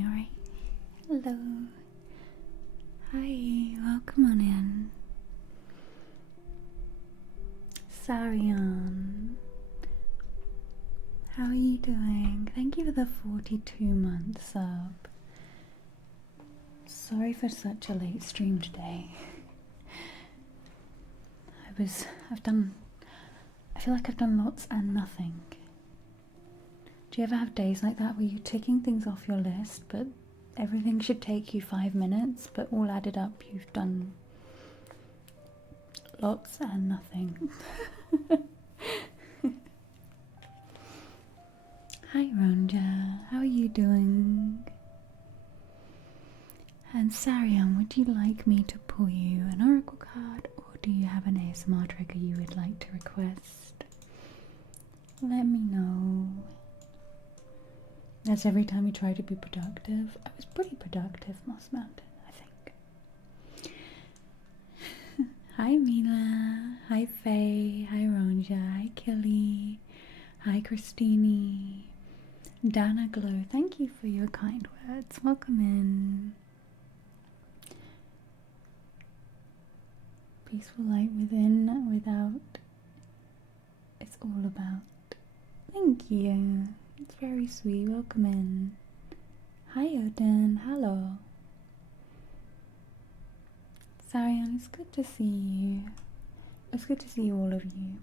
you, alright? Hello. Hi, welcome on in. Sarian. How are you doing? Thank you for the 42-month sub. Sorry for such a late stream today. I feel like I've done lots and nothing. Do you ever have days like that where you're ticking things off your list, but everything should take you 5 minutes, but all added up you've done lots and nothing? Hi Ronja, how are you doing? And Sarian, would you like me to pull you an oracle card, or do you have an ASMR trigger you would like to request? Let me know. That's every time you try to be productive. I was pretty productive, Moss Mountain, I think. Hi Mila, hi Faye, hi Ronja, hi Killy, hi Christine, Dana Glow, thank you for your kind words. Welcome in. Peaceful light within, without. It's all about. Thank you. It's very sweet. Welcome in. Hi Odin. Hello. Sarian, it's good to see you. It's good to see all of you.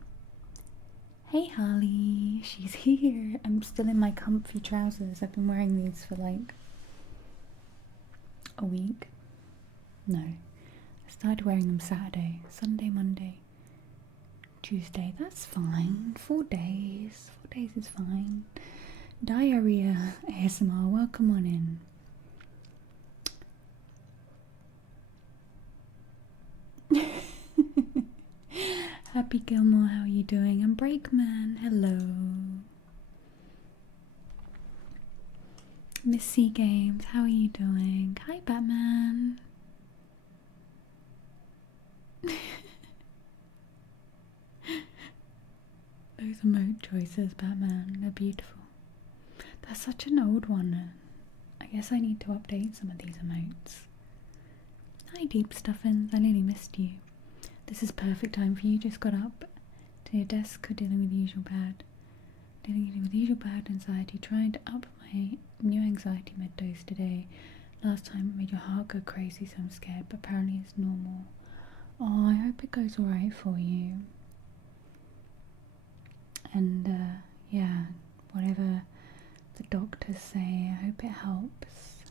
Hey Harley, she's here. I'm still in my comfy trousers. I've been wearing these for like a week. No. I started wearing them Saturday, Sunday, Monday, Tuesday. That's fine. 4 days. 4 days is fine. Diarrhea ASMR, welcome on in. Happy Gilmore, how are you doing? And Breakman, hello. Miss C Games, how are you doing? Hi Batman. Those emote choices, Batman, they're beautiful. That's such an old one. I guess I need to update some of these emotes. Hi Deep Stuffins, I nearly missed you. This is perfect time for you. Just got up to your desk, dealing with usual bad anxiety, trying to up my new anxiety med dose today. Last time it made your heart go crazy, so I'm scared, but apparently it's normal. Oh, I hope it goes alright for you. And yeah, whatever the doctors say, I hope it helps.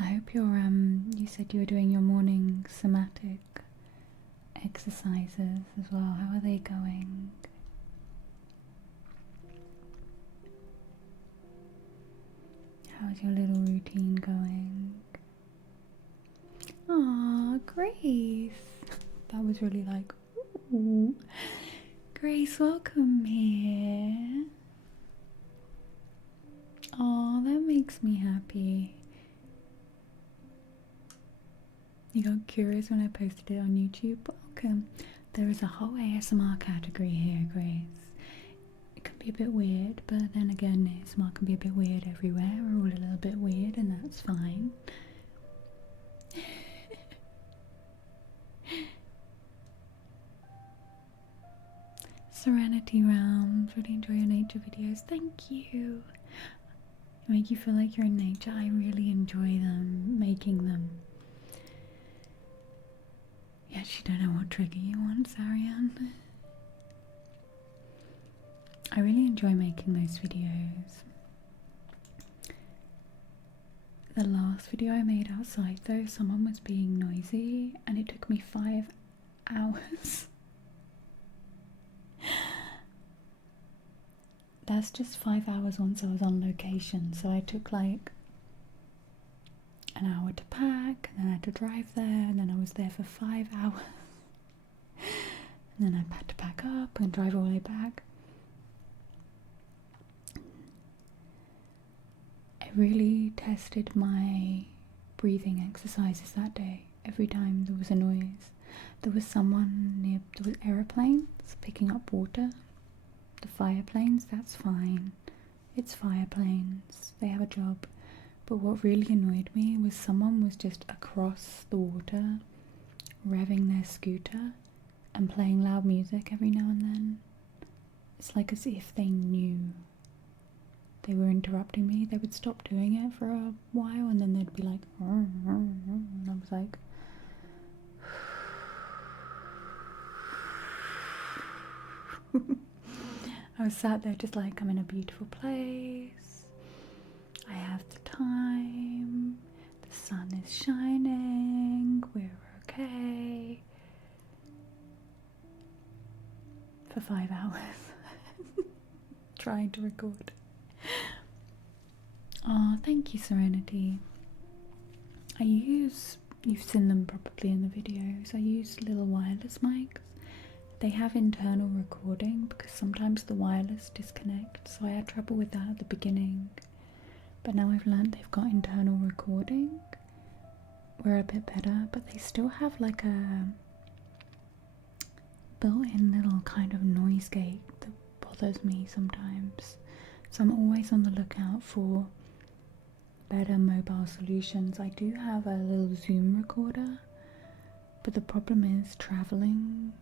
I hope you're you said you were doing your morning somatic exercises as well. How are they going? How's your little routine going? Aw, Grace. That was really like, ooh. Grace, welcome here. Oh, that makes me happy. You got curious when I posted it on YouTube? Welcome. There is a whole ASMR category here, Grace. It can be a bit weird, but then again, ASMR can be a bit weird everywhere. We're all a little bit weird, and that's fine. Serenity Realms, really enjoy your nature videos. Thank you. Make you feel like you're in nature. I really enjoy them, making them. You actually don't know what trigger you want, Sarian. I really enjoy making those videos. The last video I made outside though, someone was being noisy and it took me 5 hours. That's just 5 hours once I was on location, so I took like an hour to pack, and then I had to drive there, and then I was there for 5 hours. And then I had to pack up and drive all the way back. I really tested my breathing exercises that day. Every time there was a noise, there was someone near, there was aeroplanes picking up water. The fire planes, that's fine. It's fire planes. They have a job. But what really annoyed me was someone was just across the water, revving their scooter and playing loud music every now and then. It's like as if they knew they were interrupting me. They would stop doing it for a while and then they'd be like, and I was like, I was sat there just like, I'm in a beautiful place, I have the time, the sun is shining, we're okay, for 5 hours trying to record. Oh, thank you, Serenity. You've seen them probably in the videos, I use little wireless mics. They have internal recording because sometimes the wireless disconnects, so I had trouble with that at the beginning. But now I've learned they've got internal recording. We're a bit better, but they still have like a built-in little kind of noise gate that bothers me sometimes. So I'm always on the lookout for better mobile solutions. I do have a little Zoom recorder, but the problem is traveling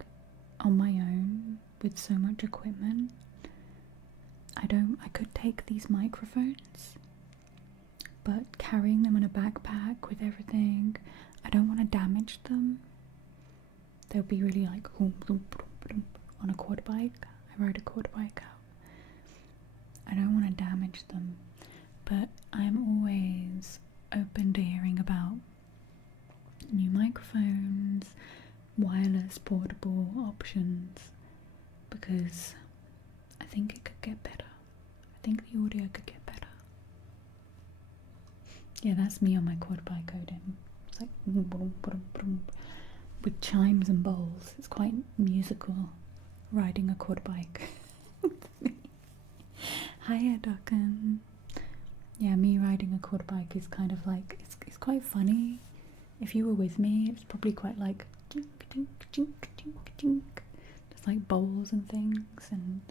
on my own with so much equipment. I could take these microphones, but carrying them in a backpack with everything, I don't want to damage them. They'll be really like on a quad bike. I ride a quad bike out. I don't want to damage them, but I'm always open to hearing about new microphones, wireless portable options, because I think it could get better. I think the audio could get better. Yeah, that's me on my quad bike coding. It's like with chimes and bowls. It's quite musical, riding a quad bike. Hiya, Duncan. Yeah, me riding a quad bike is kind of like, it's quite funny. If you were with me, it's probably quite like jink, jink, jink, jink, jink. Just like bowls and things, and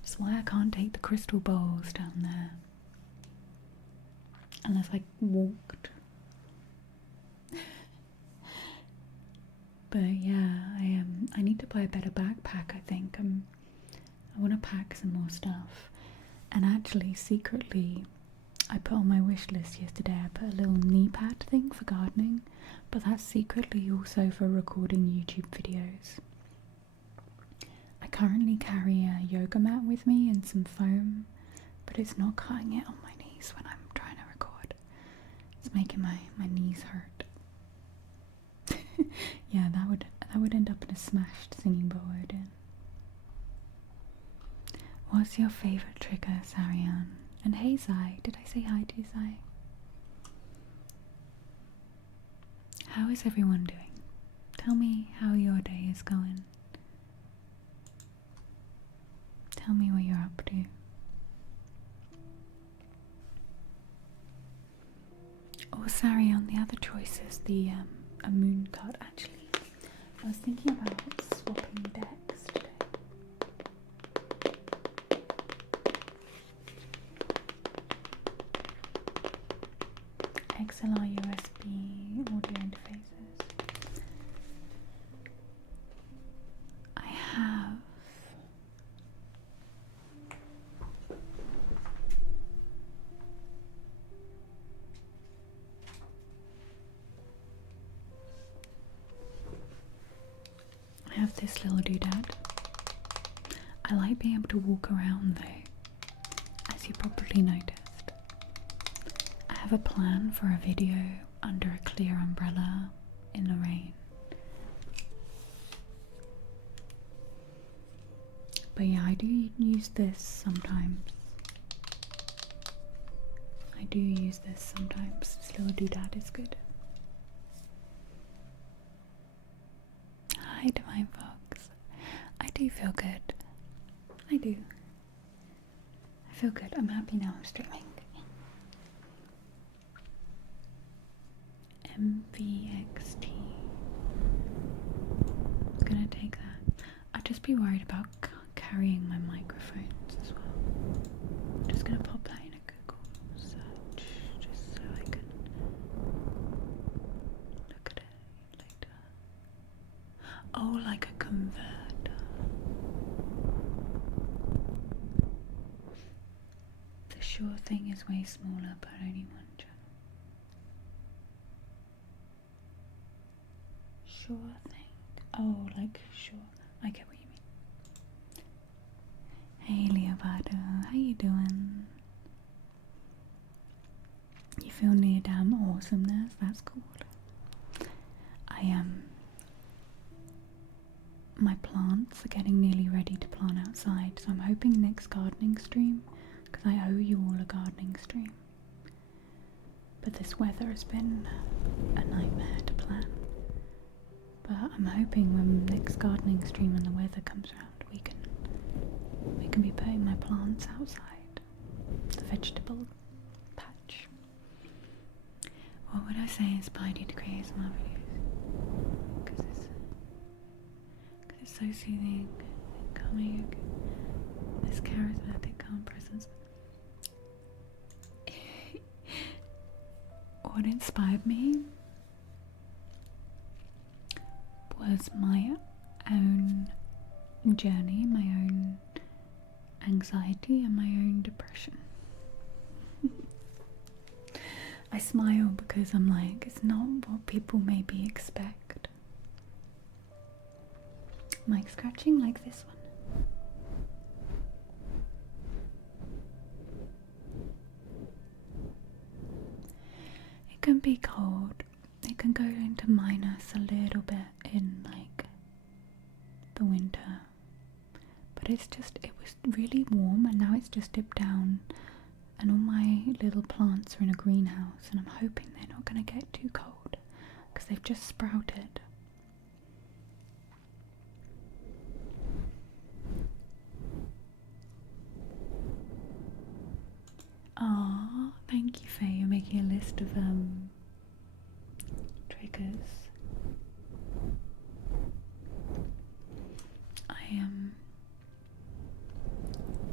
that's why I can't take the crystal bowls down there unless I walked. But yeah, I need to buy a better backpack, I think. I want to pack some more stuff. And actually, secretly, I put on my wish list yesterday, I put a little knee pad thing for gardening, but that's secretly also for recording YouTube videos. I currently carry a yoga mat with me and some foam, but it's not cutting it on my knees when I'm trying to record. It's making my knees hurt. Yeah, that would end up in a smashed singing bowl, Odin. What's your favourite trigger, Sarian? And hey, Zai. Did I say hi to Zai? How is everyone doing? Tell me how your day is going. Tell me what you're up to. Oh, Sarian, the other choice is a moon card, actually. I was thinking about swapping decks today. XLR USB audio interfaces. I have this little doodad. I like being able to walk around though, as you probably noticed. I have a plan for a video under a clear umbrella in the rain. But yeah, I do use this sometimes. This little doodad is good. Hi, Divine Fox. I do feel good. I do. I feel good. I'm happy now I'm streaming. MVXT. I'm gonna take that. I'd just be worried about carrying my microphones as well. I'm just gonna pop that in a Google search. thing is way smaller, but only one channel. Sure thing. Oh, like sure. I get what you mean. Hey Leopardo, how you doing? You feel near damn awesomeness? That's cool. My plants are getting nearly ready to plant outside, so I'm hoping next gardening stream, because I owe you all a gardening stream. But this weather has been a nightmare to plan. But I'm hoping when next gardening stream and the weather comes around, we can be putting my plants outside. The vegetable patch. What would I say inspired you to create some videos? Because it's so soothing and calming. This charismatic, calm presence. What inspired me was my own journey, my own anxiety, and my own depression. I smile because I'm like, it's not what people maybe expect. Mic scratching like this one. It can be cold. It can go into minus a little bit in like the winter. But it was really warm, and now it's just dipped down, and all my little plants are in a greenhouse, and I'm hoping they're not going to get too cold because they've just sprouted. Ah, thank you, Faye. You're making a list of triggers.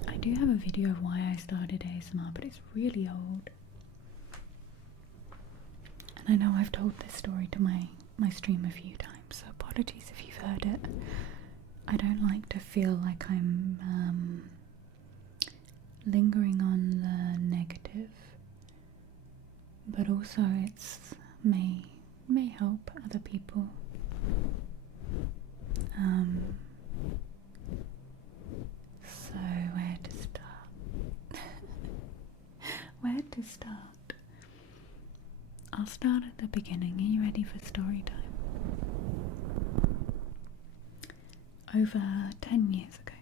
I do have a video of why I started ASMR, but it's really old. And I know I've told this story to my stream a few times, so apologies if you've heard it. I don't like to feel like I'm lingering on the negative, but also it's may help other people. So where to start? Where to start? I'll start at the beginning. Are you ready for story time? Over 10 years ago.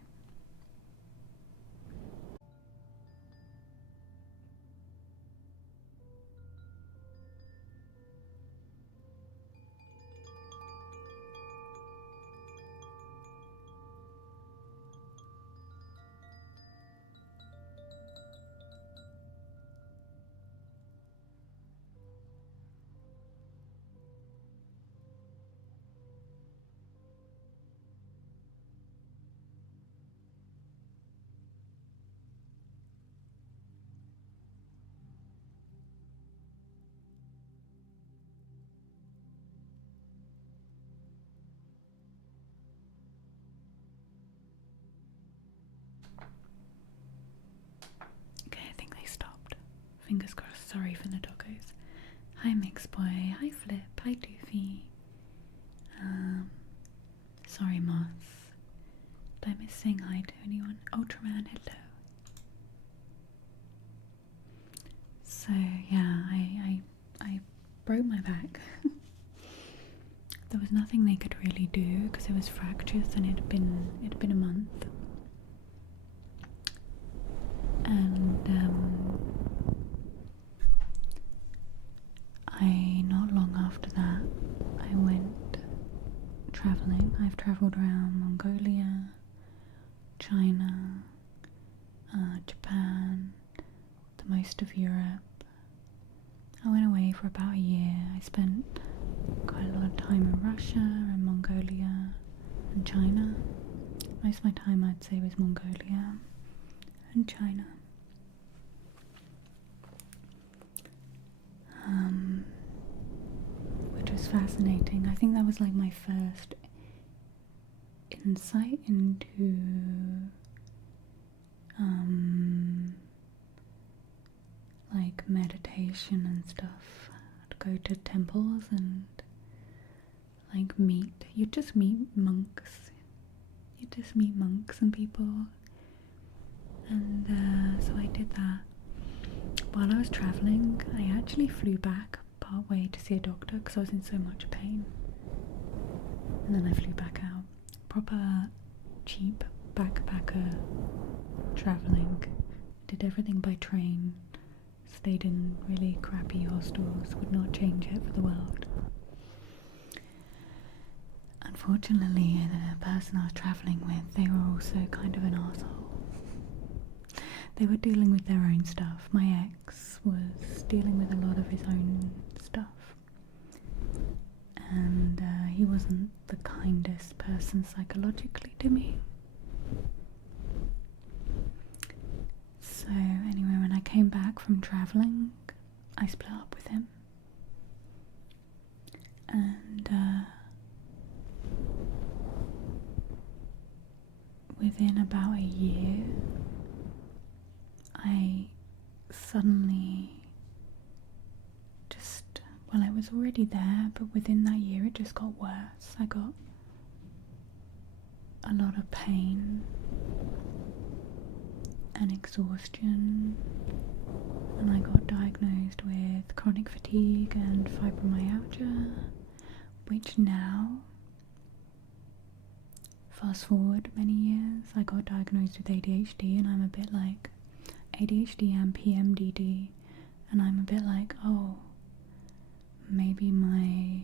Okay, I think they stopped. Fingers crossed. Sorry for the doggos. Hi Mix Boy. Hi Flip. Hi Doofy. Sorry Moss. Did I miss saying hi to anyone? Ultraman, hello. So yeah, I broke my back. There was nothing they could really do because it was fractures and it had been a month. And not long after that, I went travelling. I've travelled around Mongolia, China, Japan, the most of Europe. I went away for about a year. I spent quite a lot of time in Russia and Mongolia and China. Most of my time I'd say was Mongolia and China. Which was fascinating. I think that was like my first insight into like meditation and stuff. I'd go to temples and like you just meet monks. You just meet monks and people. And so I did that. While I was travelling, I actually flew back part way to see a doctor because I was in so much pain. And then I flew back out. Proper cheap backpacker travelling. Did everything by train. Stayed in really crappy hostels. Would not change it for the world. Unfortunately, the person I was travelling with, they were also kind of an arsehole. They were dealing with their own stuff. My ex was dealing with a lot of his own stuff. And he wasn't the kindest person psychologically to me. So anyway, when I came back from travelling, I split up with him. And within about a year, I suddenly I was already there, but within that year it just got worse. I got a lot of pain and exhaustion, and I got diagnosed with chronic fatigue and fibromyalgia, which now, fast forward many years, I got diagnosed with ADHD, and I'm a bit like ADHD and PMDD, and I'm a bit like, oh, maybe my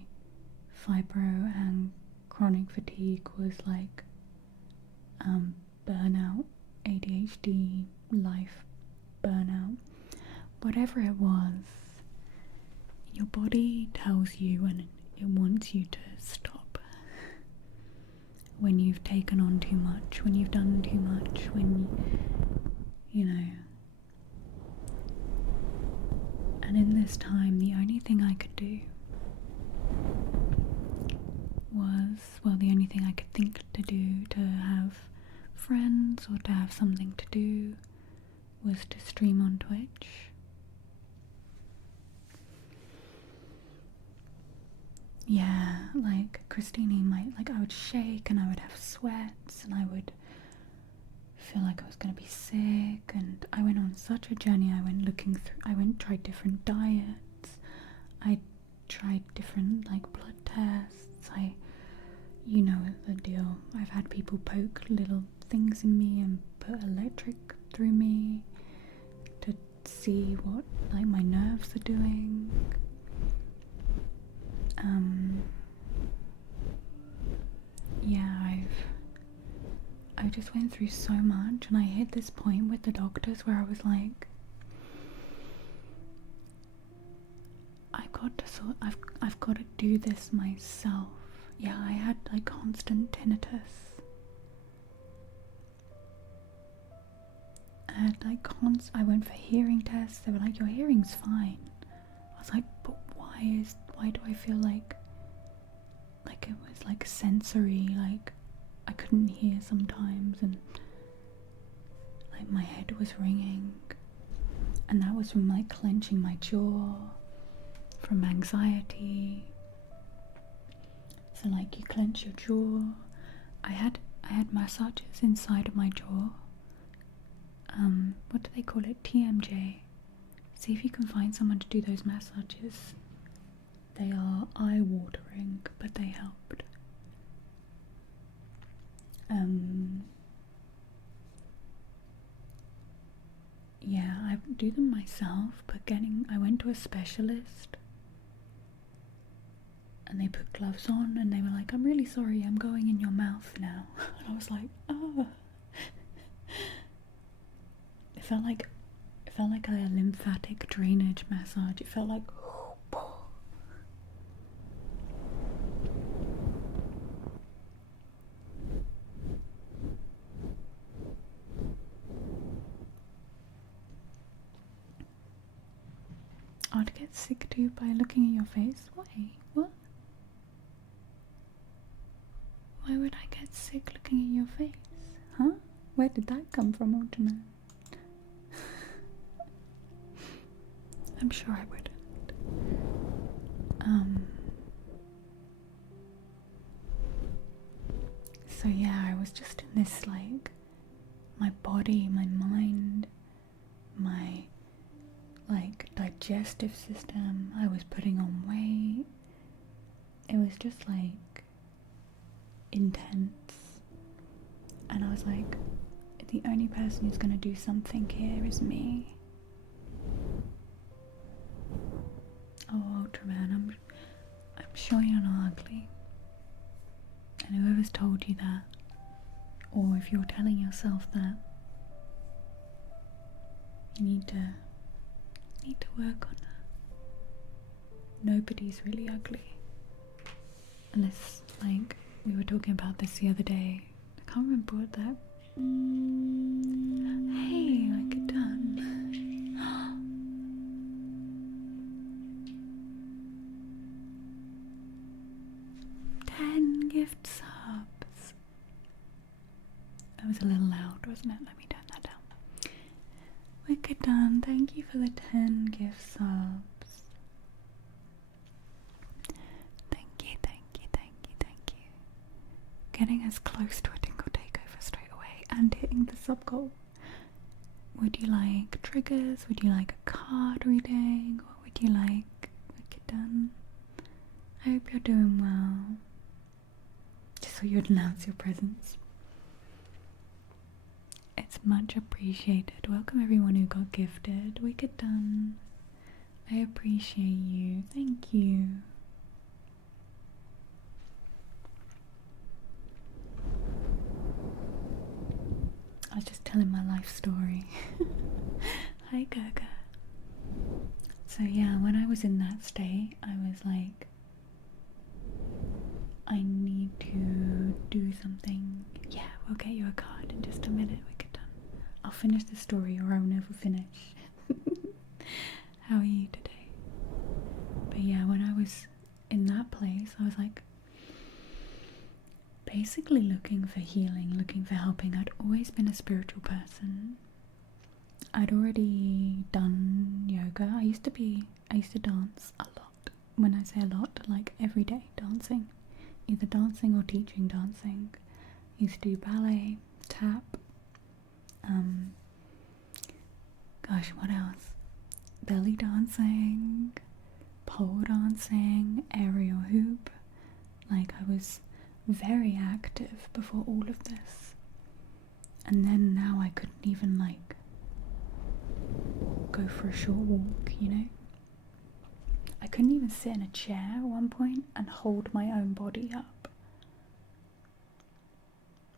fibro and chronic fatigue was like burnout, ADHD, life burnout, whatever it was. Your body tells you when it wants you to stop. When you've taken on too much, when you've done too much, when you know. And in this time, the only thing I could do was, well, the only thing I could think to do to have friends or to have something to do was to stream on Twitch. Yeah, like Christine might, like I would shake and I would have sweats and I would feel like I was going to be sick, and I went on such a journey. I tried different diets, I tried different like blood tests, you know the deal. I've had people poke little things in me and put electric through me to see what like my nerves are doing. Yeah, I just went through so much, and I hit this point with the doctors where I was like, I've got to do this myself. Yeah, I had like constant tinnitus. I had like I went for hearing tests. They were like, your hearing's fine. I was like, but why do I feel like it was like sensory, like I couldn't hear sometimes, and like my head was ringing, and that was from like clenching my jaw from anxiety. So like you clench your jaw. I had massages inside of my jaw. What do they call it? TMJ. See if you can find someone to do those massages. They are eye-watering, but they helped. Yeah, I do them myself, but I went to a specialist and they put gloves on and they were like, I'm really sorry, I'm going in your mouth now. And I was like, oh. It felt like a lymphatic drainage massage. It felt like I'd get sick too by looking at your face. Why? What? Why would I get sick looking at your face? Huh? Where did that come from, Ultimate? I'm sure I wouldn't. So yeah, I was just in this, like, my body, my mind, my, like, digestive system, I was putting on weight. It was just, like, intense. And I was like, the only person who's gonna do something here is me. Oh, Ultraman, I'm sure you're not ugly. And whoever's told you that, or if you're telling yourself that, you need to work on that. Nobody's really ugly. Unless, like, we were talking about this the other day. I can't remember what that. Hey, like it done. 10 gift subs. That was a little loud, wasn't it? Let me turn that down. Wicked done. Thank you for the 10 gift subs. Thank you, thank you, thank you, thank you. Getting as close to a Tingle Takeover straight away and hitting the sub goal. Would you like triggers? Would you like a card reading? What would you like? Wicked done. I hope you're doing well. Just so you'd announce your presence. It's much appreciated. Welcome everyone who got gifted. Wicked done. I appreciate you. Thank you. I was just telling my life story. Hi Gaga. So yeah, when I was in that state, I was like, I need to do something. Yeah, we'll get you a card in just a minute. Wicked done. I'll finish the story or I'll never finish. How are you today? But yeah, when I was in that place, I was like, basically looking for healing, looking for helping. I'd always been a spiritual person. I'd already done yoga. I used to dance a lot. When I say a lot, like every day dancing. Either dancing or teaching dancing. Used to do ballet, tap, gosh, what else? Belly dancing, pole dancing, aerial hoop. Like, I was very active before all of this. And then now I couldn't even, like, go for a short walk, you know? I couldn't even sit in a chair at one point and hold my own body up.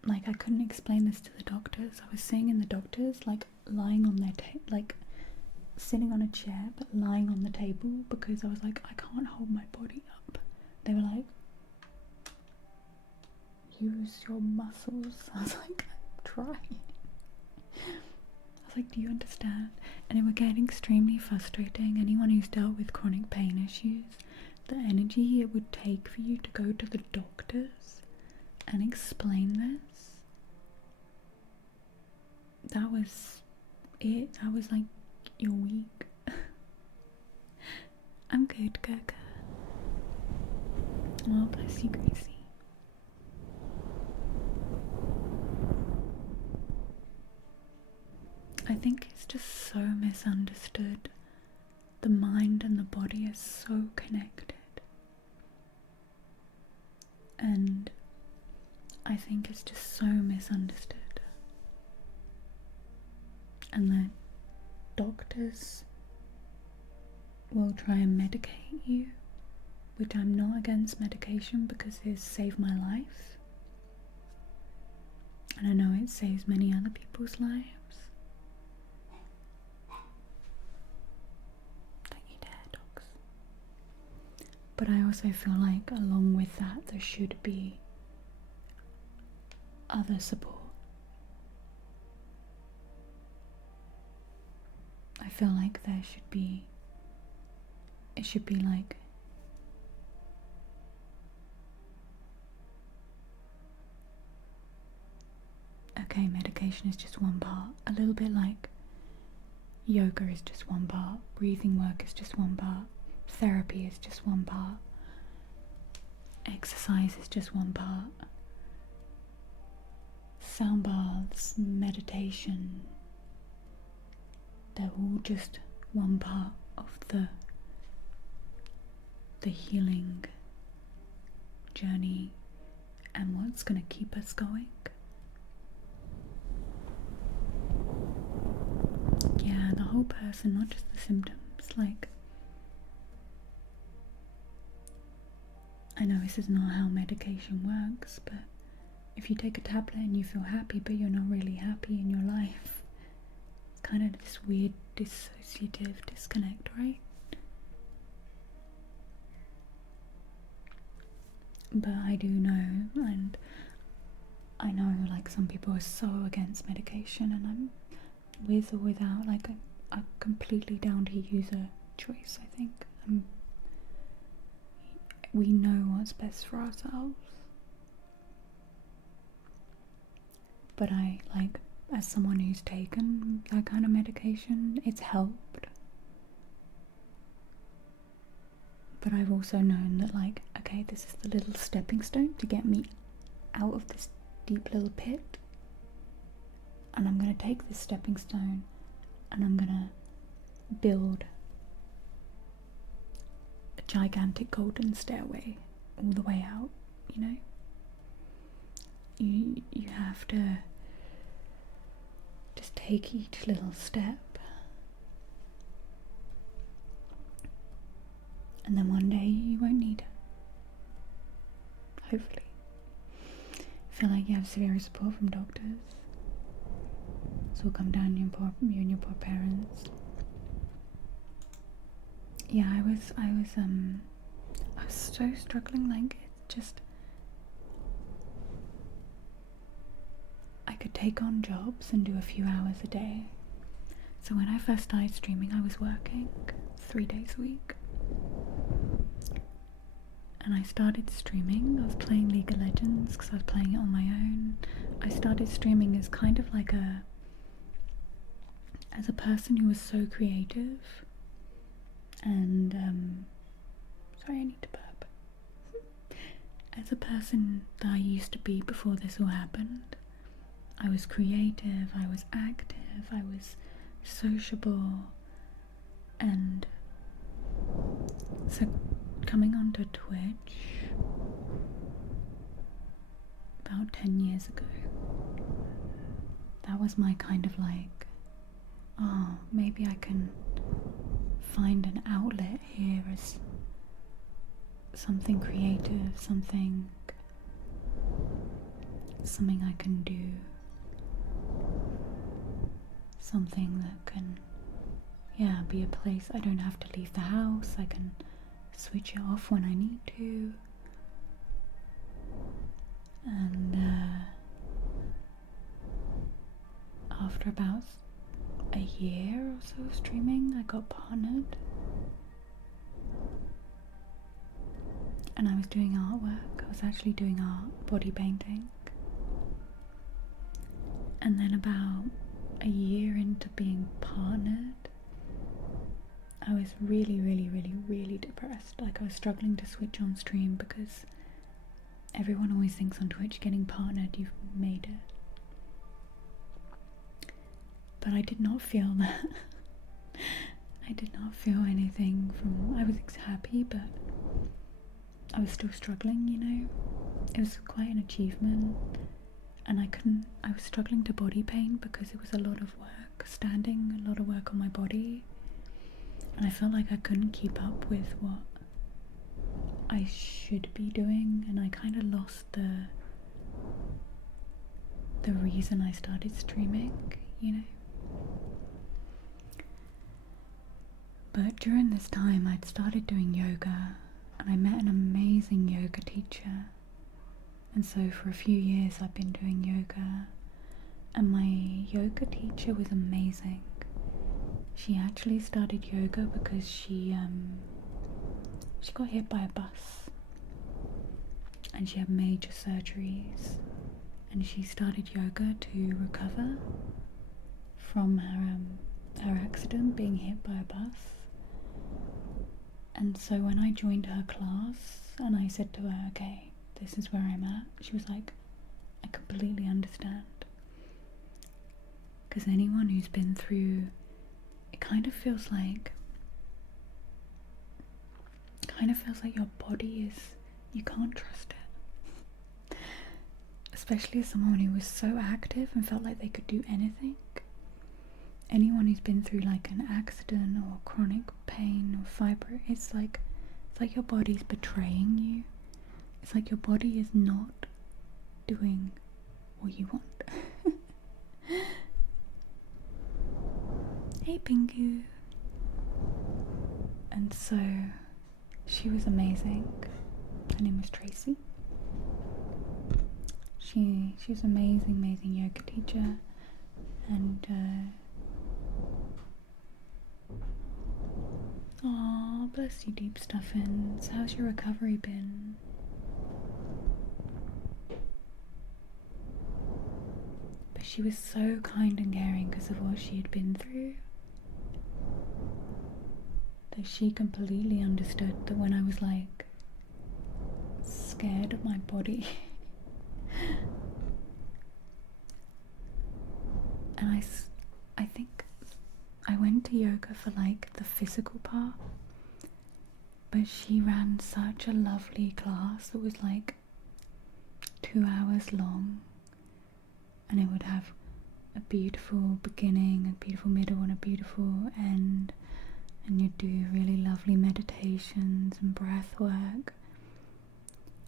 Like, I couldn't explain this to the doctors. I was seeing in the doctors, like, lying on their like, sitting on a chair, but lying on the table, because I was like, I can't hold my body up. They were like, use your muscles. I was like, I'm trying. I was like, do you understand? And it would get extremely frustrating. Anyone who's dealt with chronic pain issues, the energy it would take for you to go to the doctors and explain this, that was it. I was like, you're weak. I'm good, Gaga. Oh, bless you, Gracie. I think it's just so misunderstood. The mind and the body is so connected. And I think it's just so misunderstood. And that doctors will try and medicate you, which I'm not against medication because it saved my life. And I know it saves many other people's lives. But I also feel like along with that there should be other support. I feel like it should be like, okay, medication is just one part. A little bit like yoga is just one part, breathing work is just one part, therapy is just one part, exercise is just one part, sound baths, meditation, they're all just one part of the healing journey and what's going to keep us going. Yeah, the whole person, not just the symptoms. Like, I know this is not how medication works, but if you take a tablet and you feel happy but you're not really happy in your life, it's kind of this weird dissociative disconnect, right? But I do know, and I know like some people are so against medication, and I'm with or without, like I'm completely down to user choice, I think. We know what's best for ourselves. But I, like, as someone who's taken that kind of medication, it's helped. But I've also known that, like, okay, this is the little stepping stone to get me out of this deep little pit. And I'm going to take this stepping stone and I'm going to build a gigantic golden stairway all the way out, you know? You have to just take each little step. And then one day you won't need it. Hopefully. Feel like you have severe support from doctors. This will come down you and your poor parents. Yeah, I was so struggling, like it just, I could take on jobs and do a few hours a day. So when I first started streaming, I was working 3 days a week. And I started streaming. I was playing League of Legends because I was playing it on my own. I started streaming as kind of like as a person who was so creative. And, sorry, I need to burp. As a person that I used to be before this all happened, I was creative, I was active, I was sociable, and so coming onto Twitch about 10 years ago, that was my kind of like, oh, maybe I can find an outlet here as something creative, something I can do, something that can, yeah, be a place I don't have to leave the house. I can switch it off when I need to. And after about a year or so of streaming, I got partnered. And I was doing artwork. I was actually doing art, body painting. And then about a year into being partnered, I was really, really, really, really depressed. Like, I was struggling to switch on stream because everyone always thinks on Twitch, getting partnered, you've made it. But I did not feel that. I did not feel anything from, I was happy, but I was still struggling, you know. It was quite an achievement, and I was struggling to body paint because it was a lot of work, standing, a lot of work on my body, and I felt like I couldn't keep up with what I should be doing, and I kind of lost the reason I started streaming, you know. But during this time I'd started doing yoga, and I met an amazing yoga teacher, and so for a few years I've been doing yoga, and my yoga teacher was amazing. She actually started yoga because she got hit by a bus and she had major surgeries, and she started yoga to recover from her her accident, being hit by a bus. And so when I joined her class and I said to her, okay, this is where I'm at, she was like, I completely understand. Because anyone who's been through, it kind of feels like your body is, you can't trust it. Especially as someone who was so active and felt like they could do anything. Anyone who's been through like an accident or chronic pain or fibro, it's like your body's betraying you. It's like your body is not doing what you want. Hey Pingu. And so she was amazing. Her name was Tracy. She was an amazing yoga teacher, and oh, bless you, deep stuffins. How's your recovery been? But she was so kind and caring because of what she had been through, that she completely understood that when I was like scared of my body and I think I went to yoga for like the physical part, but she ran such a lovely class that was like 2 hours long, and it would have a beautiful beginning, a beautiful middle, and a beautiful end, and you'd do really lovely meditations and breath work.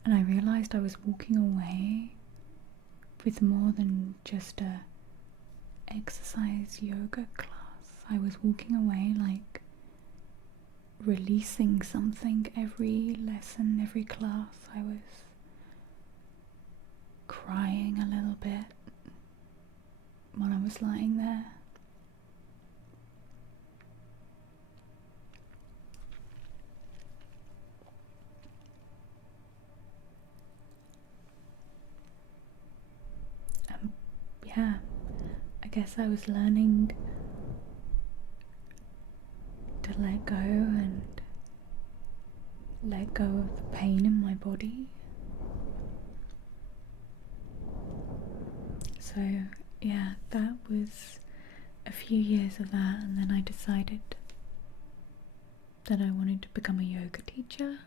And I realised I was walking away with more than just a exercise yoga class. I was walking away like releasing something every lesson, every class. I was crying a little bit while I was lying there. Yeah, I guess I was learning to let go and let go of the pain in my body. So yeah, that was a few years of that, and then I decided that I wanted to become a yoga teacher.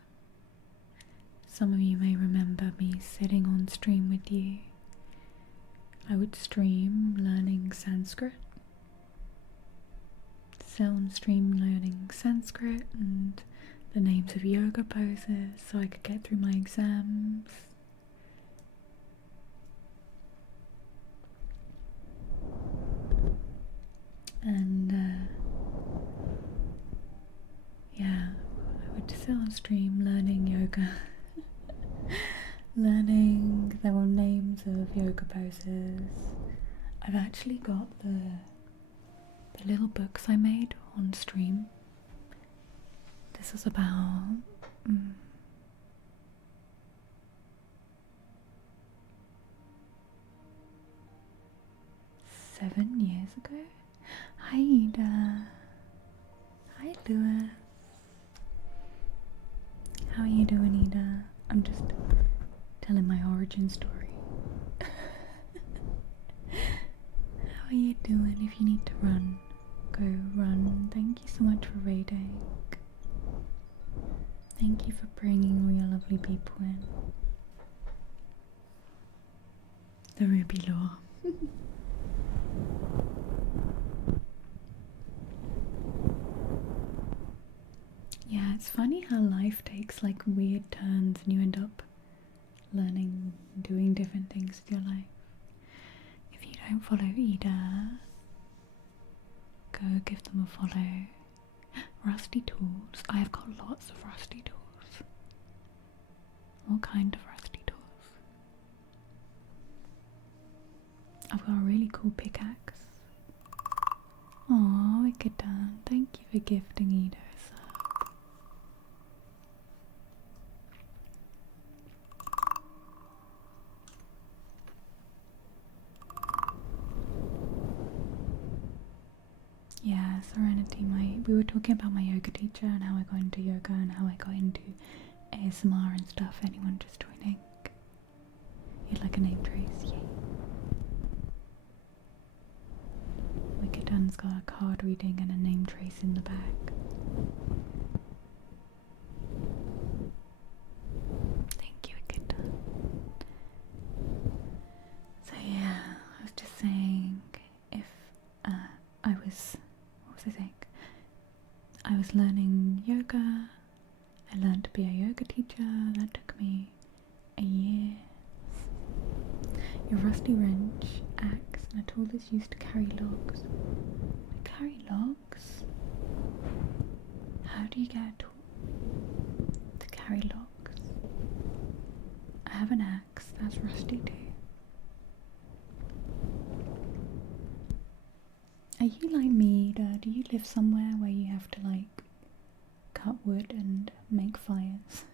Some of you may remember me sitting on stream with you. I would stream learning Sanskrit. Sit on stream learning Sanskrit and the names of yoga poses so I could get through my exams. And yeah, I would sit on stream learning yoga. Learning the names of yoga poses. I've actually got the little books I made on stream. This was about 7 years ago. Hi Ida. Hi Lewis. How are you doing, Ida? I'm just telling my origin story. How are you doing? If you need to run, go run. Thank you so much for raiding. Thank you for bringing all your lovely people in. The Ruby Law. Yeah, it's funny how life takes like weird turns and you end up learning, doing different things with your life. If you don't follow Ida, go give them a follow. Rusty tools. I've got lots of rusty tools. What kind of rusty tools? I've got a really cool pickaxe. Aww, wicked done. Thank you for gifting Ida a sub. Yeah, we were talking about my yoga teacher and how I got into yoga and how I got into ASMR and stuff. Anyone just joining? You'd like a name trace? Yay. Wicked Dan's got a card reading and a name trace in the back. Thank you, Wicked Dan. So yeah, I was just saying, if what was I saying? I was learning yoga. I learned to be a yoga teacher. That took me a year. Your rusty wrench, axe, and a tool that's used to carry logs. I carry logs? How do you get a tool to carry logs? I have an axe, that's rusty too. Are you like me, do you live somewhere where you have to like cut wood and make fires?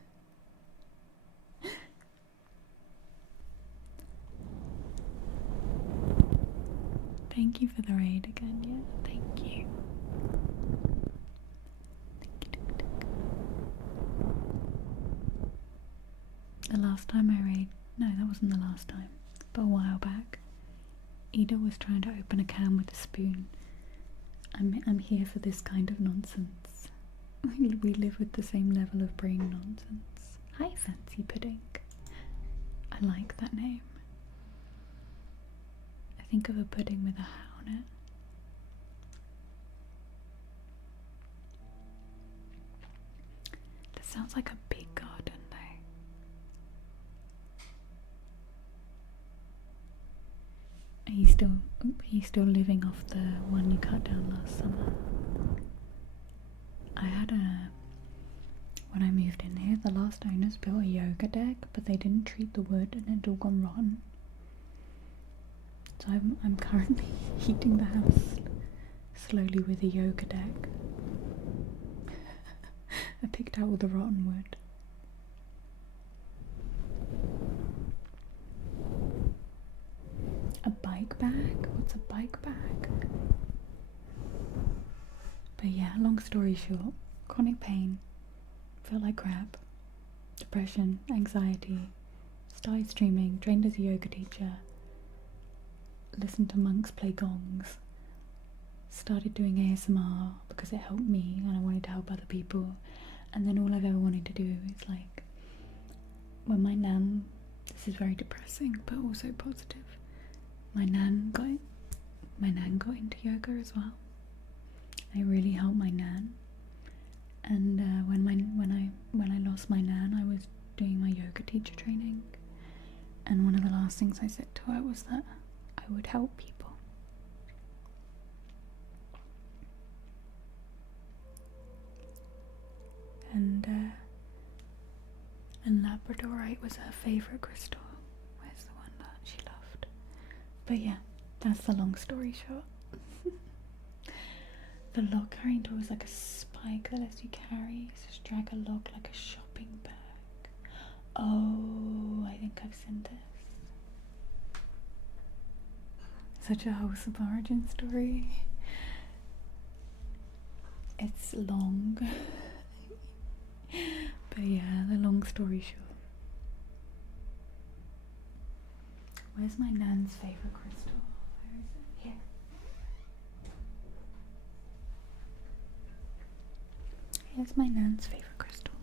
Thank you for the raid again, yeah, thank you. The last time I raid, no, that wasn't the last time, but a while back, Ida was trying to open a can with a spoon. I'm here for this kind of nonsense. We live with the same level of brain nonsense. Hi, Fancy Pudding. I like that name. I think of a pudding with a hat on it. That sounds like a big garden though. Are you still living off the one you cut down last summer? I had when I moved in here, the last owners built a yoga deck, but they didn't treat the wood and it had all gone rotten. So I'm currently heating the house slowly with a yoga deck. I picked out all the rotten wood. A bike bag? What's a bike bag? But yeah, long story short, chronic pain, felt like crap, depression, anxiety, started streaming, trained as a yoga teacher, listened to monks play gongs, started doing ASMR because it helped me and I wanted to help other people, and then all I've ever wanted to do is like, when my nan, this is very depressing but also positive, my nan got into yoga as well. I really helped my nan, and when I lost my nan, I was doing my yoga teacher training, and one of the last things I said to her was that I would help people. And labradorite was her favourite crystal. Where's the one that she loved? But yeah, that's the long story short. The log carrying tool is like a spike that lets you carry. So just drag a log like a shopping bag. Oh, I think I've seen this. Such a wholesome origin story. It's long. But yeah, the long story short. Where's my nan's favourite crystal? Where is it? Here. Here's my nan's favourite crystal.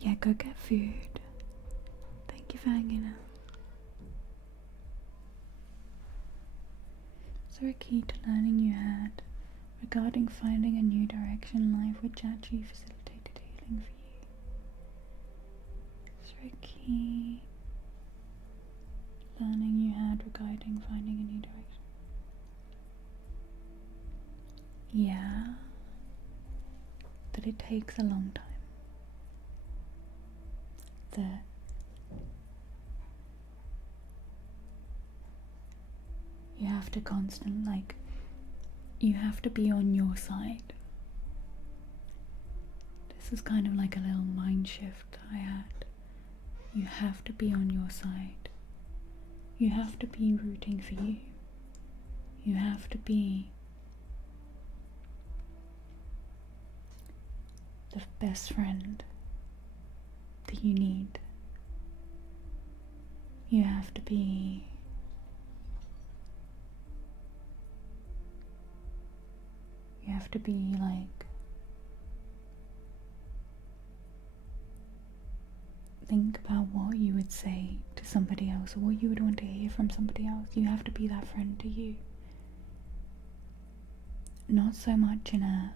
Yeah, go get food. Thank you for hanging out. Is there a key to learning you had regarding finding a new direction in life which actually facilitated healing for you? Is there a key learning you had regarding finding a new direction? Yeah, that it takes a long time. That you have to you have to be on your side. This is kind of like a little mind shift I had. You have to be on your side. You have to be rooting for you. You have to be the best friend that you need. You have to be like, think about what you would say to somebody else, or what you would want to hear from somebody else. You have to be that friend to you. Not so much in a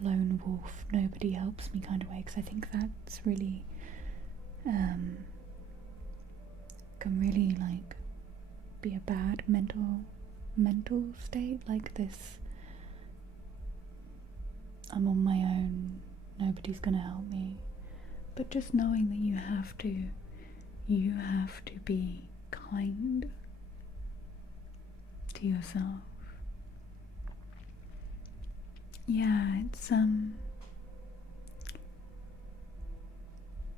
lone wolf, nobody helps me kind of way, because I think that's really can really like be a bad mental state, like this I'm on my own, nobody's gonna help me. But just knowing that you have to be kind to yourself. Yeah, it's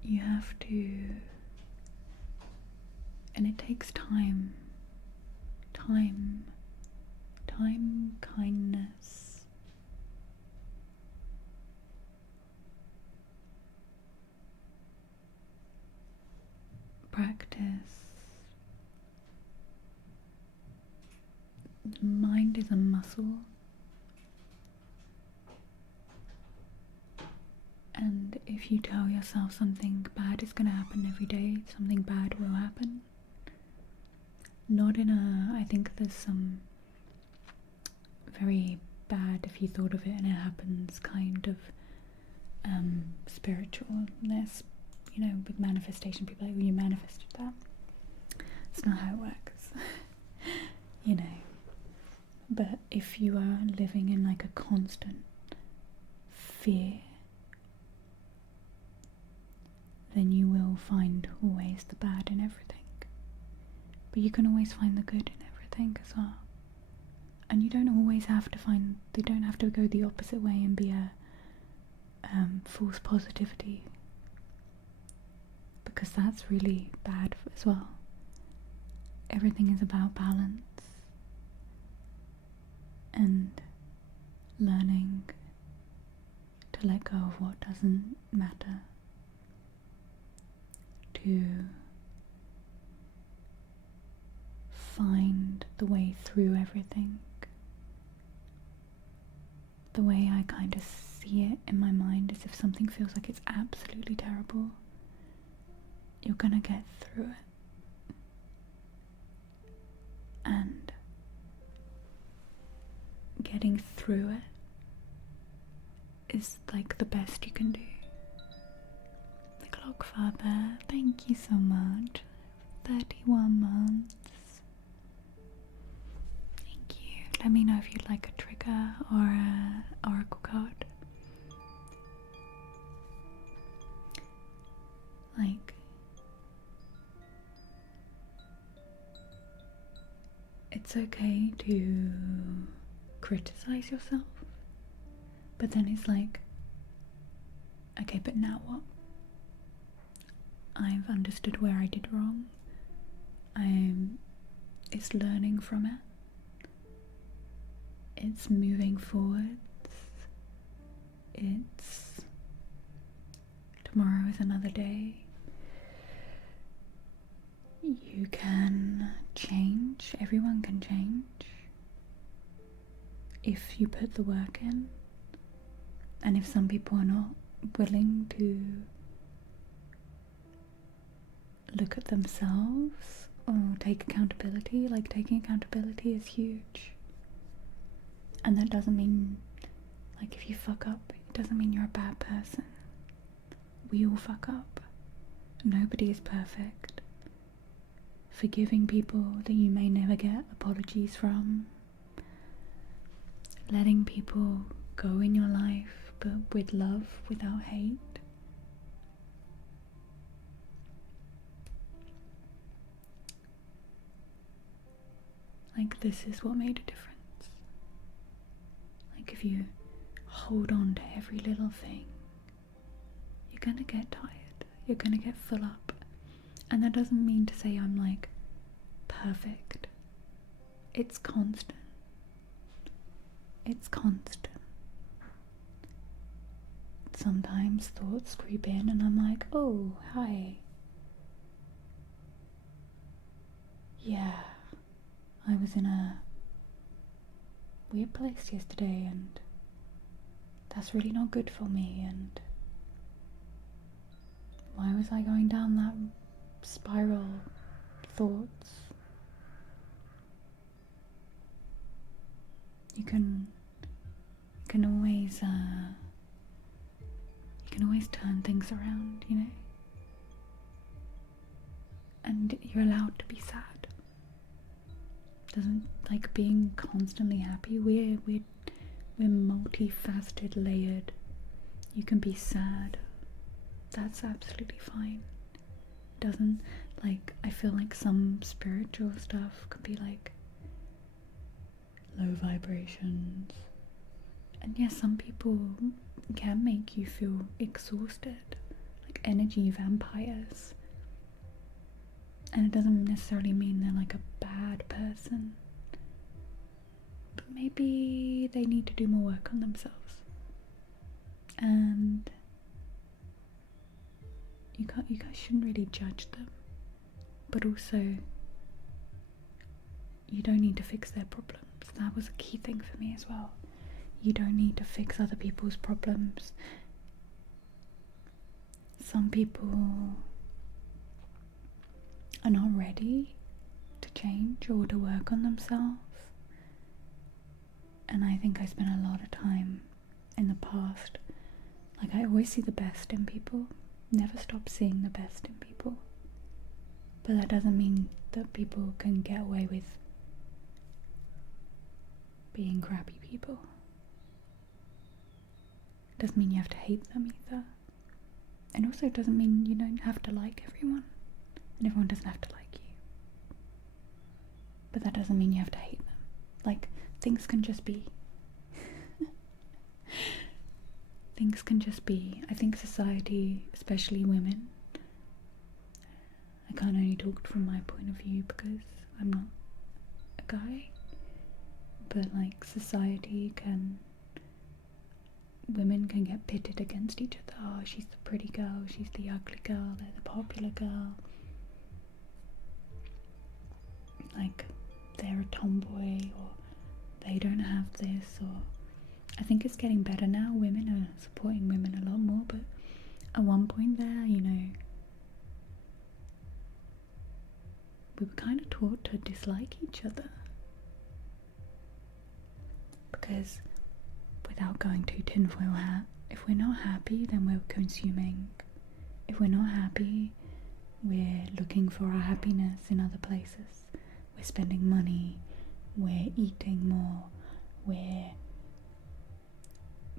you have to, and it takes time, kindness. Practice. The mind is a muscle, and if you tell yourself something bad is going to happen every day, something bad will happen. Not in a, I think there's some very bad, if you thought of it and it happens, kind of spiritualness, you know, with manifestation. People are like, well, you manifested that. It's not how it works. You know. But if you are living in like a constant fear, then you will find always the bad in everything. But you can always find the good in everything as well. And you don't always have to they don't have to go the opposite way and be a false positivity, because that's really bad as well. Everything is about balance and learning to let go of what doesn't matter, to find the way through everything. The way I kind of see it in my mind is, if something feels like it's absolutely terrible, you're gonna get through it. And getting through it is like the best you can do. The Clockfather, thank you so much. 31 months. Thank you. Let me know if you'd like a trigger or a oracle card. Like, it's okay to criticize yourself, but then it's like, okay, but now what? I've understood where I did wrong. It's learning from it. It's moving forwards. It's tomorrow is another day. You can change. Everyone can change if you put the work in. And if some people are not willing to look at themselves or take accountability, like, taking accountability is huge. And that doesn't mean, like, if you fuck up, it doesn't mean you're a bad person. We all fuck up. Nobody is perfect. Forgiving people that you may never get apologies from. Letting people go in your life, but with love, without hate. Like, this is what made a difference. Like, if you hold on to every little thing, you're gonna get tired. You're gonna get full up. And that doesn't mean to say I'm like perfect. It's constant. It's constant. sometimes thoughts creep in and I'm like, oh, hi. Yeah, I was in a weird place yesterday and that's really not good for me, and why was I going down that spiral thoughts? You can always turn things around, you know? And you're allowed to be sad. Doesn't, like, being constantly happy. We're multifaceted, layered. You can be sad. That's absolutely fine. Doesn't, like, I feel like some spiritual stuff could be like low vibrations. And yes, some people can make you feel exhausted, like energy vampires. And it doesn't necessarily mean they're like a bad person. But maybe they need to do more work on themselves. And you guys shouldn't really judge them. But also, you don't need to fix their problems. That was a key thing for me as well. You don't need to fix other people's problems. Some people are not ready to change or to work on themselves. And I think I spent a lot of time in the past. Like, I always see the best in people. Never stop seeing the best in people. But that doesn't mean that people can get away with being crappy people. Doesn't mean you have to hate them either. And also it doesn't mean you don't have to like everyone. And everyone doesn't have to like you. But that doesn't mean you have to hate them. Like, things can just be. Things can just be. I think society, especially women, I can't only talk from my point of view because I'm not a guy, but like society can, women can get pitted against each other. Oh, she's the pretty girl, she's the ugly girl, they're the popular girl. Like, they're a tomboy, or they don't have this, or I think it's getting better now. Women are supporting women a lot more, but at one point there, you know, we were kind of taught to dislike each other. Because, without going too tinfoil hat, if we're not happy, then we're consuming. If we're not happy, we're looking for our happiness in other places. We're spending money, we're eating more, we're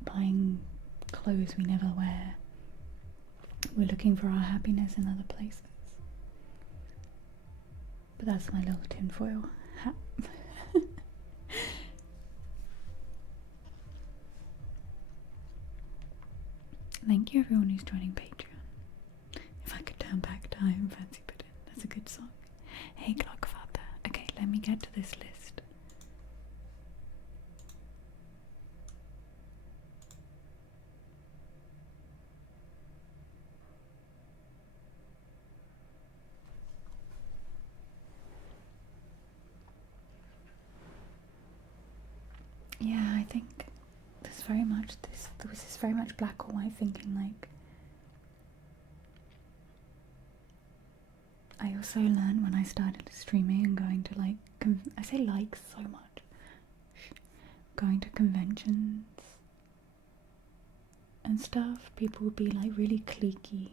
buying clothes we never wear. We're looking for our happiness in other places. But that's my little tinfoil hat. Thank you everyone who's joining Patreon. If I could turn back time, fancy pudding. That's a good song. Hey Clockfather. Okay, let me get to this list. Yeah, I think there's very much there was this very much black or white thinking. Like, I also learned when I started streaming and going to like, I say like so much, going to conventions and stuff, people would be like really cliquey,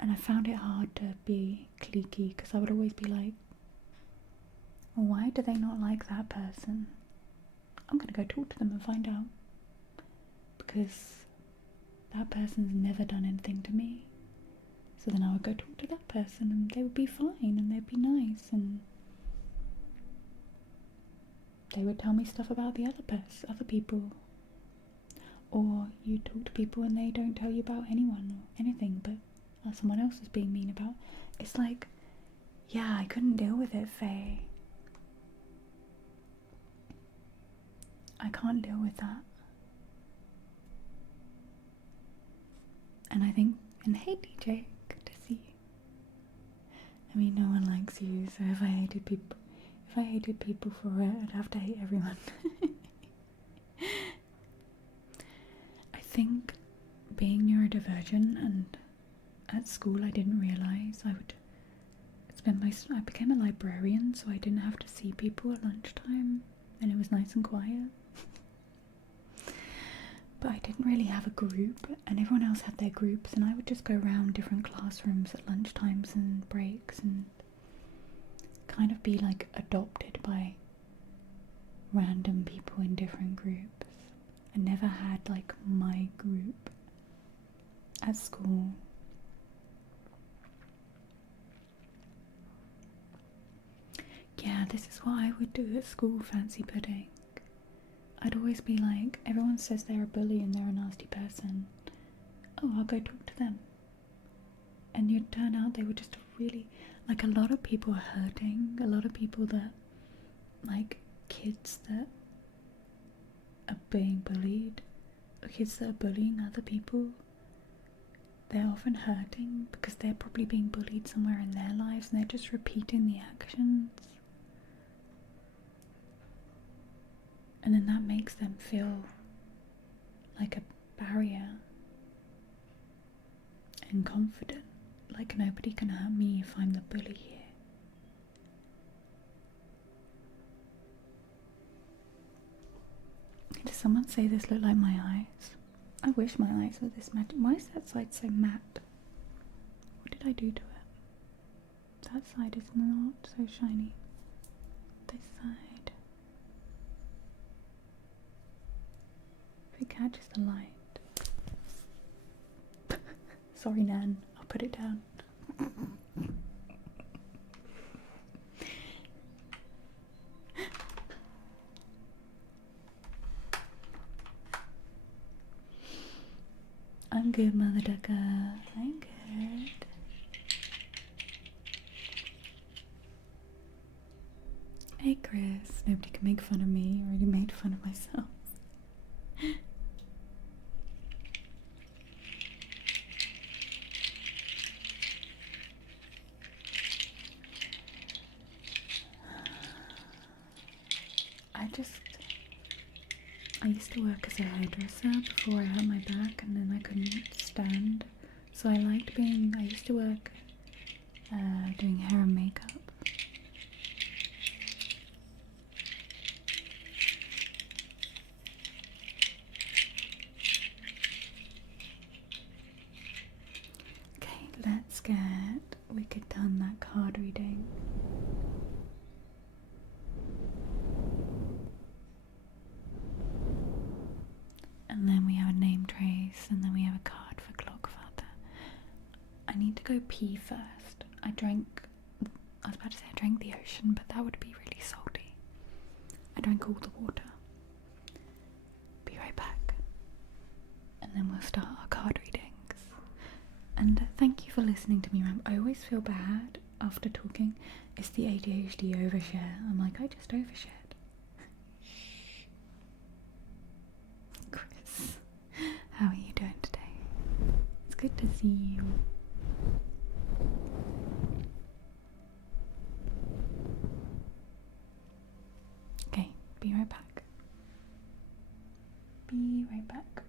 and I found it hard to be cliquey because I would always be like, well, why do they not like that person? I'm gonna go talk to them and find out, because that person's never done anything to me. So then I would go talk to that person and they would be fine and they'd be nice and they would tell me stuff about the other people. Or you talk to people and they don't tell you about anyone or anything, but someone else is being mean about. It's like, yeah, I couldn't deal with it, Faye. I can't deal with that. And I think, and hey DJ, good to see you. I mean, no one likes you, so if I hated people for it, I'd have to hate everyone. I think being neurodivergent, and at school I didn't realise I became a librarian, so I didn't have to see people at lunchtime, and it was nice and quiet. But I didn't really have a group, and everyone else had their groups, and I would just go around different classrooms at lunchtimes and breaks and kind of be like adopted by random people in different groups. I never had like my group at school. Yeah, this is what I would do at school, fancy pudding. I'd always be like, everyone says they're a bully and they're a nasty person. Oh, I'll go talk to them. And you'd turn out they were just really, like, a lot of people are hurting. A lot of people that, like, kids that are being bullied, or kids that are bullying other people, they're often hurting because they're probably being bullied somewhere in their lives and they're just repeating the actions. And then that makes them feel like a barrier and confident, like nobody can hurt me if I'm the bully here. Does someone say this look like my eyes? I wish my eyes were this matte. Why is that side so matte? What did I do to it? That side is not so shiny. This side. If it catches the light. Sorry, Nan. I'll put it down. I'm good, Mother Ducker. I'm good. Hey, Chris. Nobody can make fun of me. I already made fun of myself. I used to work as a hairdresser before I hurt my back and then I couldn't stand. So I used to work doing hair and makeup. Okay, let's get Wicked done that card reading. And then we have a name trace, and then we have a card for Clockfather. I need to go pee first. I was about to say I drank the ocean, but that would be really salty. I drank all the water. Be right back. And then we'll start our card readings. And thank you for listening to me ramble. I always feel bad after talking. It's the ADHD overshare. I'm like, I just overshared. Chris, how are you doing today? It's good to see you. Okay, be right back. Be right back.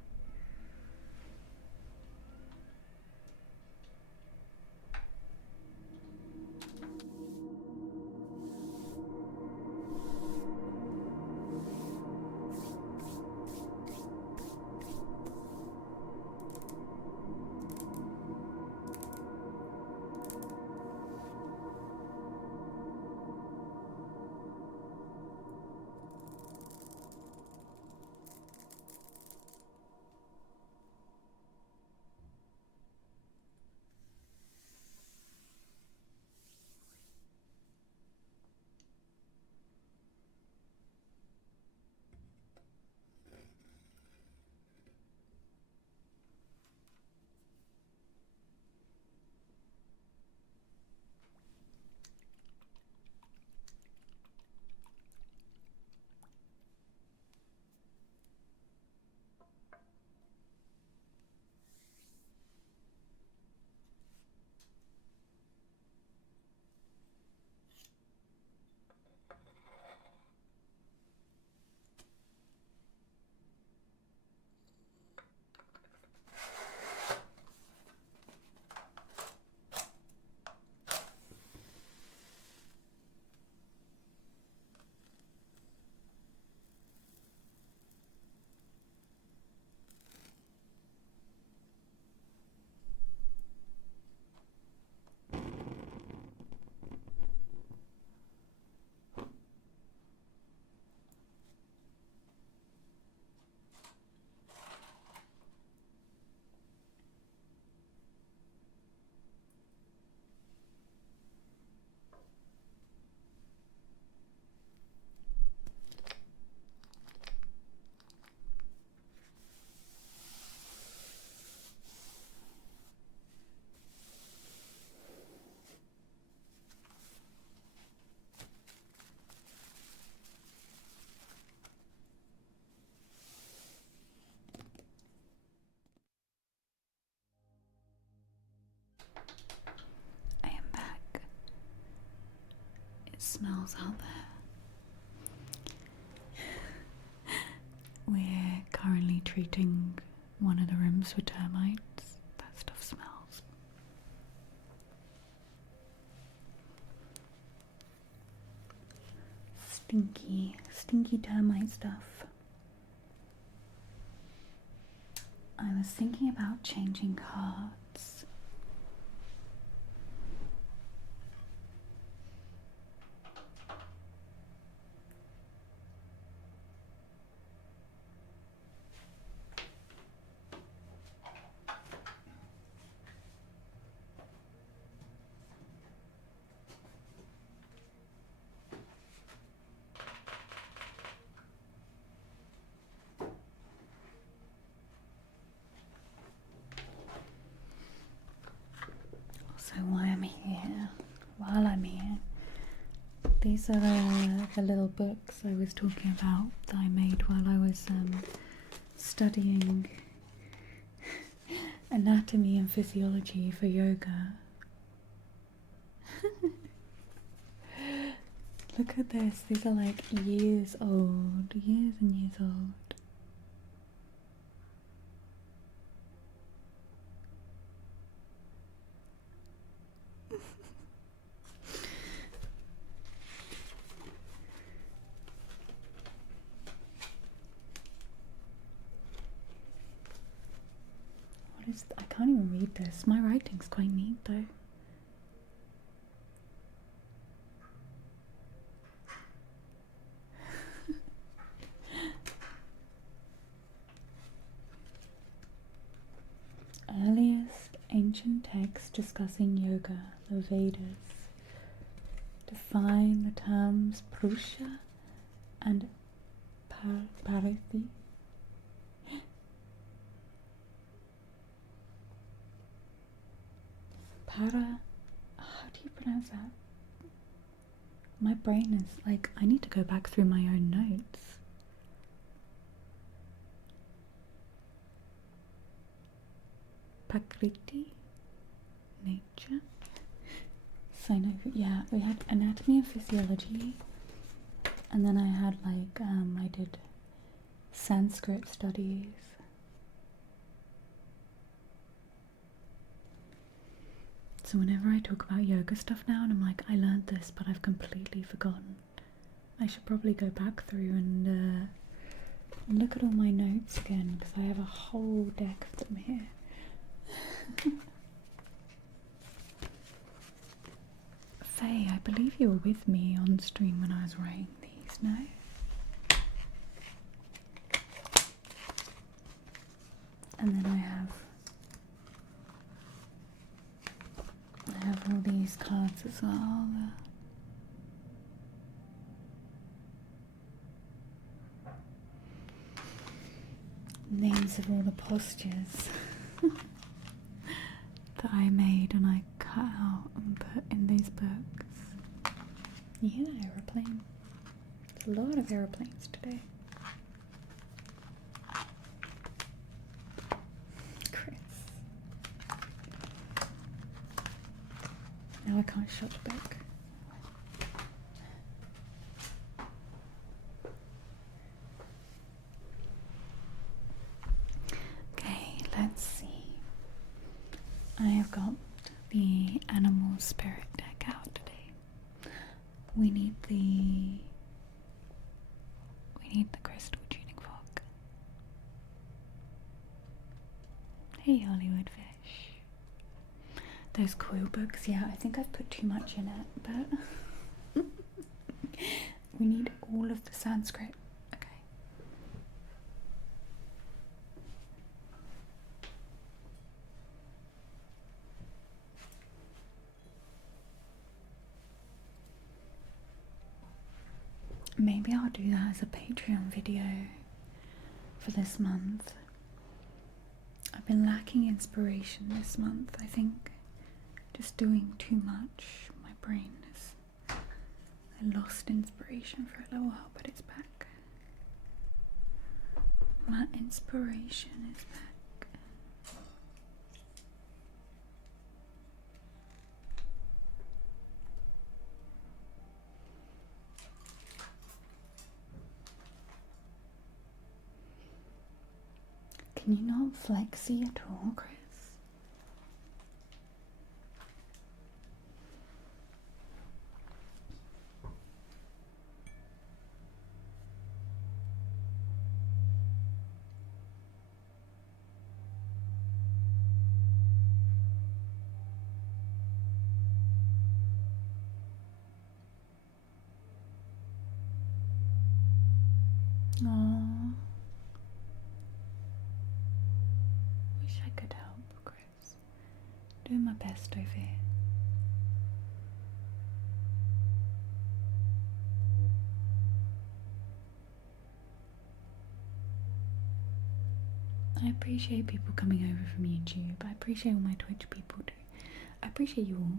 smells out there. We're currently treating one of the rooms for termites. That stuff smells. Stinky, stinky termite stuff. I was thinking about changing cards. So while I'm here, these are the little books I was talking about that I made while I was studying anatomy and physiology for yoga. Look at this, these are like years old, years and years old. I can't even read this. My writing's quite neat though. Earliest ancient text discussing yoga, the Vedas. Define the terms Purusha and Parathi. How do you pronounce that? My brain is like, I need to go back through my own notes. Prakriti, nature. So no, yeah, we had anatomy and physiology, and then I had like, I did Sanskrit studies. So whenever I talk about yoga stuff now and I'm like, I learned this but I've completely forgotten, I should probably go back through and look at all my notes again, because I have a whole deck of them here. Faye, I believe you were with me on stream when I was writing these, no? And then I have all these cards as well. Names of all the postures that I made and I cut out and put in these books. Yeah, aeroplane. There's a lot of aeroplanes today. Now I can't shut the book. Okay, let's see. I have got the animal spirit deck out today. We need the crystal tuning fork. Hey, Hollywood fish. Those quill books, yeah, I think I've put too much in it, but we need all of the Sanskrit. Okay. Maybe I'll do that as a Patreon video for this month. I've been lacking inspiration this month, I think. Just doing too much. My brain is... I lost inspiration for a little while, but it's back. My inspiration is back. Can you not flexy at all, Chris? Aww. Wish I could help, Chris. Doing my best over here. I appreciate people coming over from YouTube. I appreciate all my Twitch people too. I appreciate you all.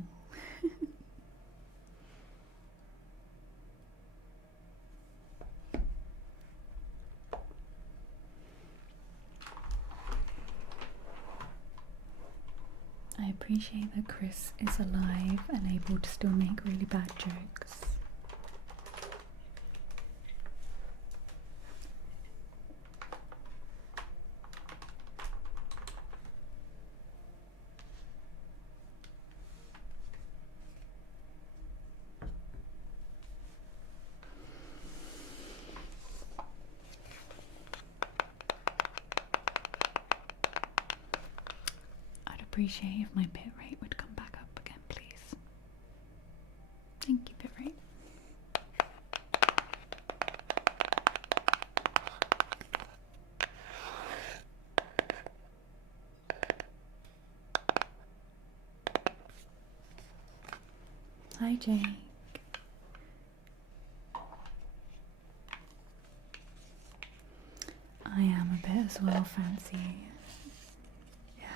I appreciate that Chris is alive and able to still make really bad jokes. Appreciate if my bit rate would come back up again, please. Thank you, bit rate. Hi, Jake. I am a bit as well, Fancy.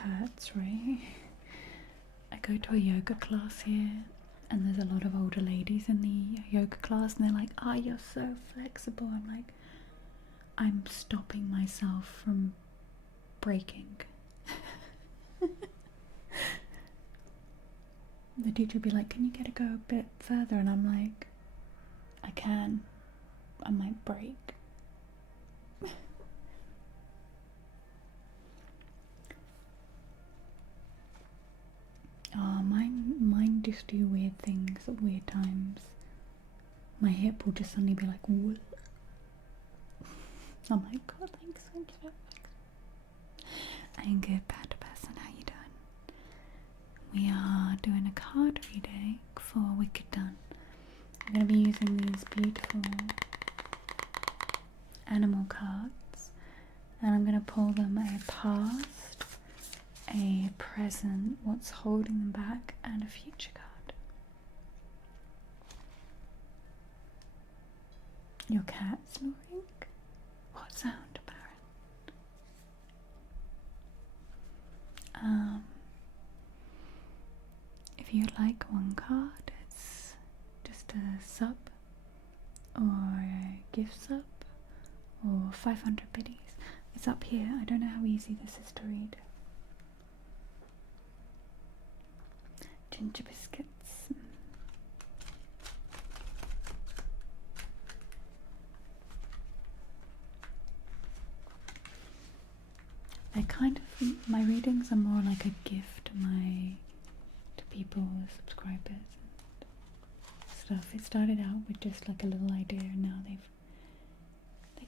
Hurts, right? I go to a yoga class here and there's a lot of older ladies in the yoga class and they're like, "Ah, you're so flexible." I'm like, I'm stopping myself from breaking. The teacher would be like, "Can you get to go a bit further?" And I'm like, I can. I might break. Oh, mine just do weird things at weird times. My hip will just suddenly be like, "What?" I'm like, "God, thanks, thank you." I'm good, bad person. How you doing? We are doing a card reading for Wicked Done. I'm going to be using these beautiful animal cards, and I'm going to pull them a past, a present, what's holding them back, and a future card. Your cat's snoring? What sound, Baron? If you'd like one card, it's just a sub or a gift sub or 500 biddies. It's up here. I don't know how easy this is to read. Ginger biscuits. My readings are more like a gift to people, subscribers and stuff. It started out with just like a little idea and now they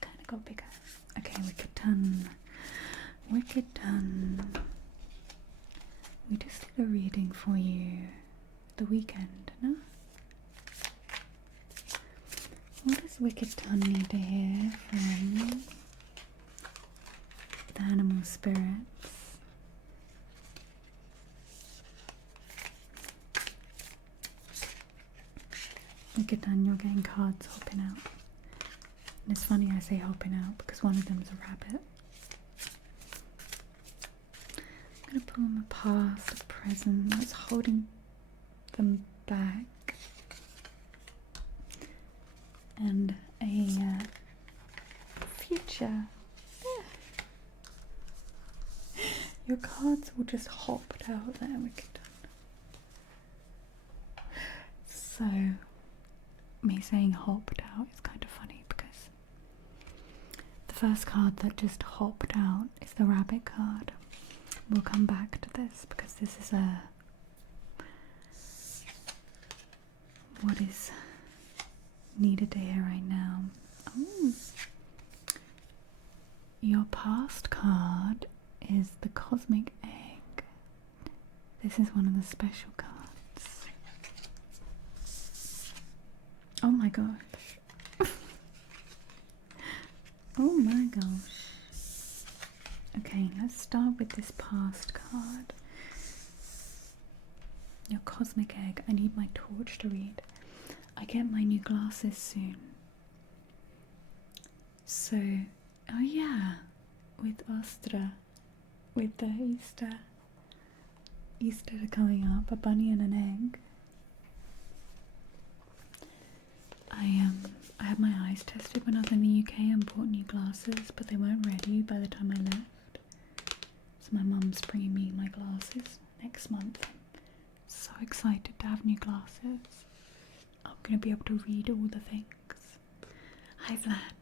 kind of got bigger. Okay, Wicked Done. Wicked Done. We just did a reading for you the weekend, no? What does Wicked Done need to hear from the animal spirits? Wicked Done, you're getting cards hopping out. And it's funny I say hopping out because one of them's a rabbit. I'm going to pull them a past, a present, what's holding them back, and a future. Your cards will just hopped out there, Wicked Done. So, me saying hopped out is kind of funny because the first card that just hopped out is the rabbit card. We'll come back to this because this is what is needed to hear right now. Oh. Your past card is the cosmic egg. This is one of the special cards. Oh my gosh. Oh my gosh. Okay, let's start with this past card. Your cosmic egg. I need my torch to read. I get my new glasses soon. So, oh yeah, with Ostra, with the Easter coming up, a bunny and an egg. I had my eyes tested when I was in the UK and bought new glasses, but they weren't ready by the time I left. So my mum's bringing me my glasses next month. I'm so excited to have new glasses. I'm going to be able to read all the things. Hi Vlad.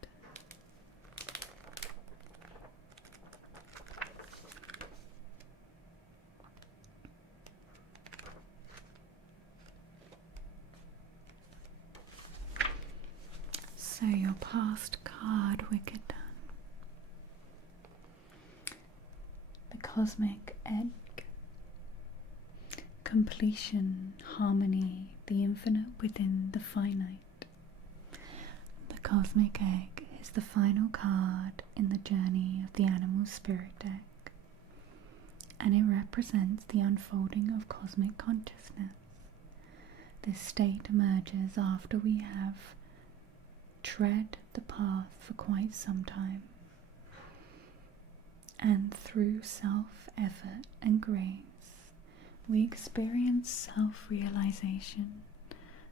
So your past card, Wicked Done. The cosmic egg. Completion, harmony, the infinite within the finite. The cosmic egg is the final card in the journey of the animal spirit deck, and it represents the unfolding of cosmic consciousness. This state emerges after we have tread the path for quite some time, and through self-effort and grace we experience self-realization,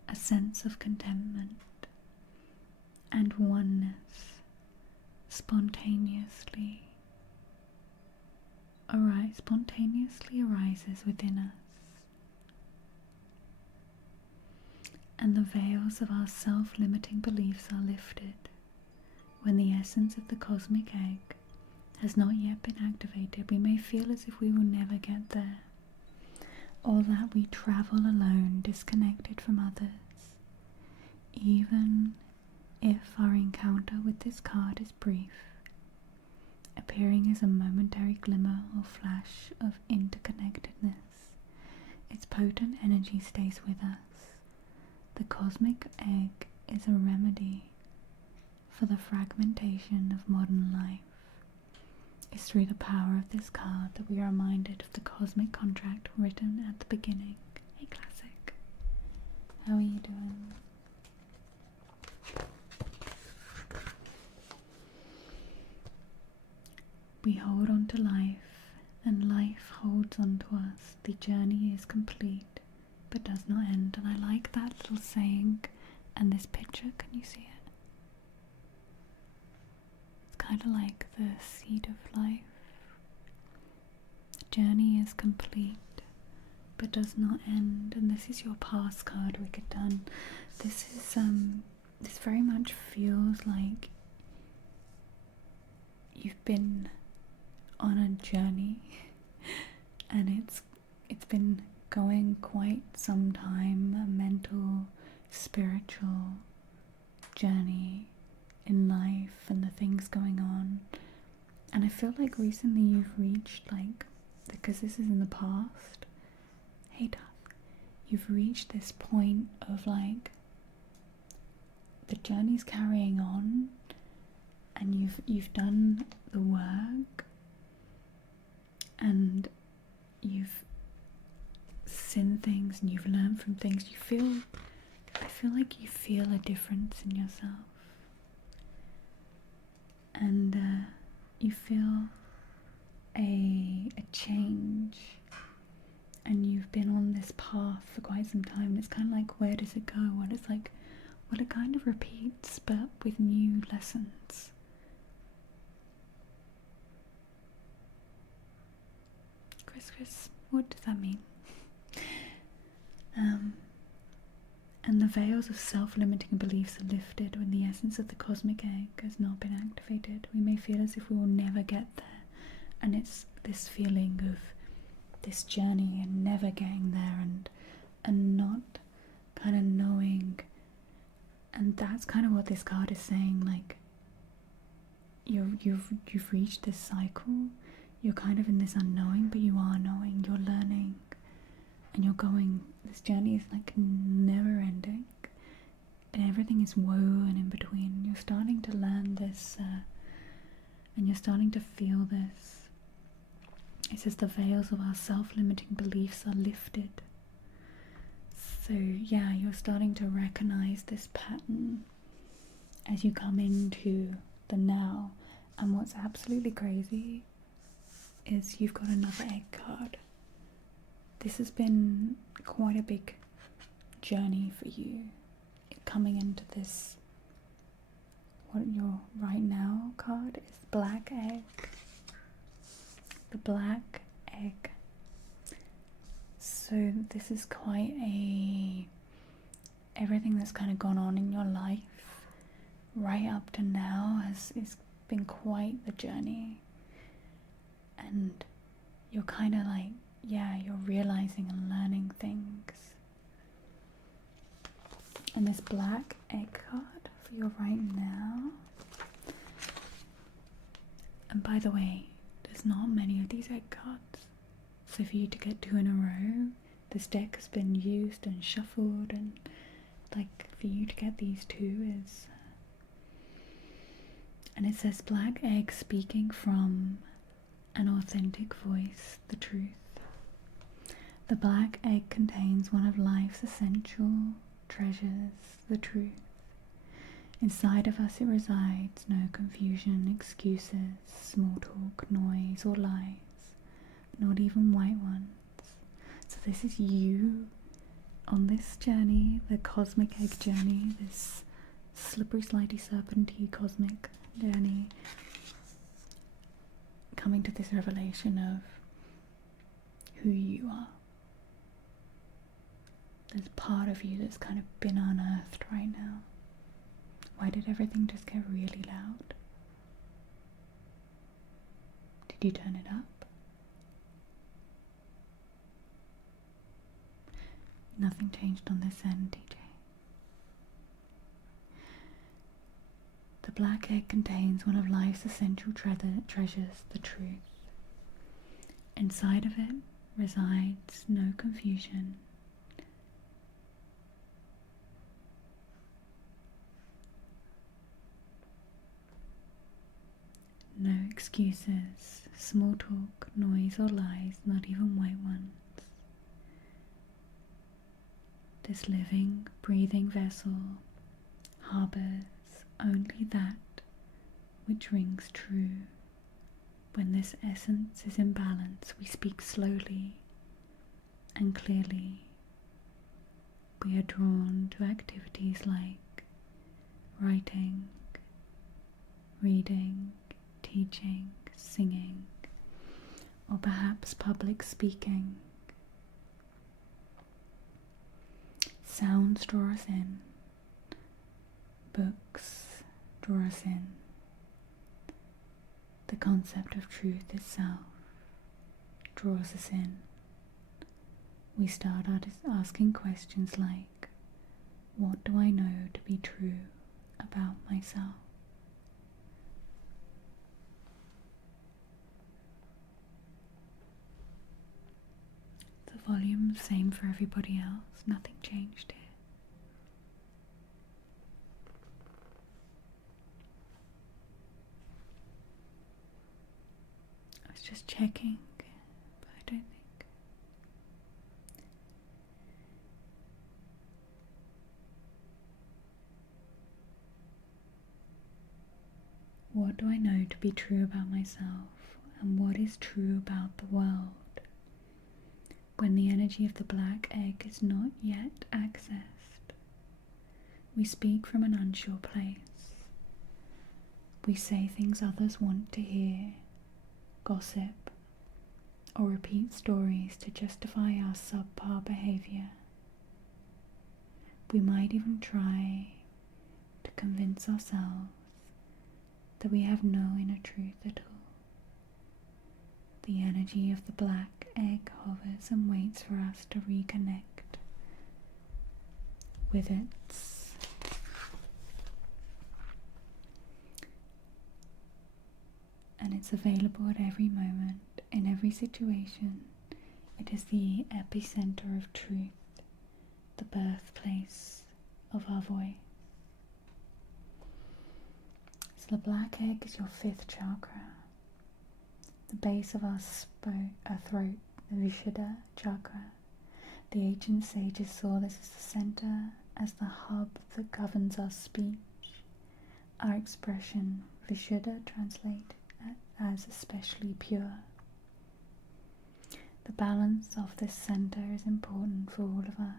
a sense of contentment and oneness spontaneously arises within us, and the veils of our self-limiting beliefs are lifted when the essence of the cosmic egg has not yet been activated. We may feel as if we will never get there, or that we travel alone, disconnected from others, even if our encounter with this card is brief, appearing as a momentary glimmer or flash of interconnectedness. Its potent energy stays with us. The cosmic egg is a remedy for the fragmentation of modern life. It's through the power of this card that we are reminded of the cosmic contract written at the beginning. Hey Classic, how are you doing? We hold on to life, and life holds on to us. The journey is complete, but does not end. And I like that little saying and this picture. Can you see it? It's kind of like the seed of life. The journey is complete, but does not end. And this is your past card, Wicked Done. This is this very much feels like you've been on a journey, and it's been going quite some time, a mental, spiritual journey in life and the things going on. And I feel like recently you've reached, like, because this is in the past, hey Duff, you've reached this point of like the journey's carrying on, and you've done the work, and you've seen things and you've learned from things. I feel like you feel a difference in yourself, and you feel a change, and you've been on this path for quite some time, and it's kind of like, where does it go? Well, it kind of repeats, but with new lessons. Chris, what does that mean? And the veils of self-limiting beliefs are lifted when the essence of the cosmic egg has not been activated. We may feel as if we will never get there, and it's this feeling of this journey and never getting there, and not kind of knowing. And that's kind of what this card is saying, like you've reached this cycle. You're kind of in this unknowing, but you are knowing, you're learning, and you're going. This journey is like never ending, and everything is woven in between. You're starting to learn this, and you're starting to feel this. It says the veils of our self-limiting beliefs are lifted. So yeah, you're starting to recognize this pattern as you come into the now. And what's absolutely crazy is you've got another egg card. This has been quite a big journey for you, coming into this. What your right now card is black egg. The black egg. So this is quite everything that's kind of gone on in your life right up to now has been quite the journey. And you're kind of like, yeah, you're realizing and learning things. And this black egg card for you right now. And by the way, there's not many of these egg cards. So for you to get 2 in a row, this deck has been used and shuffled, and like for you to get these 2 is... And it says black egg speaking from an authentic voice, the truth. The black egg contains one of life's essential treasures, the truth. Inside of us it resides, no confusion, excuses, small talk, noise, or lies. Not even white ones. So this is you on this journey, the cosmic egg journey, this slippery, slidey, serpenty cosmic journey, coming to this revelation of who you are. There's part of you that's kind of been unearthed right now. Why did everything just get really loud? Did you turn it up? Nothing changed on this end, TJ. The black egg contains one of life's essential treasures, the truth. Inside of it resides no confusion, no excuses, small talk, noise or lies, not even white ones. This living, breathing vessel harbors only that which rings true. When this essence is in balance, we speak slowly and clearly. We are drawn to activities like writing, reading, teaching, singing, or perhaps public speaking. Sounds draw us in. Books draw us in. The concept of truth itself draws us in. We start asking questions like, what do I know to be true about myself? The volume same for everybody else, nothing changed here. I was just checking, but I don't think. What do I know to be true about myself, and what is true about the world? When the energy of the black egg is not yet accessed, we speak from an unsure place. We say things others want to hear, gossip, or repeat stories to justify our subpar behavior. We might even try to convince ourselves that we have no inner truth at all. The energy of the black egg hovers and waits for us to reconnect with its and it's available at every moment, in every situation. It is the epicenter of truth, the birthplace of our voice. So the black egg is your 5th chakra, the base of our throat, the Vishuddha chakra. The ancient sages saw this as the center, as the hub that governs our speech. Our expression, Vishuddha, translated as especially pure. The balance of this center is important for all of us,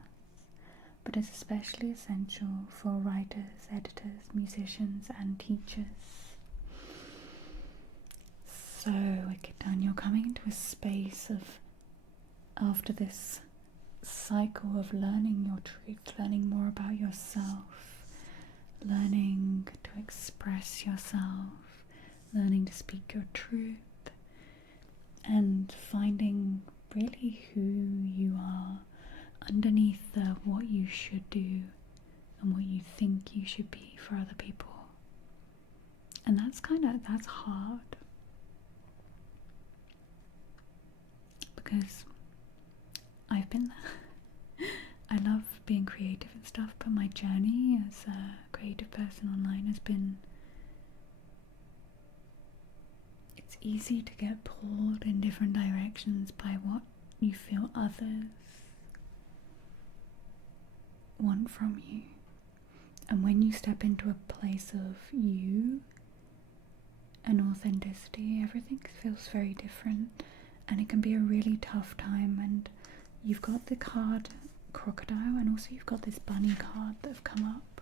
but is especially essential for writers, editors, musicians, and teachers. So, Wicked Dawn, you're coming into a space of, after this cycle of learning your truth, learning more about yourself, learning to express yourself, learning to speak your truth, and finding really who you are underneath the what you should do and what you think you should be for other people. And that's hard, because I've been there. I love being creative and stuff, but my journey as a creative person online has been, it's easy to get pulled in different directions by what you feel others want from you. And when you step into a place of you and authenticity, everything feels very different, and it can be a really tough time. And you've got the card crocodile, and also you've got this bunny card that have come up.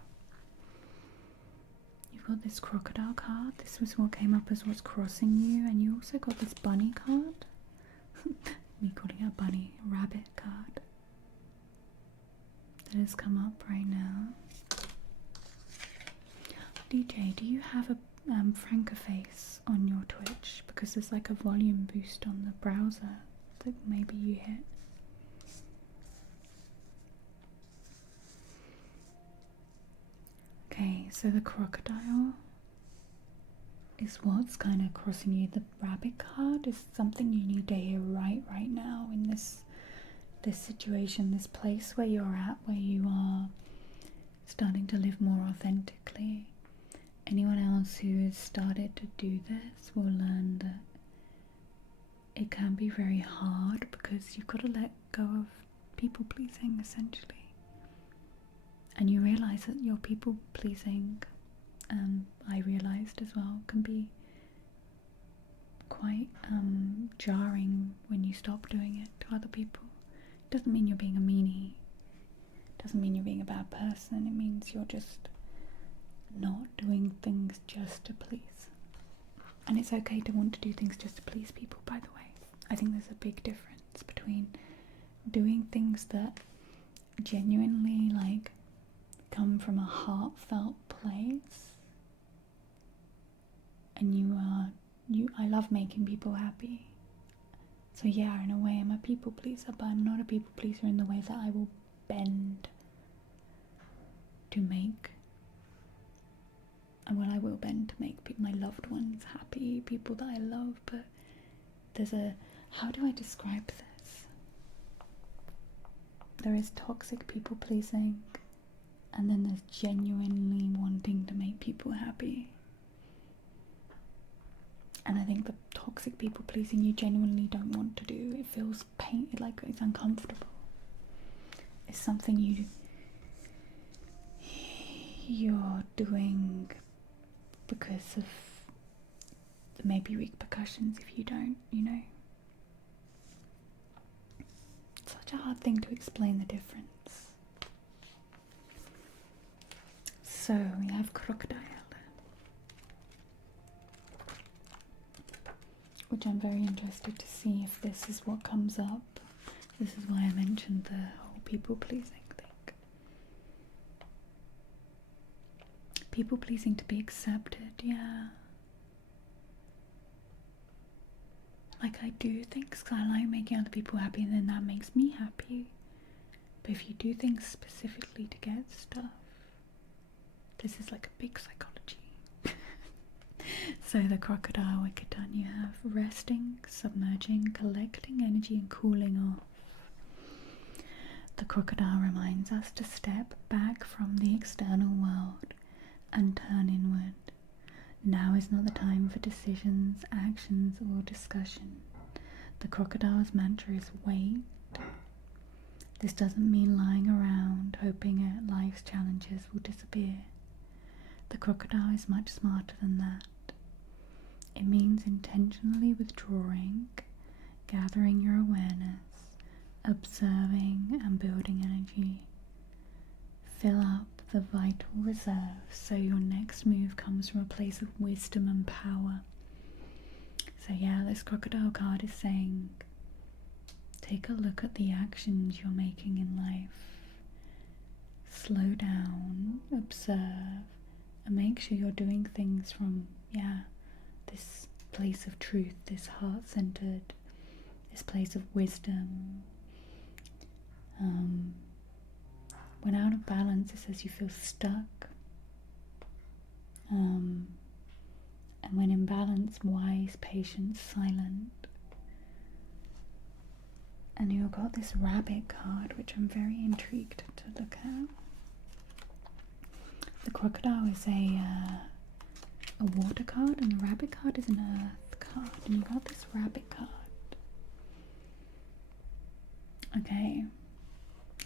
You've got this crocodile card, this was what came up as what's crossing you, and you also got this bunny card. Me calling it a bunny, rabbit card that has come up right now. DJ, do you have a Francoface on your Twitch? Because there's like a volume boost on the browser that maybe you hit. Okay, so the crocodile is what's kind of crossing you. The rabbit card is something you need to hear right now in this situation, this place where you're at, where you are starting to live more authentically. Anyone else who has started to do this will learn that it can be very hard, because you've got to let go of people pleasing, essentially. And you realize that your people pleasing, I realized as well, can be quite jarring when you stop doing it to other people. It doesn't mean you're being a meanie. It doesn't mean you're being a bad person. It means you're just not doing things just to please. And it's okay to want to do things just to please people, by the way. I think there's a big difference between doing things that genuinely come from a heartfelt place, and I love making people happy. So yeah, in a way I'm a people pleaser, but I'm not a people pleaser in the way that I will bend to make, I will bend to make my loved ones happy, people that I love, but how do I describe this? There is toxic people pleasing, and then there's genuinely wanting to make people happy. And I think the toxic people pleasing you genuinely don't want to do. It feels it's uncomfortable. It's something you're doing because of maybe repercussions if you don't, It's such a hard thing to explain the difference. So we have crocodile, which I'm very interested to see if this is what comes up. This is why I mentioned the whole people pleasing thing. people pleasing to be accepted, yeah. Like, I do things 'cause I like making other people happy, and then that makes me happy. But if you do things specifically to get stuff, this is like a big psychology. So the crocodile wicked done, you have resting, submerging, collecting energy and cooling off. The crocodile reminds us to step back from the external world and turn inward. Now is not the time for decisions, actions or discussion. The crocodile's mantra is wait. This doesn't mean lying around hoping life's challenges will disappear. The crocodile is much smarter than that. It means intentionally withdrawing, gathering your awareness, observing and building energy. Fill up the vital reserve so your next move comes from a place of wisdom and power. So yeah, this crocodile card is saying, take a look at the actions you're making in life. Slow down, observe, and make sure you're doing things from, this place of truth, this heart-centered, this place of wisdom. When out of balance, it says you feel stuck. And when in balance, wise, patient, silent. And you've got this rabbit card, which I'm very intrigued to look at. The crocodile is a water card, and the rabbit card is an earth card. And you got this rabbit card. Okay,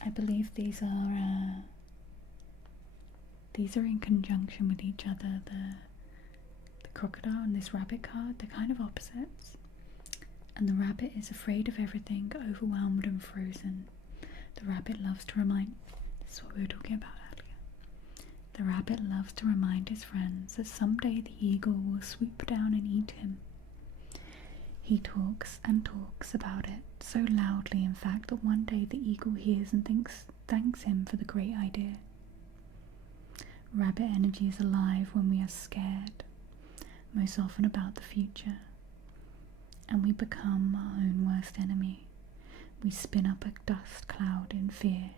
I believe these are in conjunction with each other. The crocodile and this rabbit card, they're kind of opposites. And the rabbit is afraid of everything, overwhelmed and frozen. The rabbit loves to remind, this is what we were talking about earlier. The rabbit loves to remind his friends that someday the eagle will swoop down and eat him. He talks and talks about it so loudly, in fact, that one day the eagle hears and thanks him for the great idea. Rabbit energy is alive when we are scared, most often about the future, and we become our own worst enemy. We spin up a dust cloud in fear,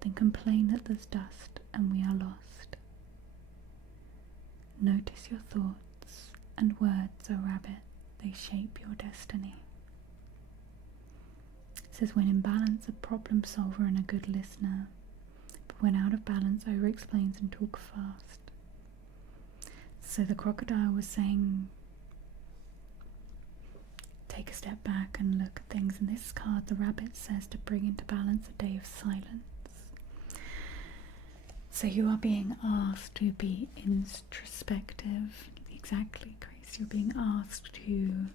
then complain that there's dust and we are lost. Notice your thoughts and words, O rabbit. They shape your destiny. It says, when in balance, a problem solver and a good listener. But when out of balance, over-explains and talk fast. So the crocodile was saying, take a step back and look at things. In this card, the rabbit says to bring into balance a day of silence. So you are being asked to be introspective. Exactly, Grace. You're being asked to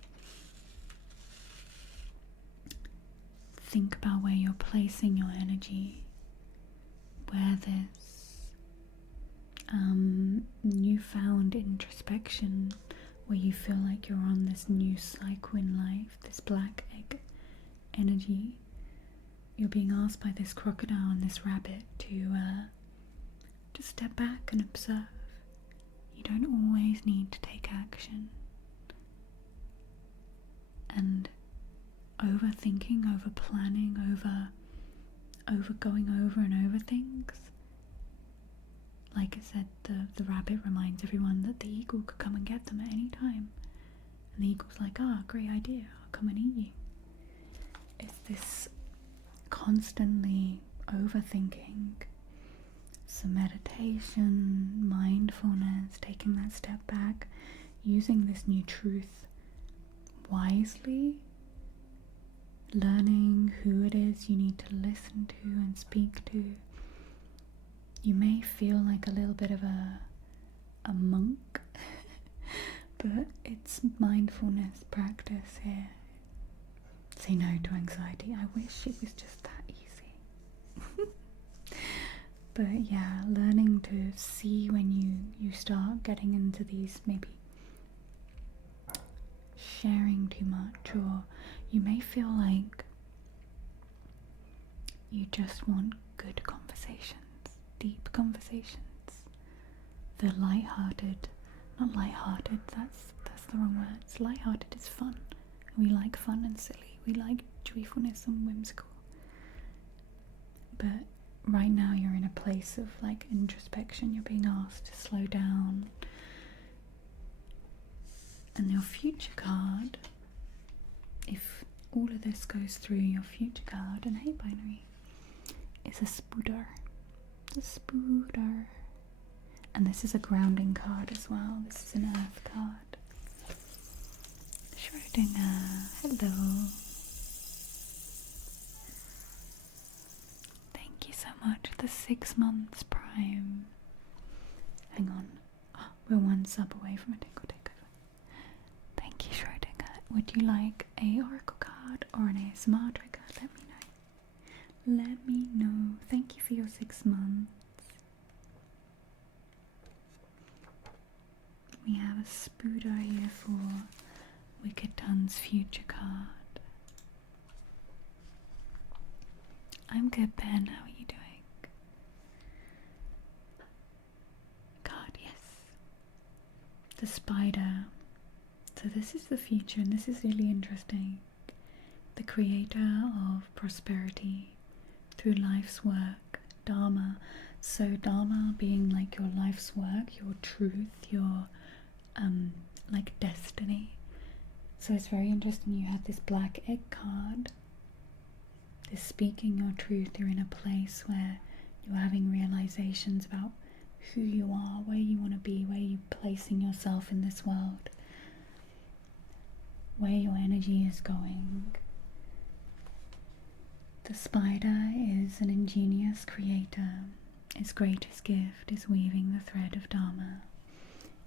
think about where you're placing your energy, where this newfound introspection, where you feel like you're on this new cycle in life, this black egg energy. You're being asked by this crocodile and this rabbit to just step back and observe. You don't always need to take action. And overthinking, over planning, over going over and over things. Like I said, the rabbit reminds everyone that the eagle could come and get them at any time. And the eagle's like, great idea, I'll come and eat you. It's this constantly overthinking. So meditation, mindfulness, taking that step back, using this new truth wisely, learning who it is you need to listen to and speak to. You may feel like a little bit of a monk, but it's mindfulness practice here. Say no to anxiety. I wish it was just that easy. But yeah, learning to see when you start getting into these, maybe sharing too much, or you may feel like you just want good conversations, deep conversations, the light-hearted, not light-hearted, that's the wrong word. It's light-hearted is fun. We like fun and silly. We like joyfulness and whimsical. But right now you're in a place of like introspection. You're being asked to slow down. And your future card, if all of this goes through, your future card, and hey binary, is a spooder. It's a spooder. And this is a grounding card as well. This is an earth card. Schrödinger, hello. Thank you so much for the 6 months Prime. Hang on. Oh, we're one sub away from a tingle takeover. Thank you, Schrödinger. Would you like a oracle card or an ASMR trigger? Let me know. Let me know. Thank you for your 6 months. We have a spooder here for Wicked Tongue's future card. I'm good, Ben. How are you doing? God, yes. The spider. So this is the future, and this is really interesting. The creator of prosperity through life's work, Dharma. So Dharma being like your life's work, your truth, your like destiny. So it's very interesting. You have this black egg card. This speaking your truth. You're in a place where you're having realizations about who you are, where you want to be, where you're placing yourself in this world, where your energy is going. The spider is an ingenious creator. Its greatest gift is weaving the thread of Dharma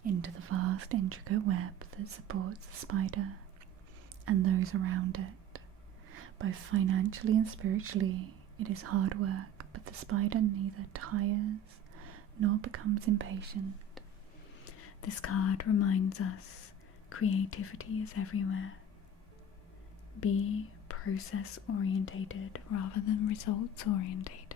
into the vast, intricate web that supports the spider and those around it. Both financially and spiritually, it is hard work, but the spider neither tires nor becomes impatient. This card reminds us creativity is everywhere. Be process-orientated rather than results-orientated.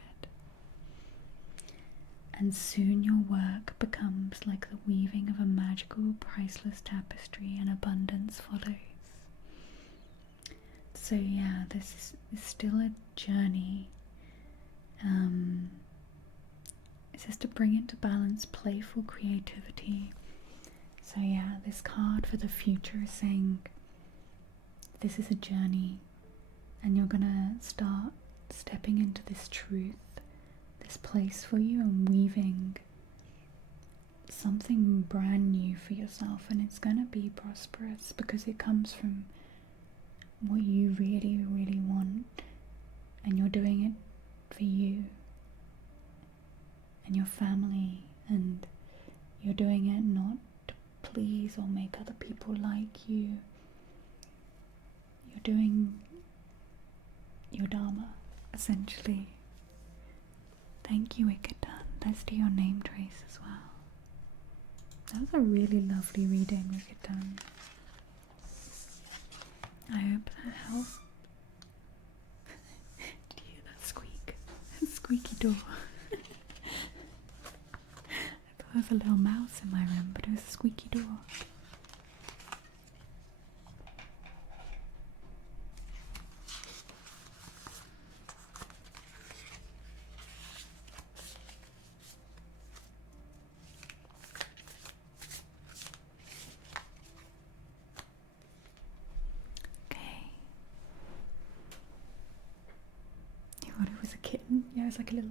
And soon your work becomes like the weaving of a magical, priceless tapestry, and abundance follows. So yeah, this is still a journey. It's just to bring into balance playful creativity. So yeah, this card for the future is saying this is a journey, and you're gonna start stepping into this truth, this place for you, and weaving something brand new for yourself, and it's gonna be prosperous because it comes from what you really, really want, and you're doing it for you and your family, and you're doing it not to please or make other people like you. You're doing your Dharma, essentially. Thank you, Wicked Tongue. Let's do your name trace as well. That was a really lovely reading, Wicked Tongue. I hope that helped. Did you hear that squeak? Squeaky door. I thought there was a little mouse in my room, but it was a squeaky door. Yeah, it's like a little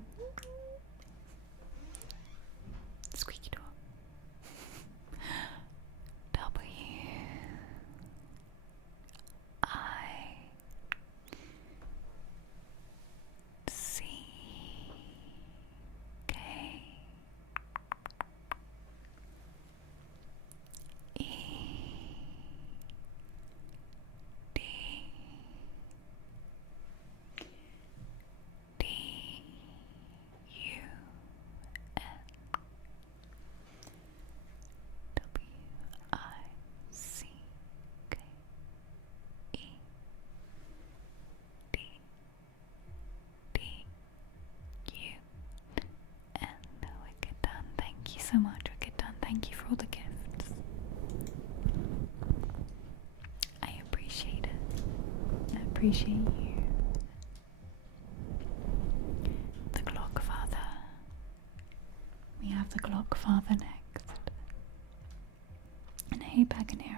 squeaky door. W I C K E D D U N W I C K E D D U N. Wicked Tongue. Thank you so much, Wicked Tongue. appreciate you. The Clock Father. We have the Clock Father next. And hey, Paganeros.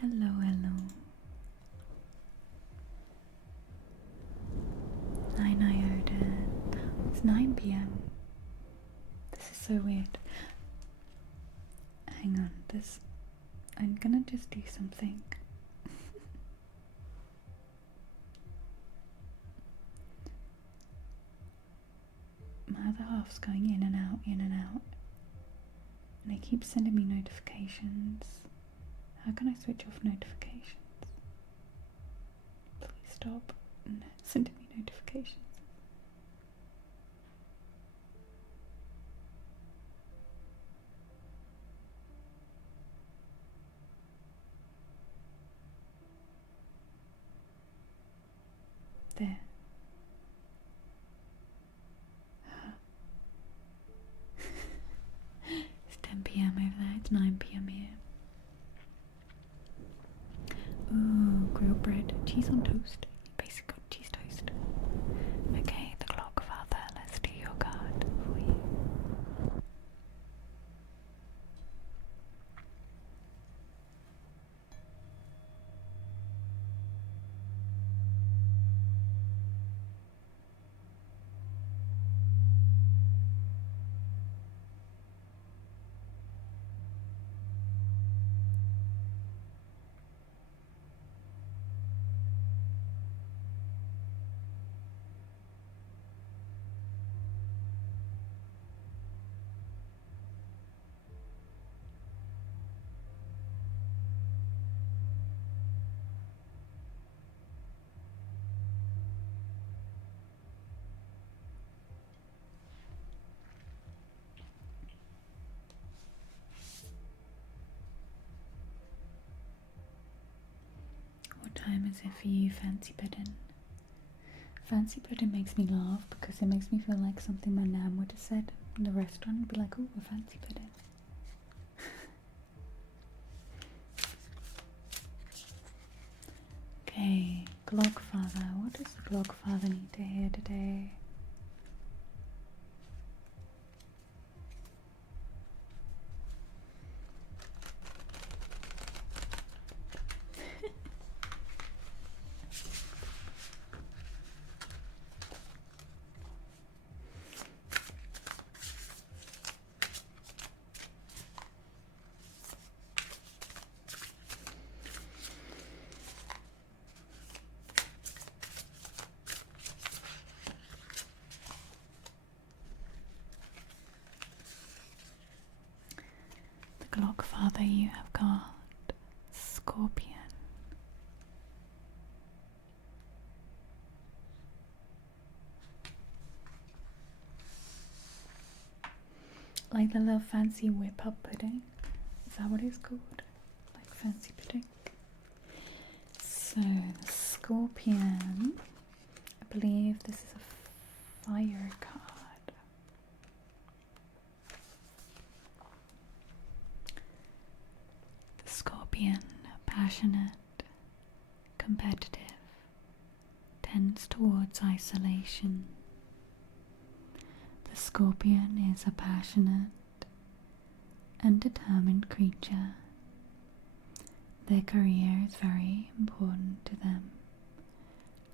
Hello, hello. Night night, Odin. It's 9 p.m. This is so weird. Hang on, I'm gonna just do something. My other half's going in and out, and they keep sending me notifications. How can I switch off notifications? Please stop sending me notifications. There. It's 10 p.m. over there, it's 9 p.m. here. Ooh, grilled bread, cheese on toast, basic cheese toast. Okay, the Clock Father, let's do your card for you. What time is it for you, Fancy Pudding? Fancy Pudding makes me laugh because it makes me feel like something my nan would have said in the restaurant. It'd be like, ooh, a Fancy Pudding. Okay, Clockfather. What does the Clockfather need to hear today? Clockfather, you have got Scorpion. Like the little fancy whip up pudding. Is that what it's called? Like fancy pudding? So, the Scorpion. I believe this is a fire card. Scorpion, passionate, competitive, tends towards isolation. The Scorpion is a passionate and determined creature. Their career is very important to them,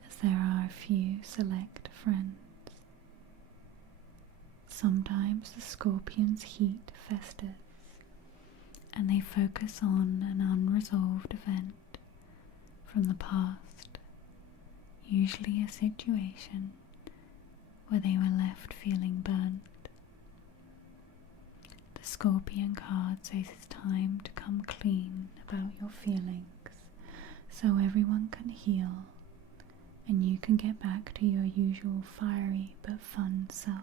as there are a few select friends. Sometimes the Scorpion's heat festers, and they focus on an unresolved event from the past, usually a situation where they were left feeling burnt. The Scorpion card says it's time to come clean about your feelings so everyone can heal and you can get back to your usual fiery but fun self.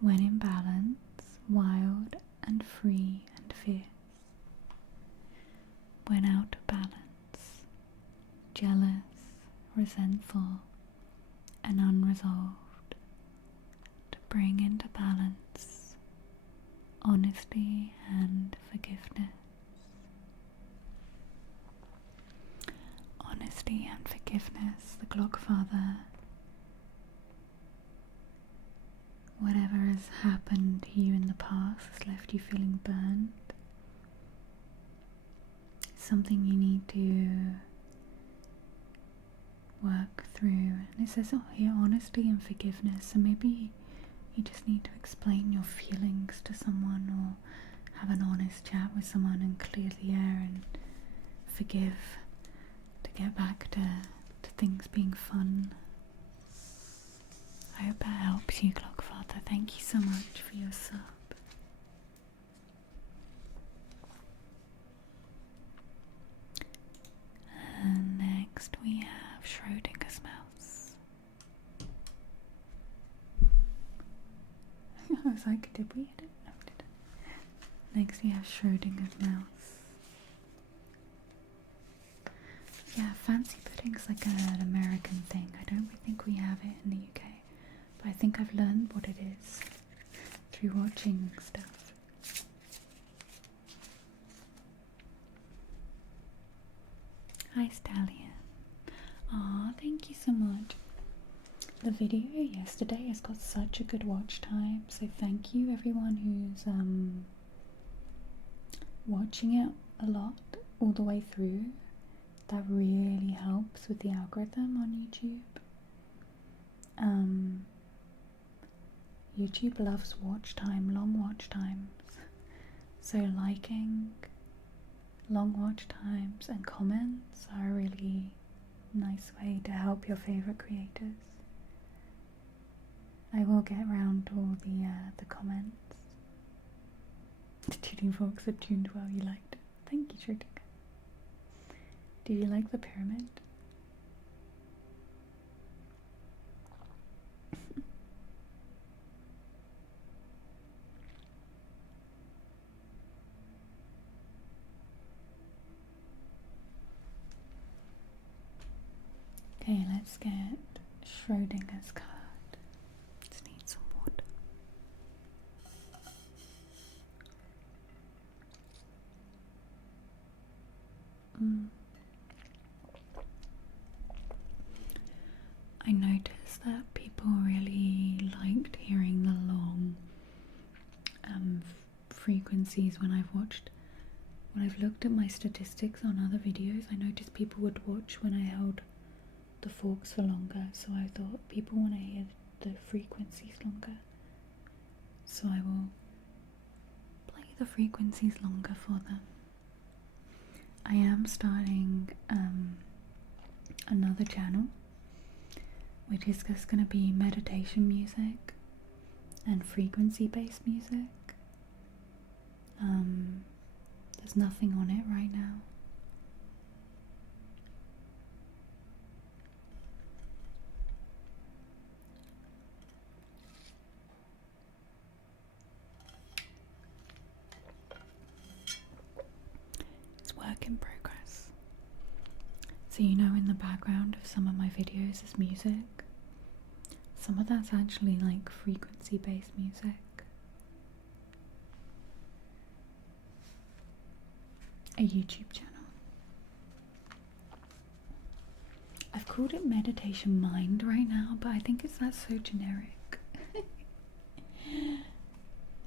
When in balance, wild and free and fierce. When out of balance, jealous, resentful, and unresolved. To bring into balance honesty and forgiveness. forgiveness, the Clockfather. Whatever has happened to you in the past has left you feeling burnt. Something you need to work through. And it says, oh, here, honesty and forgiveness. So maybe you just need to explain your feelings to someone, or have an honest chat with someone and clear the air and forgive, to get back to things being fun. I hope that helps you, Clockfather. Thank you so much for your sub. And next we have Schrodinger's mouse. I was like, did we edit? No, we didn't. Next we have Schrodinger's mouse. Yeah, fancy pudding's like an American thing. I don't think we have it in the UK. But I think I've learned what it is through watching stuff. Hi Stallion. Aw, thank you so much. The video yesterday has got such a good watch time, so thank you everyone who's watching it a lot all the way through. That really helps with the algorithm on YouTube. YouTube loves watch time, long watch times. So liking, long watch times and comments are a really nice way to help your favorite creators. I will get around to all the comments. The tuning forks are tuned well, you liked it. Thank you, Shrutika. Did you like the pyramid? Okay, let's get Schrodinger's card. Just need some water. I noticed that people really liked hearing the long frequencies when I've looked at my statistics on other videos. I noticed people would watch when I held the forks for longer, so I thought people want to hear the frequencies longer, so I will play the frequencies longer for them. I am starting another channel, which is just going to be meditation music and frequency based music. There's nothing on it right now. It's work in progress. So you know, in the background of some of my videos is music. Some of that's actually like frequency based music. A YouTube channel. I've called it Meditation Mind right now, but I think that's so generic.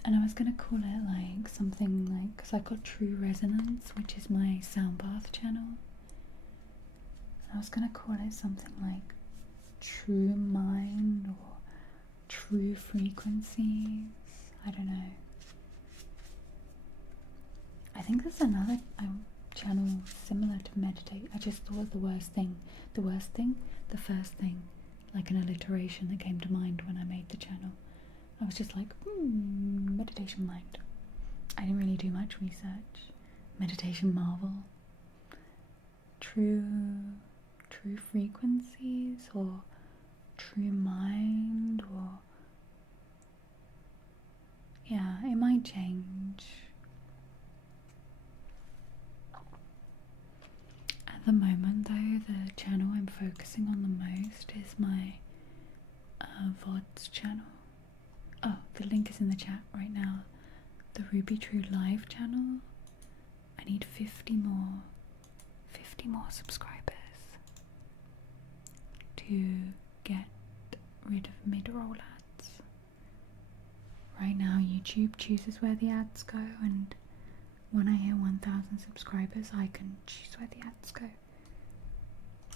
And I was gonna call it like something like, because I've got True Resonance, which is my sound bath channel. I was gonna call it something like True Mind or True Frequencies. I don't know. I think there's another channel similar to Meditate. I just thought the first thing, like an alliteration that came to mind when I made the channel. I was just like, Meditation Mind. I didn't really do much research. Meditation Marvel. True Frequencies, or True Mind, or yeah, it might change. At the moment though, the channel I'm focusing on the most is my VODs channel. Oh, the link is in the chat right now. The rubytrue live channel. I need 50 more subscribers. to get rid of mid-roll ads. Right now YouTube chooses where the ads go, and when I hit 1,000 subscribers I can choose where the ads go.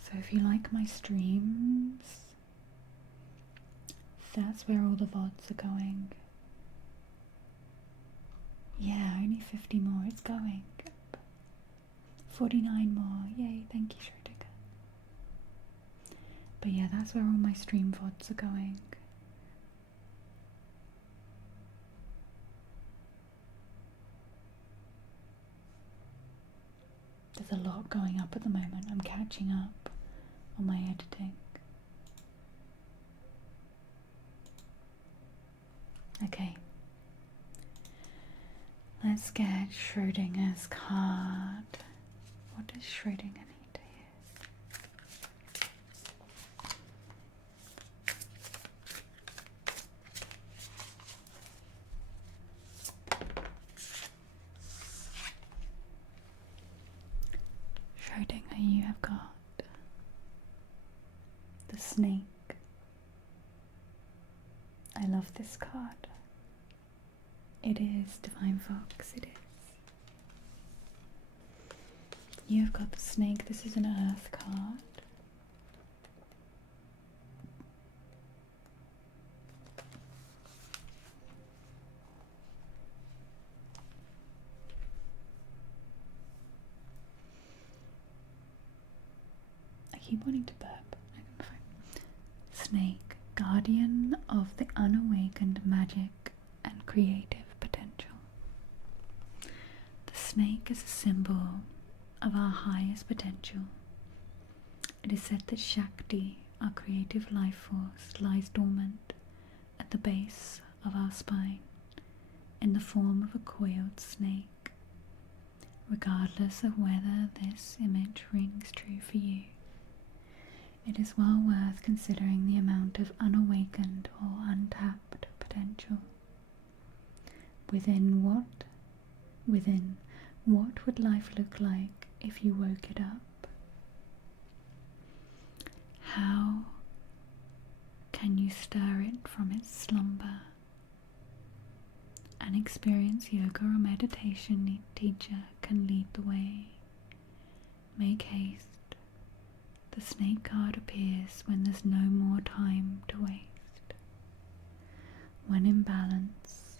So if you like my streams, that's where all the VODs are going. Yeah, only 50 more it's going. 49 more, yay, thank you Schrodinger. But yeah, that's where all my stream VODs are going. There's a lot going up at the moment. I'm catching up on my editing. Okay. Let's get Schrodinger's card. What does Schrodinger need to hear? Schrodinger, you have got the snake. I love this card. It is Divine Fox, it is. You've got the snake. This is an earth card. I keep wanting to burp. I can find. Snake, guardian of the unawakened magic and creative potential. The snake is a symbol of our highest potential. It is said that Shakti, our creative life force, lies dormant at the base of our spine in the form of a coiled snake. Regardless of whether this image rings true for you, it is well worth considering the amount of unawakened or untapped potential. Within what would life look like if you woke it up? How can you stir it from its slumber? An experienced yoga or meditation teacher can lead the way. Make haste. The snake card appears when there's no more time to waste. When in balance,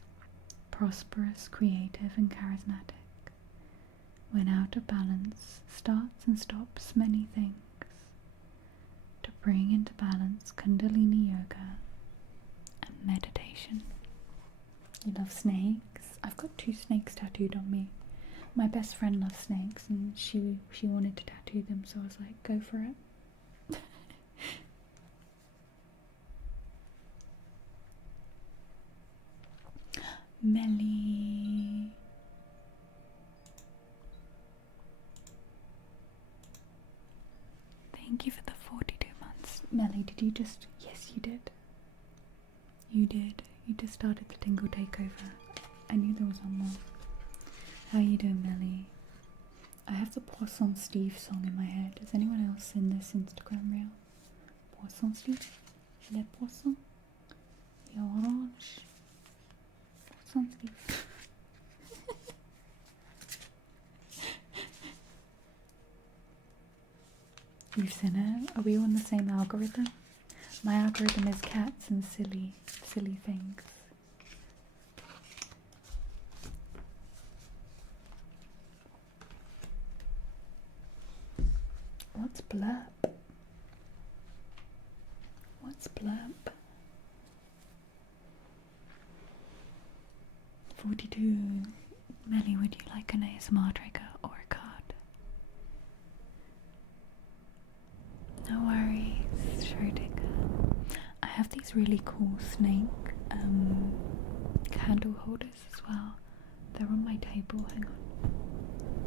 prosperous, creative and charismatic. When out of balance, starts and stops many things. To bring into balance Kundalini Yoga and meditation. You love snakes? I've got 2 snakes tattooed on me. My best friend loves snakes and she wanted to tattoo them, so I was like, go for it. Melly. Thank you for the 42 months. Melly, did you just... Yes, you did. You did. You just started the Tingle Takeover. I knew there was one more. How are you doing, Melly? I have the Poisson Steve song in my head. Has anyone else seen this Instagram reel? Poisson Steve? Le Poisson? The Orange? Poisson Steve. You've seen it? Are we on the same algorithm? My algorithm is cats and silly things. What's blurb? What's blurb? 42. Melly, would you like an ASMR trigger or a card? No worries, Schrodinger. I have these really cool snake candle holders as well. They're on my table, hang on.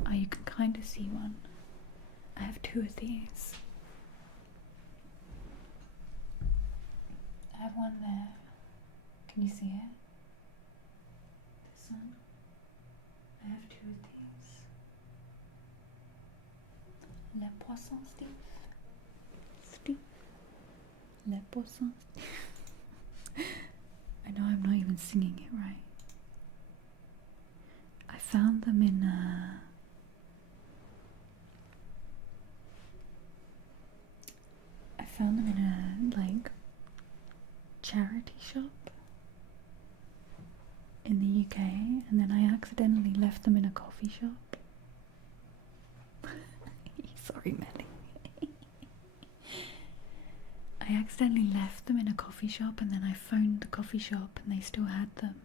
Oh, you can kind of see one. I have 2 of these. I have one there. Can you see it? This one. I have 2 of these. Le Poisson Steve. Steve. poissons. I know I'm not even singing it right. I found them in a like charity shop in the UK, and then I accidentally left them in a coffee shop. Sorry, Melly. I accidentally left them in a coffee shop, and then I phoned the coffee shop and they still had them.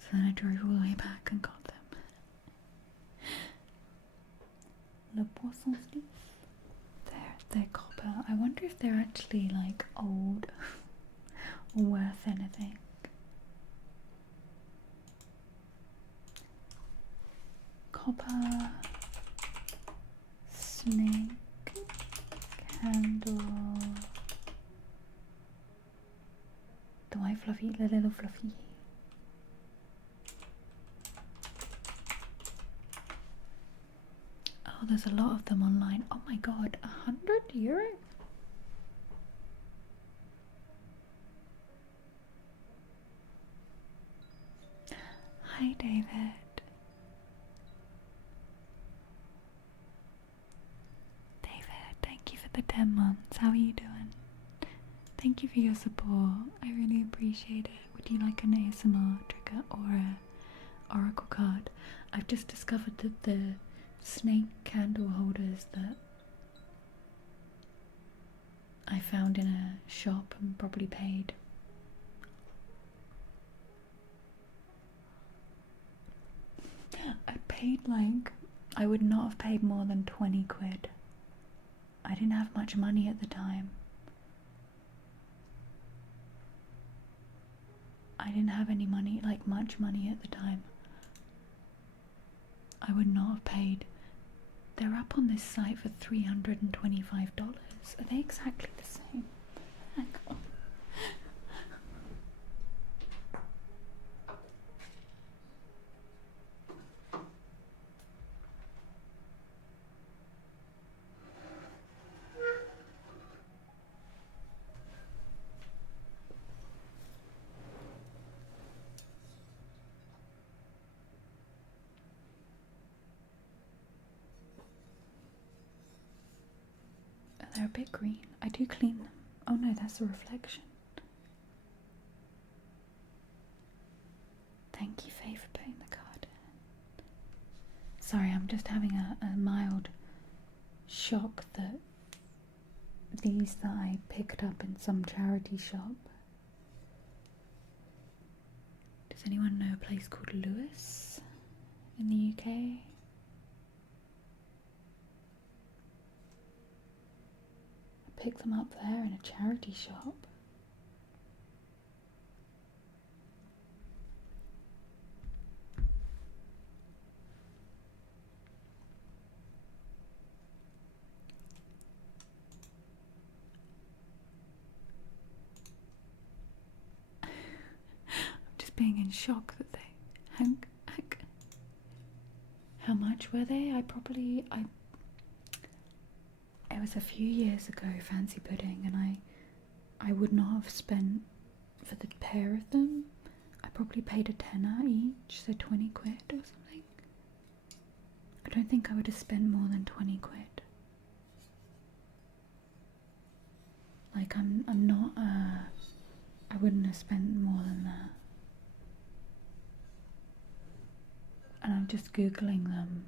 So then I drove all the way back and got them. Le poisson sticks. They're copper. I wonder if they're actually like old or worth anything. Copper snake candle. The white fluffy, the little fluffy. Oh, there's a lot of them online. Oh my god, €100? Hi, David. David, thank you for the 10 months. How are you doing? Thank you for your support. I really appreciate it. Would you like an ASMR trigger or a oracle card? I've just discovered that the snake candle holders that I found in a shop and probably paid like, I would not have paid more than 20 quid. I didn't have much money at the time. I didn't have any money, like much money at the time. I would not have paid. They're up on this site for $325. Are they exactly the same? Hang on. They're a bit green. I do clean them. Oh no, that's a reflection. Thank you, Faye, for putting the card in. Sorry, I'm just having a mild shock that these that I picked up in some charity shop. Does anyone know a place called Lewis in the UK? Pick them up there in a charity shop. I'm just being in shock that they how much were they? It was a few years ago, Fancy Pudding, and I would not have spent for the pair of them. I probably paid a tenner each, so 20 quid or something. I don't think I would have spent more than 20 quid. Like, I'm not, I wouldn't have spent more than that. And I'm just Googling them.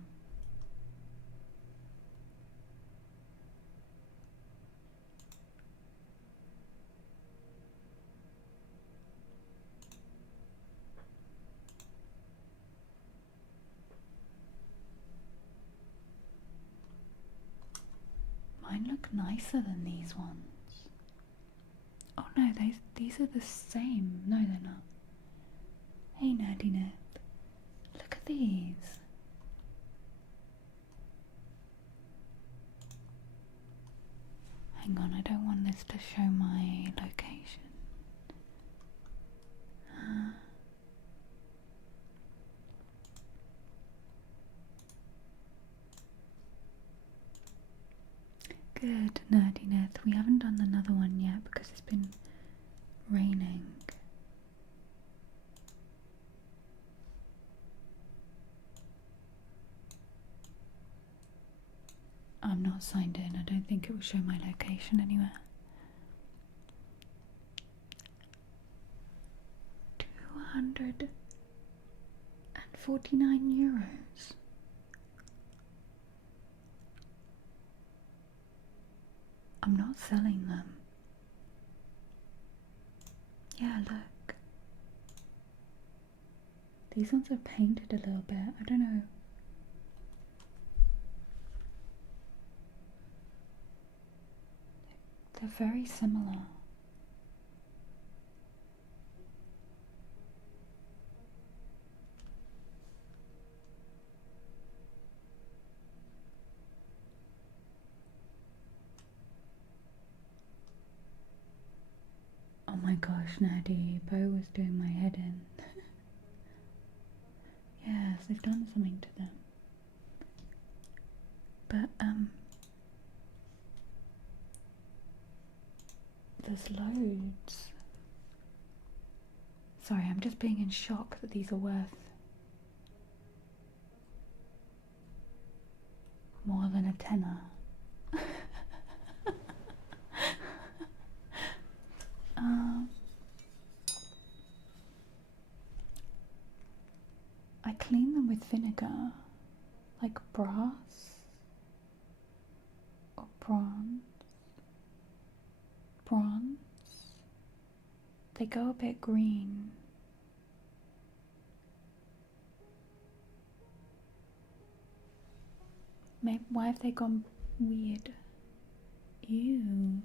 Mine look nicer than these ones. Oh no, these are the same. No, they're not. Hey, Nerdiness. Look at these. Hang on, I don't want this to show my location. Good, Nerdiness. We haven't done another one yet because it's been raining. I'm not signed in. I don't think it will show my location anywhere. 249 euros. I'm not selling them. Yeah, look. These ones are painted a little bit. I don't know. They're very similar. Oh my gosh, Nadia, Bo was doing my head in. Yes, they've done something to them. But, there's loads. Sorry, I'm just being in shock that these are worth more than a tenner. I clean them with vinegar, like brass or bronze. They go a bit green. Maybe, why have they gone weird? Ew.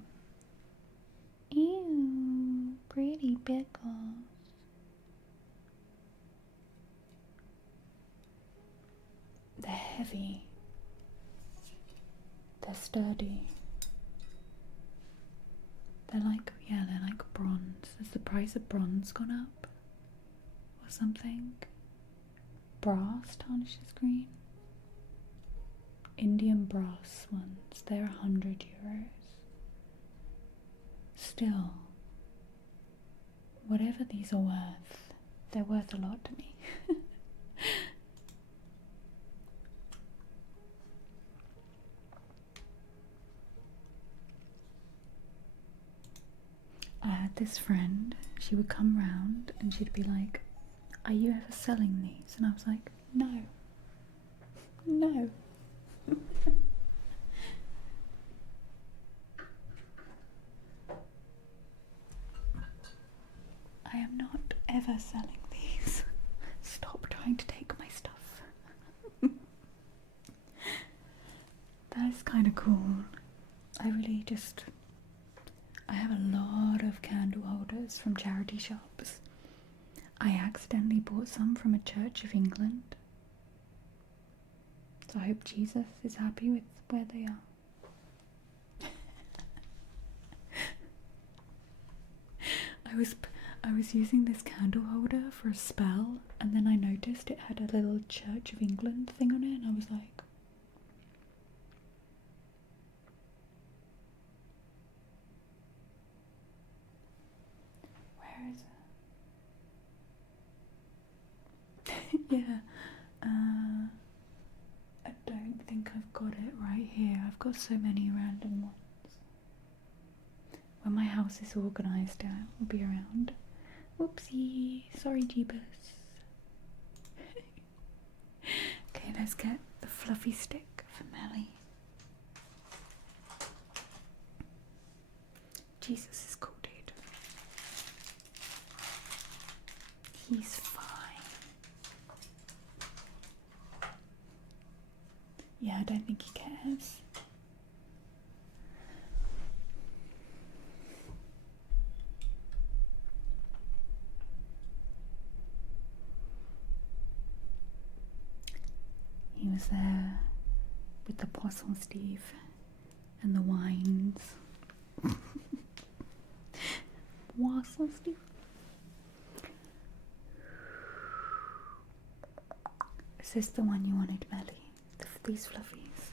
Ew, pretty pickles. They're heavy. They're sturdy. They're like, yeah, they're like bronze. Has the price of bronze gone up? Or something? Brass tarnishes green? Indian brass ones, they're 100 euros. Still, whatever these are worth, they're worth a lot to me. I had this friend, she would come round and she'd be like, "Are you ever selling these?" And I was like, "No. No." I am not ever selling these. Stop trying to take my stuff. That is kind of cool. I have a lot of candle holders from charity shops. I accidentally bought some from a Church of England. So I hope Jesus is happy with where they are. I was using this candle holder for a spell, and then I noticed it had a little Church of England thing on it, and I was like, where is it? Yeah, I don't think I've got it right here. I've got so many random ones. When my house is organised, I will be around. Whoopsie, sorry Jeebus. Okay, let's get the fluffy stick for Melly. Jesus is cool, dude. He's fine. Yeah, I don't think he cares. He was there with the Poisson Steve and the wines. Poisson Steve. Is this the one you wanted, Melly? These fluffies.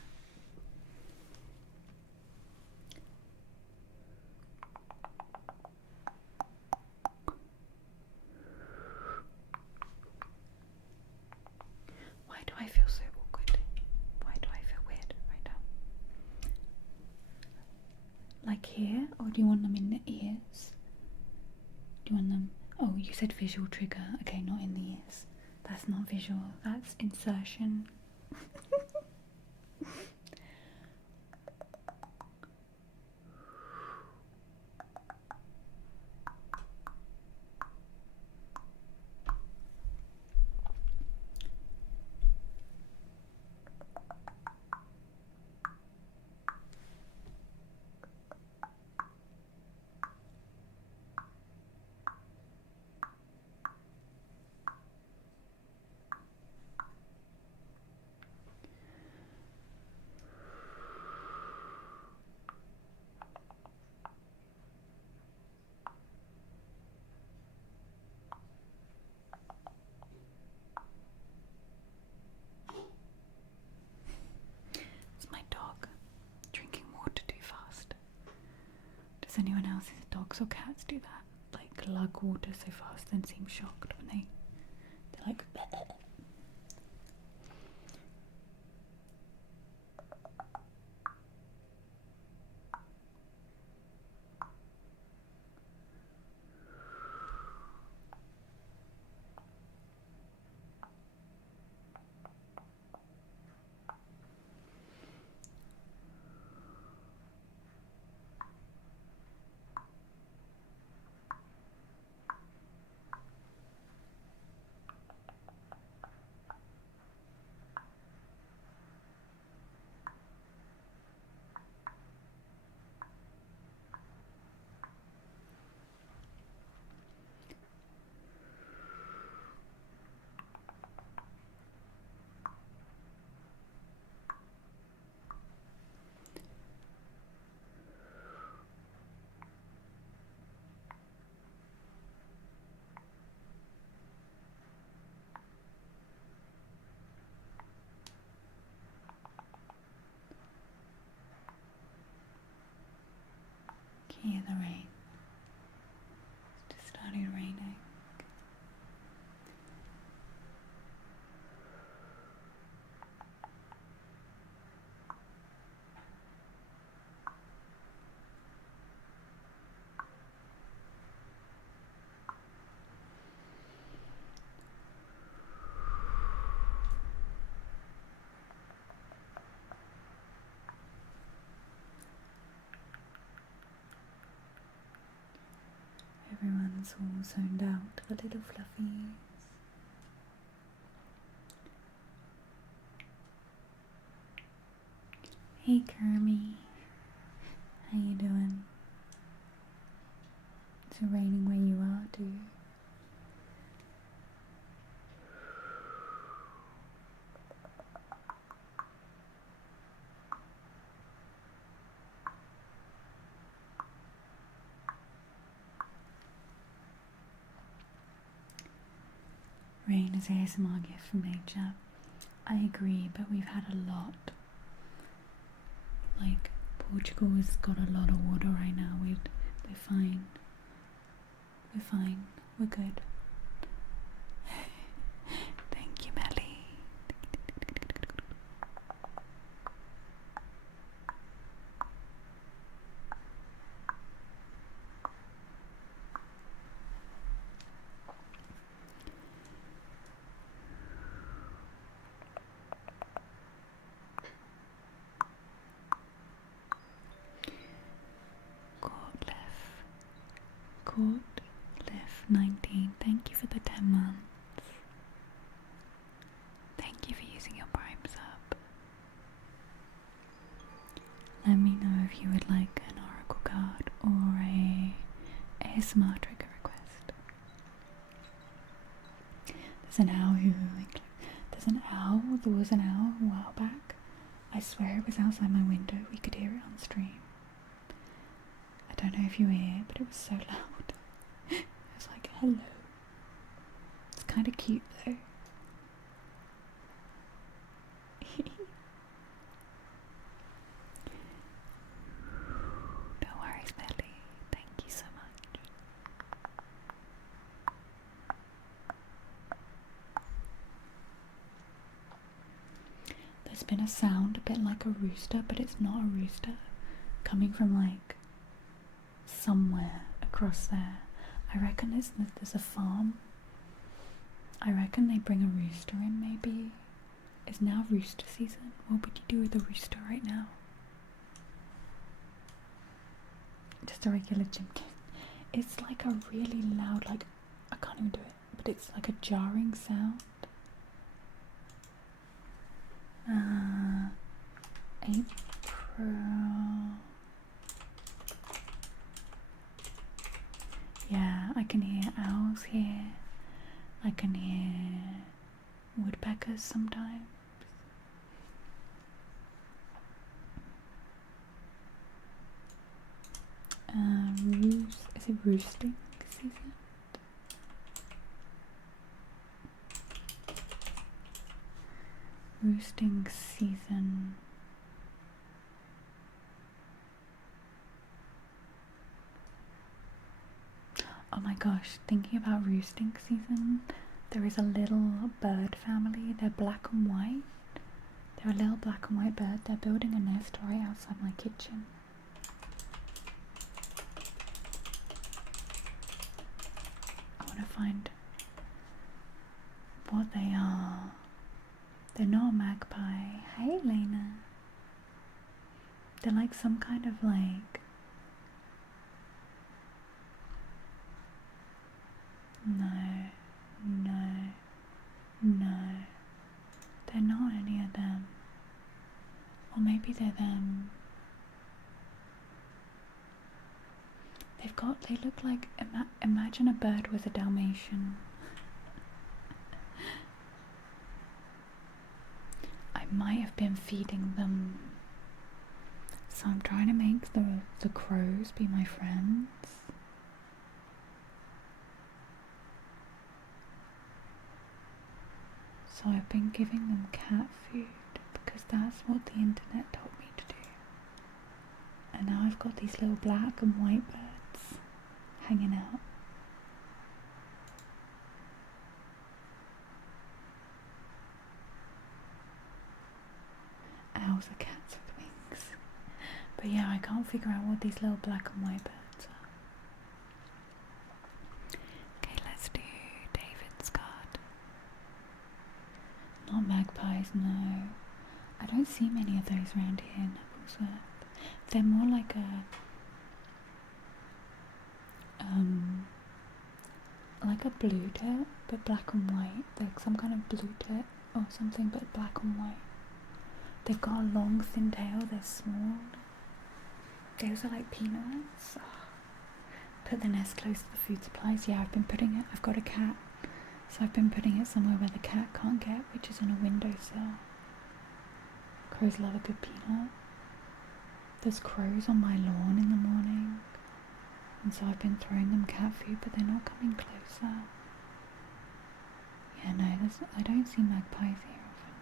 like here, or do you want them in the ears? Do you want them? Oh, you said visual trigger. Okay, not in the ears. That's not visual. That's insertion. It's my dog drinking water too fast. Does anyone else's dogs or cats do that? Like lug water so fast then seem shocked when they're like hear the rain. It's just started raining. Everyone's all zoned out, the little fluffies. Hey Kermie, how you doing? Is it raining where you are too? Rain is ASMR gift from nature. I agree, but we've had a lot. Like, Portugal has got a lot of water right now. We're fine. We're fine. We're good. Thank you, Melly. Court Live 19, thank you for the 10 months. Thank you for using your Prime sub. Let me know if you would like an oracle card or a ASMR trigger request. There was an owl a while back. I swear it was outside my window. We could hear it on stream. I don't know if you hear it, but it was so loud. It was like, hello. It's kind of cute though. Don't worry, Smelly. Thank you so much. There's been a sound a bit like a rooster, but it's not a rooster, coming from like somewhere across there. I reckon there's a farm. I reckon they bring a rooster in, maybe. It's now rooster season. What would you do with a rooster right now? Just a regular gym kit. It's like a really loud, like, I can't even do it, but it's like a jarring sound. April. Yeah, I can hear owls here. I can hear woodpeckers sometimes. Is it roosting season? Roosting season. Oh my gosh, thinking about roosting season, there is a little bird family. They're black and white. They're a little black and white bird. They're building a nest right outside my kitchen. I want to find what they are. They're not a magpie. Hey, Lena. They're like some kind of like... No. They're not any of them. Or maybe they're them. They look like, imagine a bird with a Dalmatian. I might have been feeding them. So I'm trying to make the crows be my friends. So I've been giving them cat food because that's what the internet told me to do. And now I've got these little black and white birds hanging out. Owls are cats with wings. But yeah, I can't figure out what these little black and white birds are. Okay, let's do David's card. Not magpies, no. I don't see many of those around here in Napplesworth. They're more like a blue tit, but black and white. They're some kind of blue tit or something, but black and white. They've got a long, thin tail. They're small. Those are like peanuts. Oh. Put the nest close to the food supplies. Yeah, I've got a cat. So I've been putting it somewhere where the cat can't get, which is on a windowsill. Crows love a good peanut. There's crows on my lawn in the morning. And so I've been throwing them cat food, but they're not coming closer. Yeah, no, I don't see magpies here often.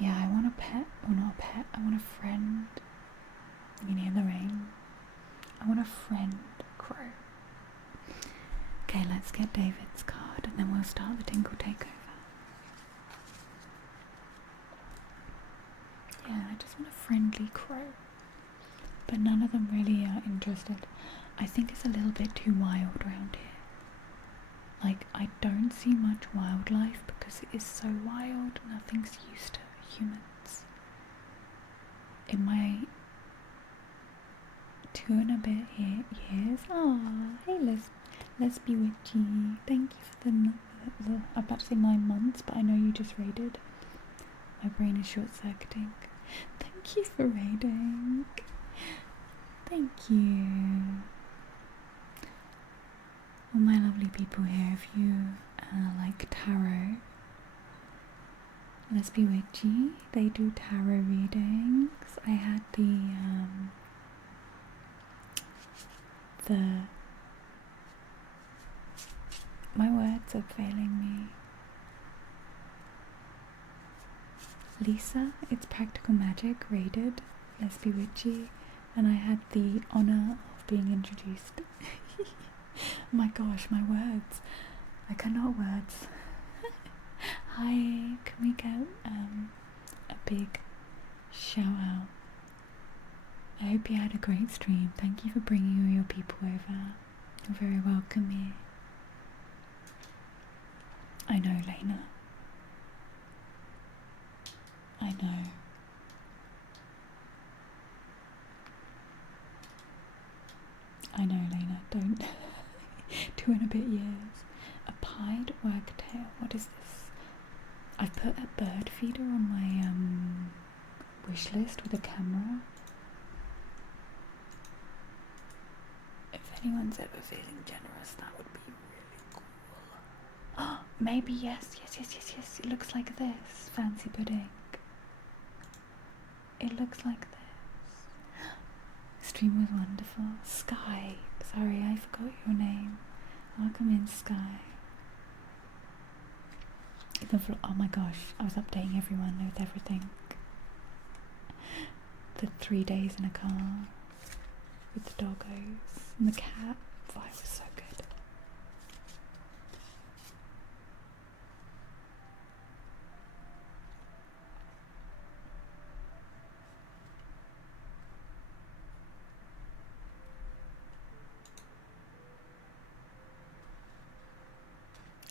Yeah, I want a pet. Well, not a pet. I want a friend. You can hear the rain. I want a friend crow. Okay, let's get David's card and then we'll start the Tinkle Takeover. Yeah, I just want a friendly crow. But none of them really are interested. I think it's a little bit too wild around here. Like, I don't see much wildlife because it is so wild. Nothing's used to humans. In my 2 and a bit years. Oh, hey let's be witchy. Thank you for the I'm about to say 9 months, but I know you just raided. My brain is short-circuiting. Thank you for raiding. Thank you. All my lovely people here, if you like tarot, let's be witchy. They do tarot readings. I had my words are failing me. Lisa, it's Practical Magic, rated. Let's be witchy. And I had the honour of being introduced. My gosh, my words. I cannot words. Hi, can we get a big shout out? I hope you had a great stream. Thank you for bringing all your people over. You're very welcome here. I know, Lena. I know. I know, Lena. Don't. 2.5 years. A pied wagtail. What is this? I've put a bird feeder on my wish list with a camera. If anyone's ever feeling generous, that would be really cool. Oh, maybe yes. It looks like this. Fancy pudding. It looks like this. Stream was wonderful. Sky. Sorry, I forgot your name. Welcome in, Sky. Oh my gosh, I was updating everyone with everything. The 3 days in a car with the doggos and the cat. Oh, it was so good.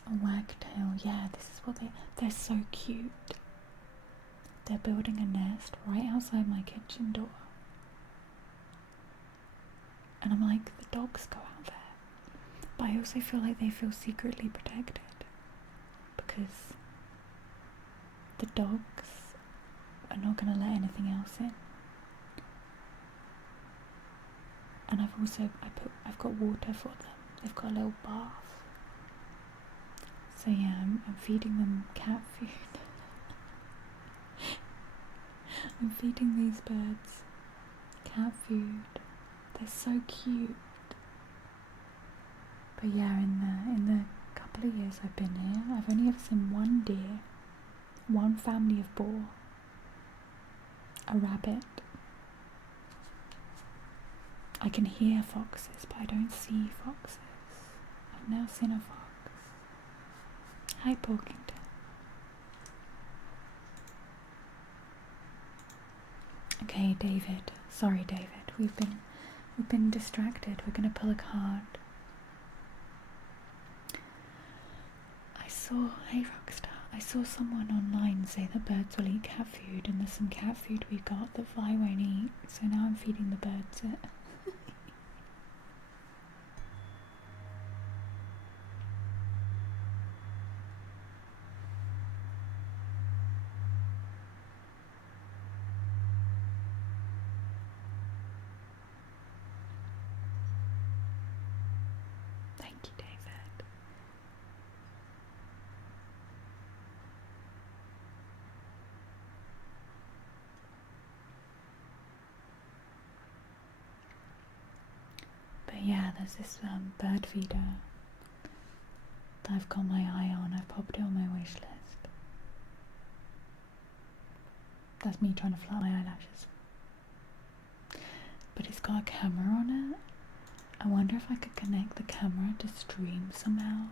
A wagtail, yeah, this is what they're so cute. They're building a nest right outside my kitchen door. And I'm like, the dogs go out there. But I also feel like they feel secretly protected. Because the dogs are not going to let anything else in. And I've got water for them. They've got a little bath. So yeah, I'm feeding them cat food. I'm feeding these birds cat food. They're so cute. But yeah, in the couple of years I've been here, I've only ever seen one deer, one family of boar, a rabbit. I can hear foxes, but I don't see foxes. I've now seen a fox. Hi, Porkington. Okay, David. Sorry, David. We've been distracted. We're gonna pull a card. Hey Rockstar. I saw someone online say that birds will eat cat food, and there's some cat food we got that Vi won't eat. So now I'm feeding the birds it. Thank you, David. But yeah, there's this bird feeder that I've got my eye on. I've popped it on my wish list. That's me trying to flat my eyelashes. But it's got a camera on it. I wonder if I could connect the camera to stream somehow.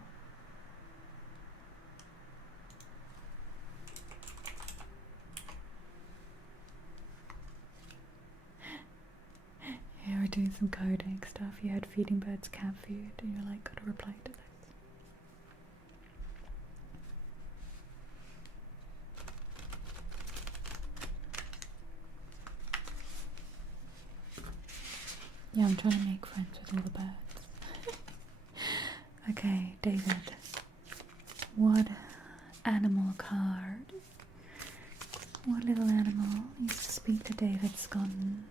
Yeah, we're doing some coding stuff. You had feeding birds cat food, and you're like, gotta reply to this. Yeah, I'm trying to make friends with all the birds. Okay, David. What animal card? What little animal used to speak to David Scotton?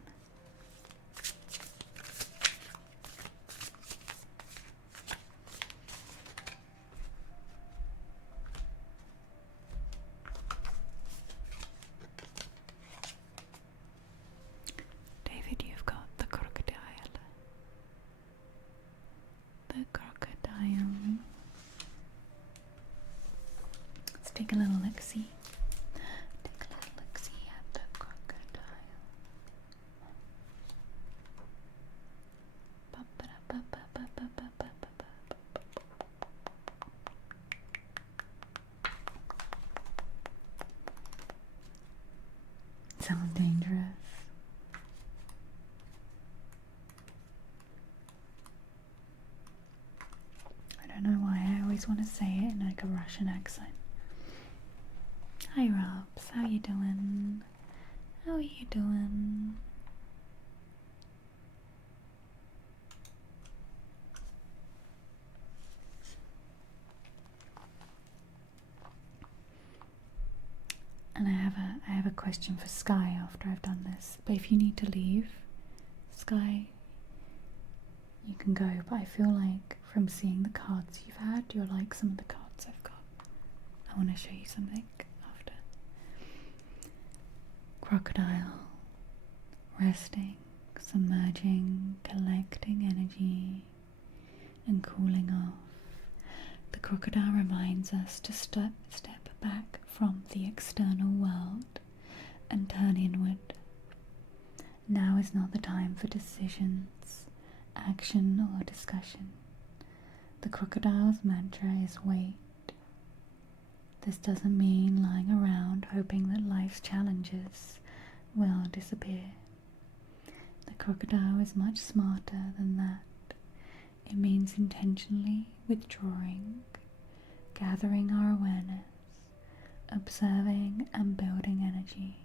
David, you've got the crocodile. The crocodile. Let's take a little look-see. Take a little look-see at the crocodile. Sounds dangerous. want to say it in like a Russian accent. Hi Robs, how you doing? How are you doing? And I have a question for Sky after I've done this. But if you need to leave, Sky, you can go. But I feel like from seeing the cards you've had, you're like some of the cards I've got. I want to show you something after. Crocodile, resting, submerging, collecting energy, and cooling off. The crocodile reminds us to step back from the external world and turn inward. Now is not the time for decisions, action, or discussion. The crocodile's mantra is wait. This doesn't mean lying around hoping that life's challenges will disappear. The crocodile is much smarter than that. It means intentionally withdrawing, gathering our awareness, observing and building energy.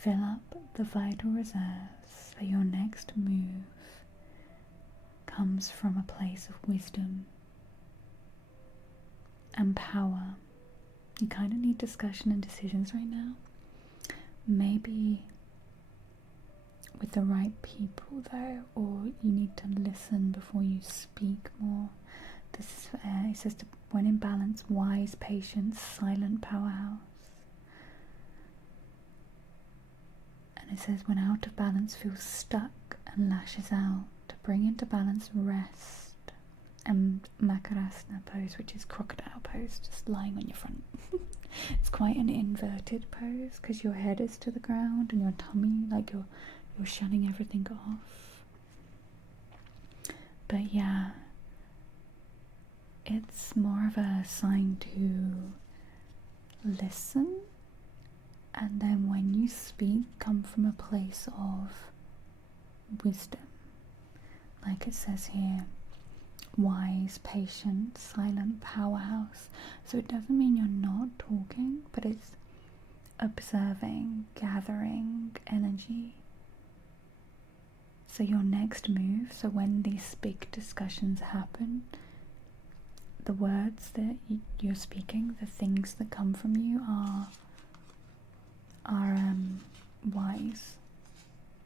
Fill up the vital reserves so your next move comes from a place of wisdom and power. You kind of need discussion and decisions right now. Maybe with the right people though, or you need to listen before you speak more. This is it says to, when in balance, wise, patient, silent powerhouse. And it says when out of balance, feels stuck and lashes out. To bring into balance, rest and Makarasana pose, which is crocodile pose, just lying on your front. It's quite an inverted pose because your head is to the ground and your tummy, like you're shutting everything off. But yeah, it's more of a sign to listen, and then when you speak, come from a place of wisdom. Like it says here, wise, patient, silent powerhouse. So it doesn't mean you're not talking, but it's observing, gathering energy. So your next move, so when these big discussions happen, the words that you're speaking, the things that come from you are wise,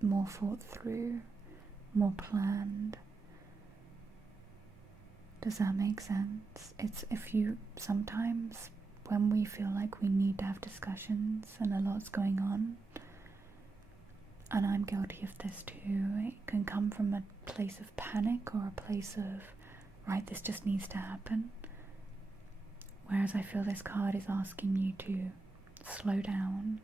more thought through, more planned. Does that make sense? It's if you sometimes when we feel like we need to have discussions and a lot's going on, and I'm guilty of this too, it can come from a place of panic or a place of, right, this just needs to happen. Whereas I feel this card is asking you to slow down.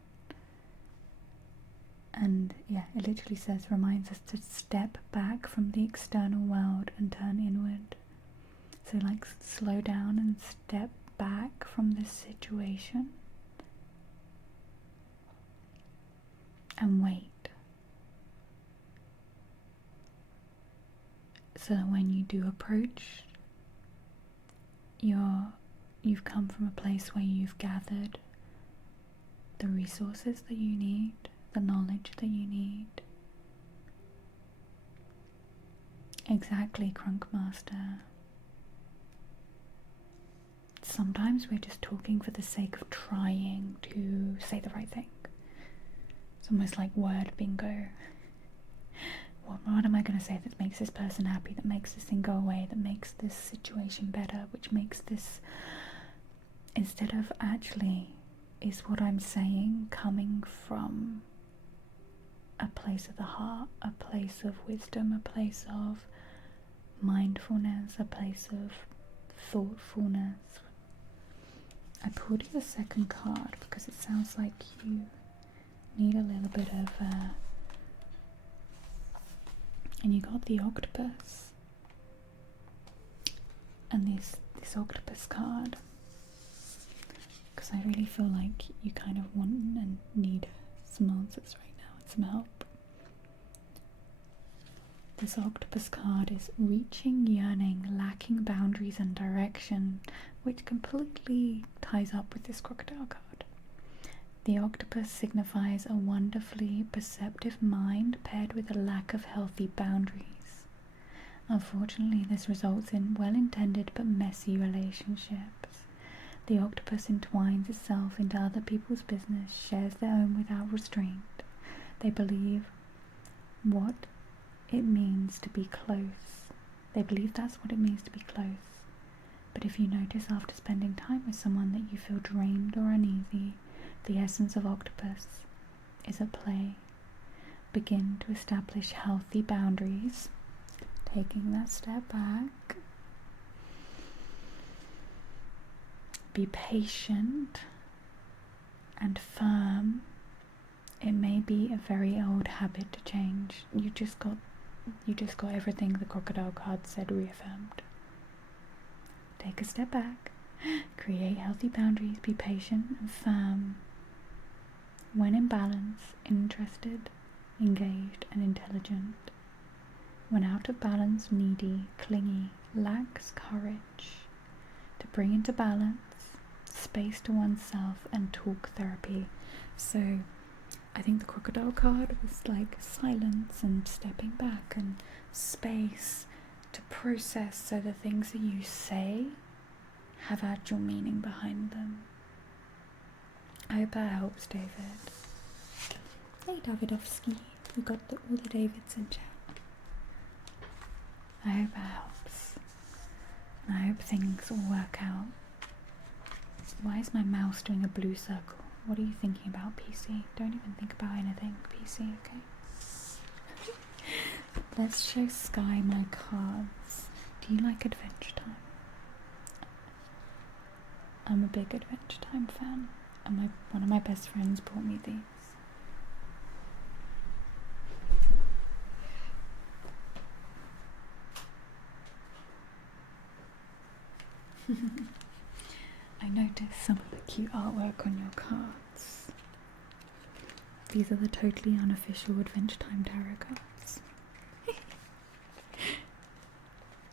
And yeah, it literally says, reminds us to step back from the external world and turn inward. So like slow down and step back from this situation and wait. So that when you do approach, you've come from a place where you've gathered the resources that you need, the knowledge that you need. Exactly, Crunk Master. Sometimes we're just talking for the sake of trying to say the right thing. It's almost like word bingo. What am I going to say that makes this person happy, that makes this thing go away, that makes this situation better, which makes this, instead of actually, is what I'm saying coming from a place of the heart, a place of wisdom, a place of mindfulness, a place of thoughtfulness. I pulled you a second card because it sounds like you need a little bit of and you got the octopus and this octopus card because I really feel like you kind of want and need some answers right now and some help. This octopus card is reaching, yearning, lacking boundaries and direction, which completely ties up with this crocodile card. The octopus signifies a wonderfully perceptive mind paired with a lack of healthy boundaries. Unfortunately, this results in well-intended but messy relationships. The octopus entwines itself into other people's business, shares their own without restraint. They believe what it means to be close. They believe that's what it means to be close. But if you notice after spending time with someone that you feel drained or uneasy, the essence of octopus is at play. Begin to establish healthy boundaries, taking that step back. Be patient and firm. It may be a very old habit to change. You just got everything the crocodile card said reaffirmed. Take a step back, create healthy boundaries, be patient and firm. When in balance, interested, engaged and intelligent. When out of balance, needy, clingy, lacks courage. To bring into balance, space to oneself and talk therapy. So I think the crocodile card was like silence and stepping back and space to process, so the things that you say have actual meaning behind them. I hope that helps, David. Hey, Davidovsky. We got all the Davids in chat. I hope it helps. And I hope things will work out. Why is my mouse doing a blue circle? What are you thinking about, PC? Don't even think about anything, PC, okay? Let's show Sky my cards. Do you like Adventure Time? I'm a big Adventure Time fan, and one of my best friends brought me these. I noticed some of the cute artwork on your cards. These are the totally unofficial Adventure Time tarot cards.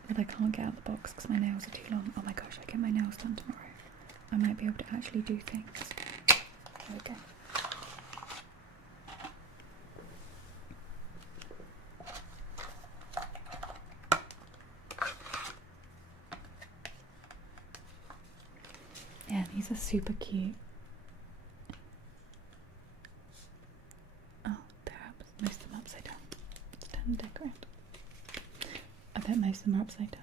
But I can't get out the box because my nails are too long. Oh my gosh, I get my nails done tomorrow. I might be able to actually do things. There we go. Yeah, these are super cute. Oh, they're up. Most of them upside down. It's time to decorate. I bet most of them are upside down.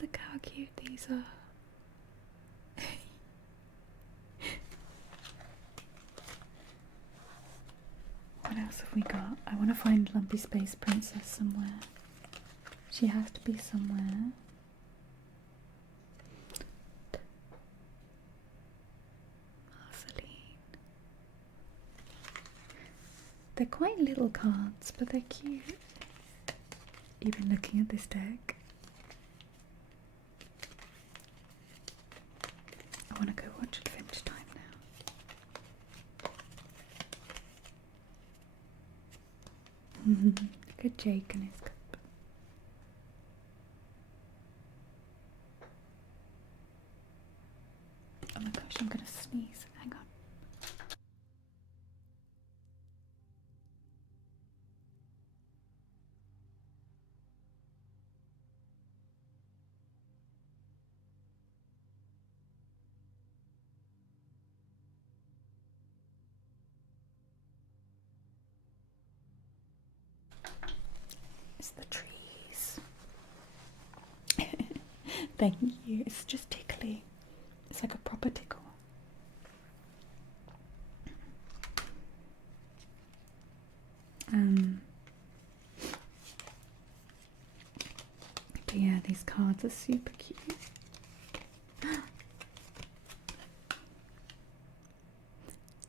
Look how cute these are. What else have we got? I want to find Lumpy Space Princess somewhere. She has to be somewhere. They're quite little cards, but they're cute. Even looking at this deck. I want to go watch Adventure Time now. Look at Jake and his cup. Oh my gosh, I'm gonna sneeze. Hang on. It's the trees. Thank you. It's just tickly. It's like a proper tickle. But yeah, these cards are super cute.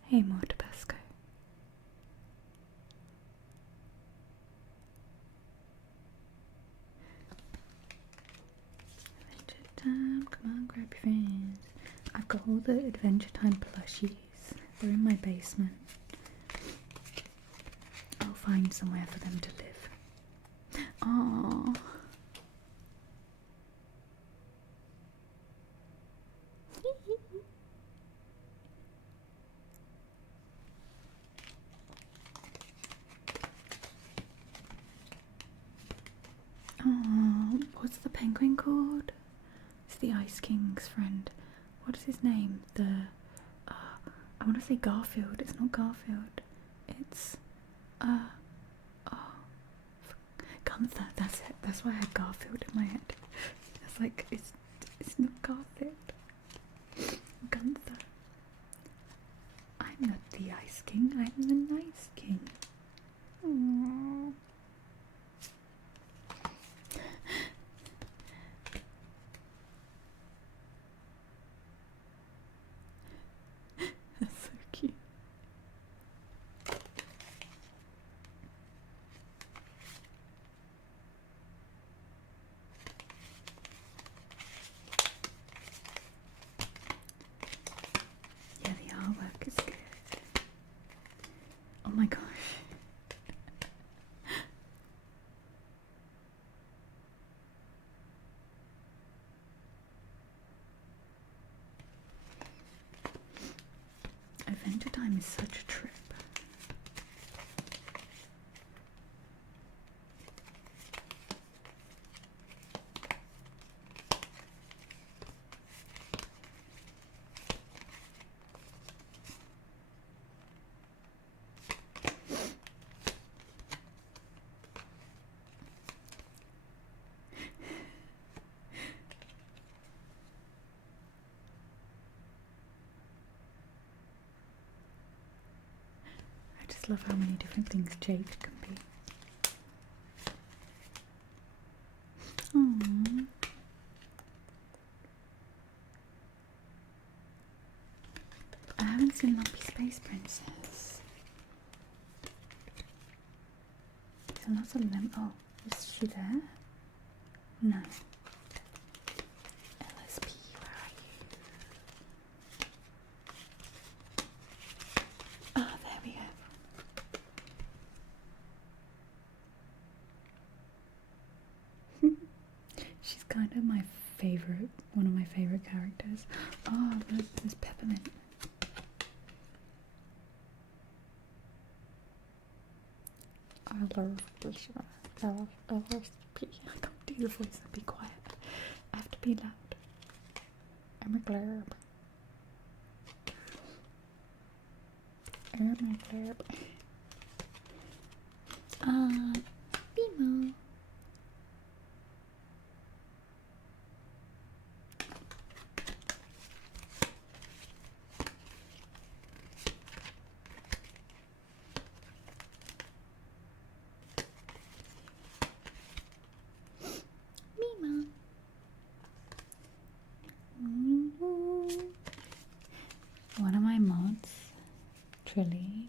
Hey, more Tabasco. Adventure Time, come on, grab your friends. I've got all the Adventure Time plushies. They're in my basement. I'll find somewhere for them to live. Oh. Oh, what's the penguin called? It's the Ice King's friend. What is his name? I want to say Garfield. It's not Garfield. It's Gunther. That's it. That's why I had Garfield in my head. It's like it's not Garfield. Gunther. I'm not the Ice King. I'm the Nice King. Aww. That's so cute. Yeah, the artwork is good. Oh my gosh. Adventure Time is such a trip. I just love how many different things Jake can be. Aww. I haven't seen Lumpy Space Princess. There's lots of them. Oh, is she there? No. LSP, where are you? Ah, there we go. She's kind of my favorite, one of my favorite characters. Oh, look, there's Peppermint. I love this. I love LSP. I can't do the voice, I'll be quiet. I have to be loud. I'm a glurb. I'm a glurb. Bimo. Mima. One of my mods, Trilly,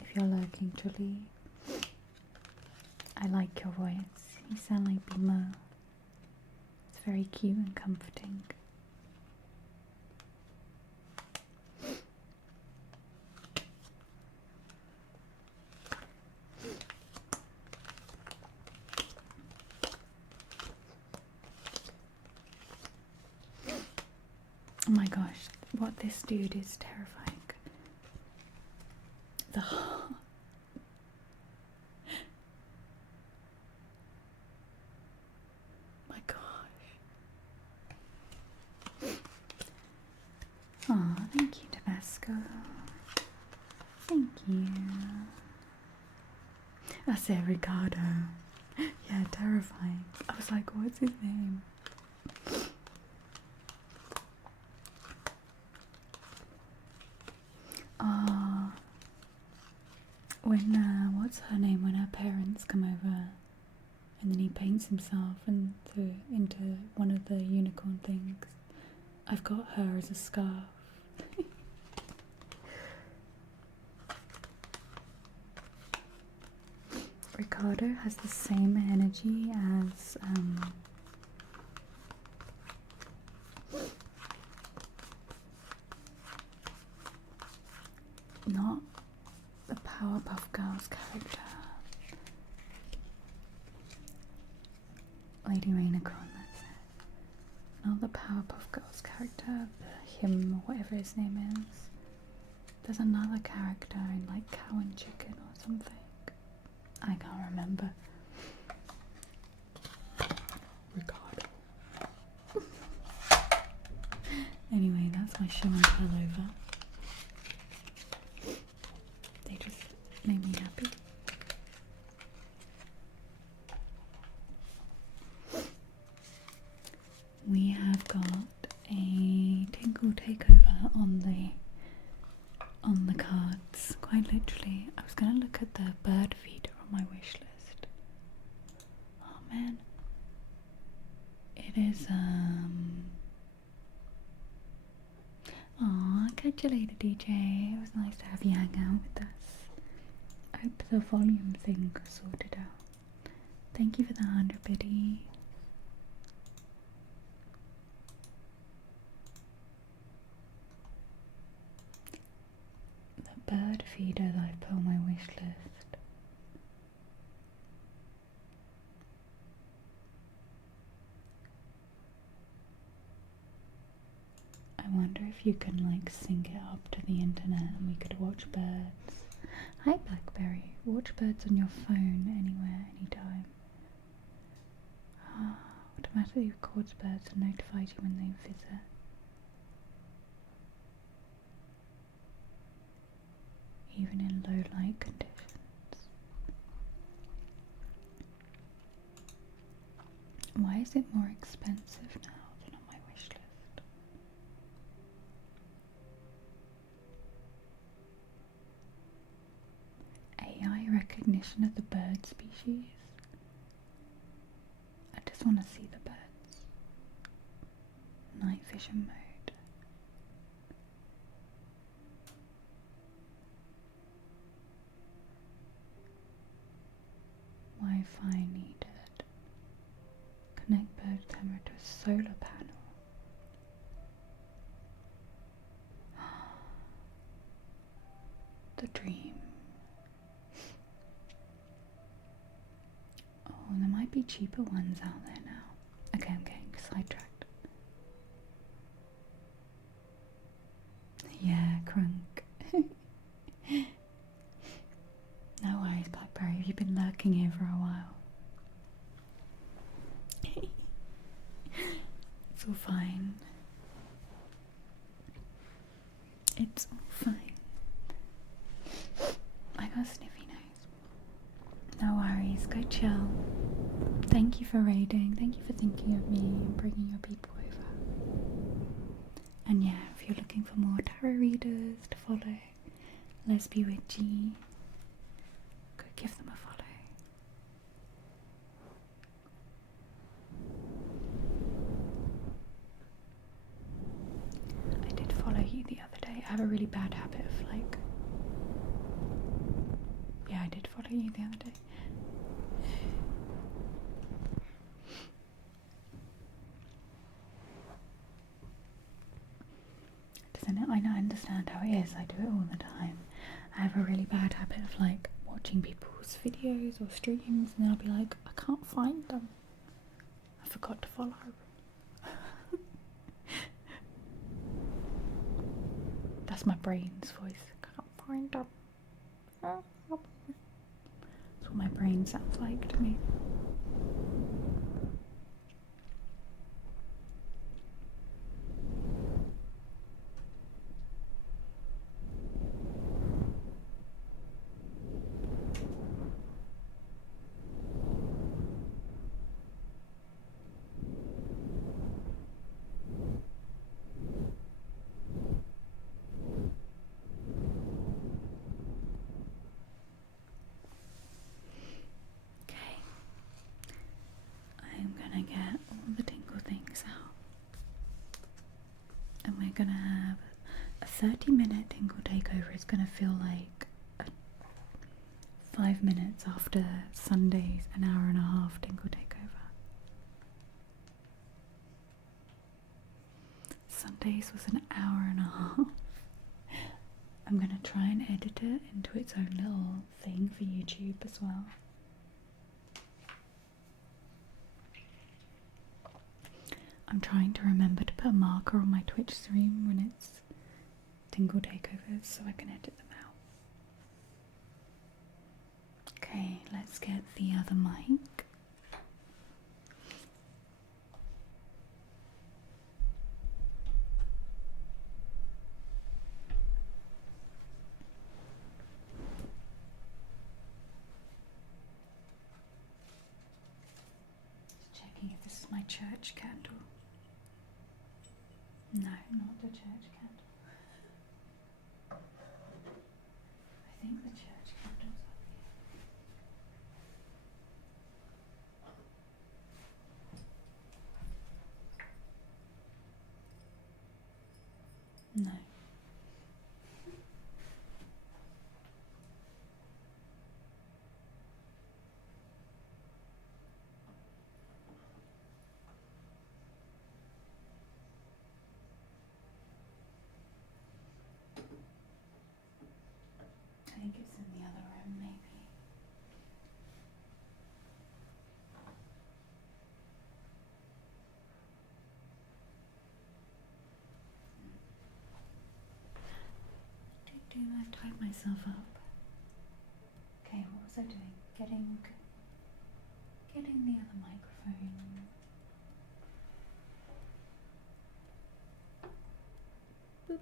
if you're lurking, Trilly, I like your voice. You sound like Bimo. It's very cute and comforting. Oh my gosh, what this dude is terrifying. The my gosh. Oh, thank you, Tabasco. Thank you. I said Ricardo. Yeah, terrifying. I was like, what's his name? When, what's her name? When her parents come over and then he paints himself into one of the unicorn things. I've got her as a scarf. Ricardo has the same energy as not the Powerpuff Girls character. Lady Rainacon, that's it. Not the Powerpuff Girls character, him or whatever his name is. There's another character in like Cow and Chicken or something. I can't remember. Ricardo. Anyway, that's my show and tell over. They just made me happy. We have got a Tinkle takeover on the cards. Quite literally, I was gonna look at the bird feeder on my wish list. Oh man, it is Aw, catch you later, DJ. It was nice to have you hang out with us. I hope the volume thing sorted out. Thank you for the 100 biddies. The bird feeder that I've put on my wish list. I wonder if you can like sync it up to the internet and we could watch birds. Hi Blackberry, watch birds on your phone anywhere, anytime. Automatically records birds and notifies you when they visit. Even in low light conditions. Why is it more expensive now than on my wish list? AI recognition of the bird species. I just want to see the birds. Night vision mode. Wi-Fi needed. Connect bird camera to a solar panel. The dream. Oh, there might be cheaper ones out there now. Okay, I'm getting sidetracked. Yeah, crunk. No worries, Blackberry. You've been lurking here for a while. It's all fine. It's all fine. I got a sniffy nose. No worries, go chill. Thank you for raiding. Thank you for thinking of me and bringing your people over. And yeah, if you're looking for more tarot readers to follow, Let's Be Witchy, go give them a follow. I did follow you the other day. I have a really bad habit of like... Yeah, I did follow you the other day. Doesn't it? I know, I understand how it is. I do it all the time. I have a really bad habit of like watching people's videos or streams and then I'll be like, I can't find them. I forgot to follow. That's my brain's voice. I can't find them. That's what my brain sounds like to me. Get all the tingle things out, and we're gonna have a 30-minute tingle takeover. It's gonna feel like 5 minutes after Sunday's an hour and a half tingle takeover. Sundays was an hour and a half. I'm gonna try and edit it into its own little thing for YouTube as well. I'm trying to remember to put a marker on my Twitch stream when it's Tingle takeovers so I can edit them out. Okay, let's get the other mic. Just checking if this is my church candle. No, not the church candle. I think the church candle's up here. No. I think it's in the other room, maybe. I tied myself up. Okay, what was I doing? Getting the other microphone. Boop.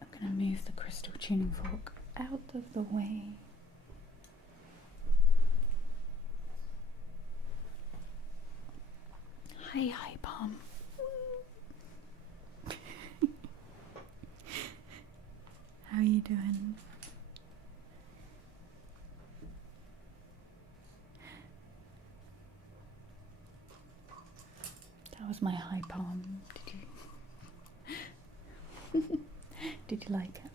I'm gonna move the crystal tuning fork out of the way. Hi, Palm. How are you doing? That was my high palm. Did you like it?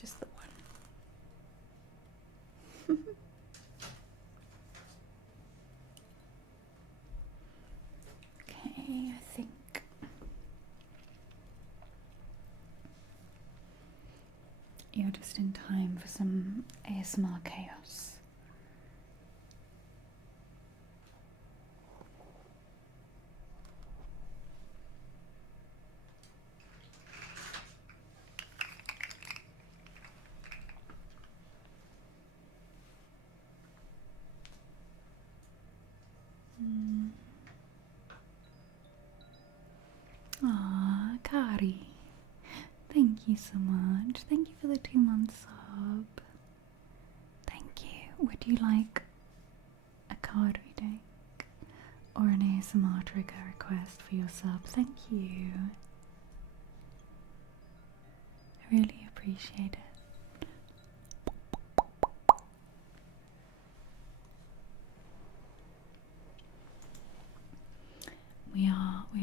Just the one. Okay, I think you're just in time for some ASMR chaos. Aw, Kari. Thank you so much. Thank you for the 2-month sub. Thank you. Would you like a card reading or an ASMR trigger request for your sub? Thank you. I really appreciate it. We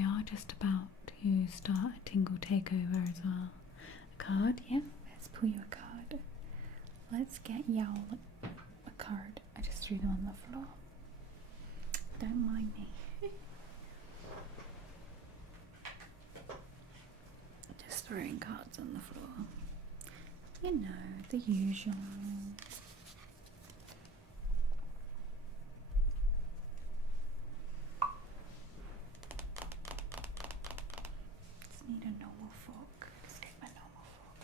are just about to start a Tingle takeover as well. A card, yeah. Let's pull you a card. Let's get y'all a card. I just threw them on the floor. Don't mind me. Just throwing cards on the floor. You know, the usual. Just need a normal fork. Let's get my normal fork.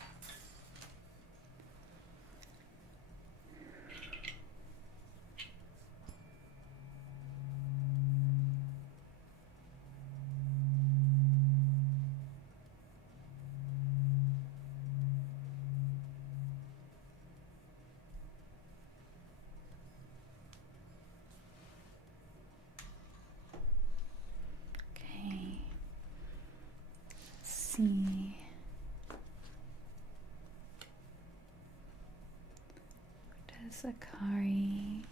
Okay. Let's see. does Akari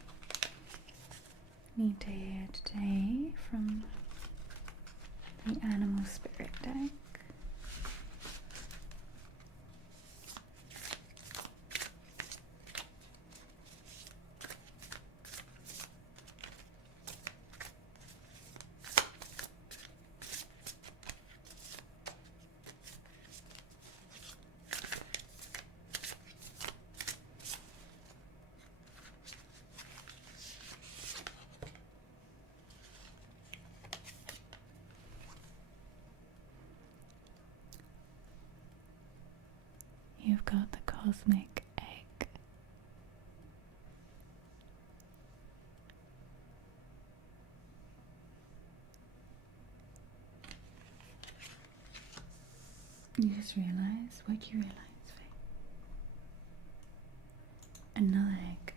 need to hear today from the animal spirit deck? You've got the cosmic egg. You just realize what you realize, Faye. Another egg.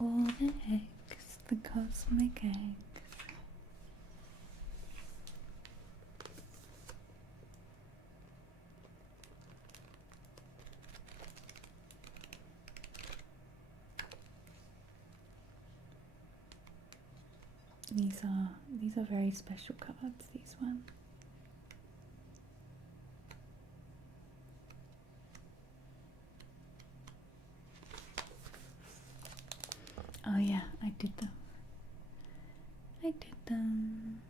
All the eggs, the cosmic eggs. These are very special cards, these ones. Oh yeah, I did them. I did them.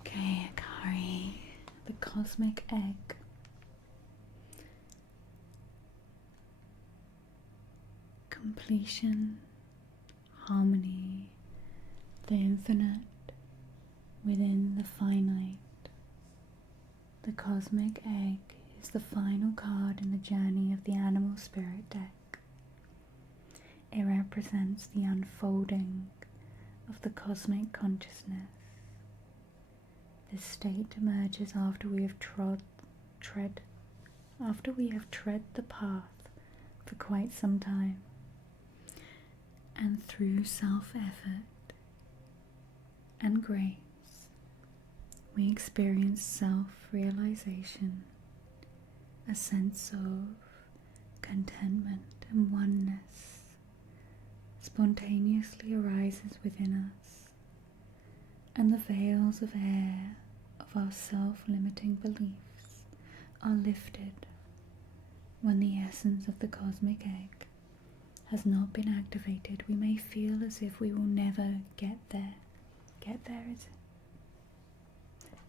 Okay, Akari, the cosmic egg. Completion, harmony, the infinite within the finite. The cosmic egg is the final card in the journey of the animal spirit deck. It represents the unfolding of the cosmic consciousness. This state emerges after we have tread the path for quite some time, and through self-effort and grace, we experience self-realization, a sense of contentment and oneness spontaneously arises within us, and the veils of air of our self-limiting beliefs are lifted when the essence of the cosmic egg has not been activated. We may feel as if we will never get there. Get there, is it?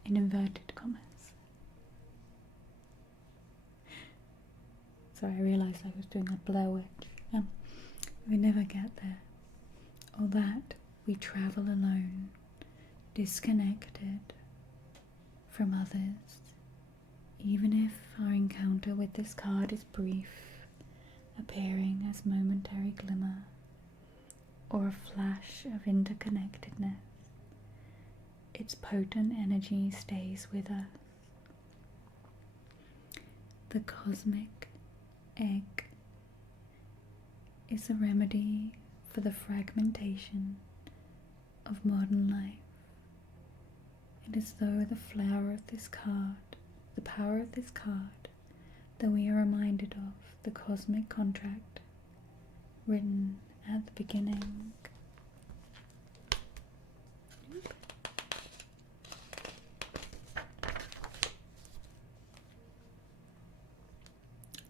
In inverted commas. Sorry, I realised I was doing a Blair Witch. We never get there. Or that we travel alone, disconnected from others, even if our encounter with this card is brief, appearing as momentary glimmer or a flash of interconnectedness. Its potent energy stays with us. The cosmic egg is a remedy for the fragmentation of modern life. It is though the flower of this card, the power of this card, that we are reminded of the cosmic contract written at the beginning.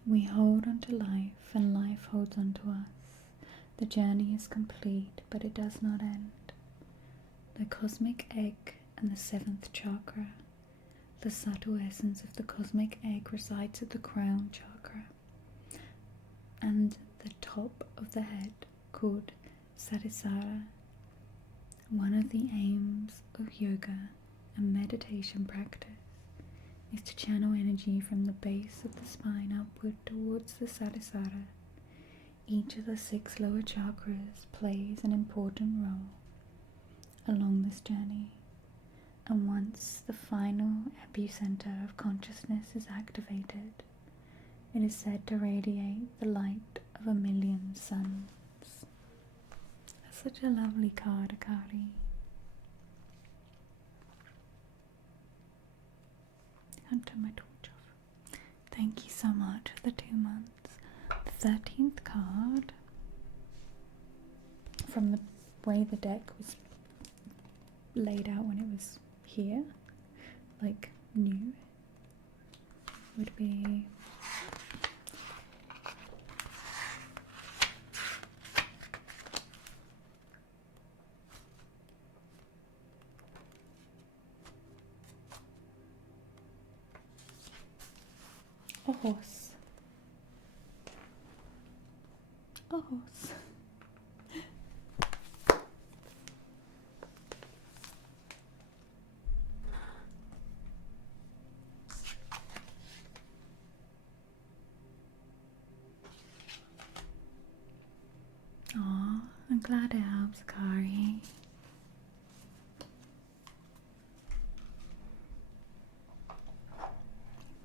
We hold on to life, and life holds on to us. The journey is complete, but it does not end. The cosmic egg and the seventh chakra. The subtle essence of the cosmic egg resides at the crown chakra and the top of the head, called Sadhisara. One of the aims of yoga and meditation practice is to channel energy from the base of the spine upward towards the Sadhisara. Each of the 6 lower chakras plays an important role along this journey, and once the final epicenter of consciousness is activated, it is said to radiate the light of 1,000,000 suns. That's such a lovely card, Akari. and turn my torch off. Thank you so much for the 2 months. The 13th card, from the way the deck was laid out when it was here, like new, would be a horse. A horse. Aw, I'm glad it helps, Kari.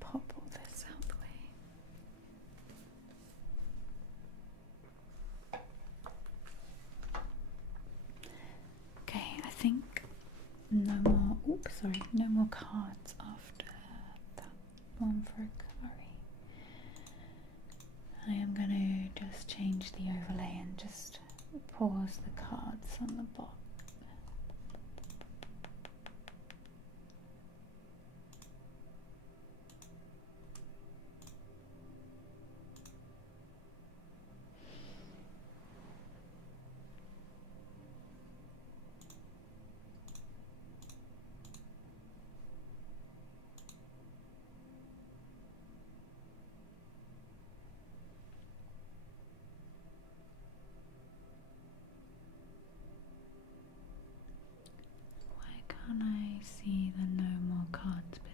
Pop all this out the way. Okay, I think no more. Oops, sorry, no more cards after that one for Kari. I am gonna just change the overlay and just pause the cards on the box. Why can't I see the no more cards bit?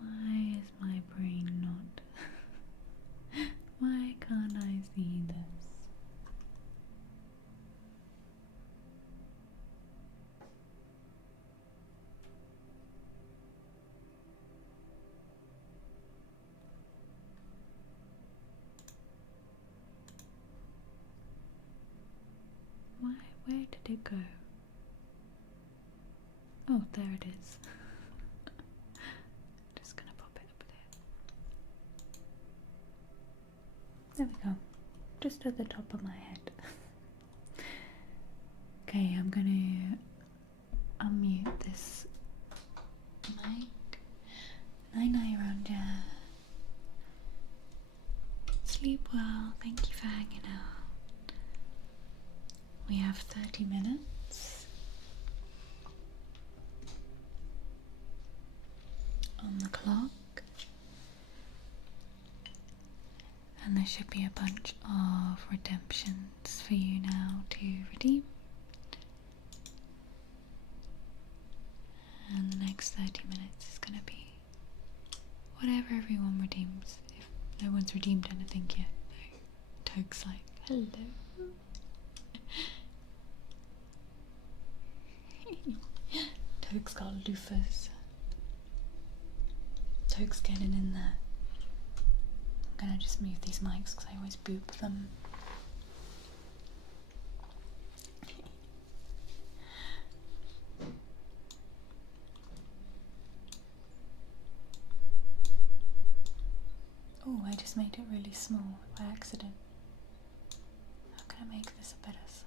Why is my brain not? Why can't I see this? Why? Where did it go? Oh, there it is. Just gonna pop it up there. There we go. Just at the top of my head. Okay, I'm gonna unmute this mic. Night night, Rhonda. Sleep well. Thank you for hanging out. We have 30 minutes on the clock, and there should be a bunch of redemptions for you now to redeem. And the next 30 minutes is going to be whatever everyone redeems. If no one's redeemed anything yet, no. Toke's like, hello. Toke's got loofahs. Toke's getting in there. I'm gonna just move these mics because I always boop them. Oh, I just made it really small by accident. How can I make this a better size?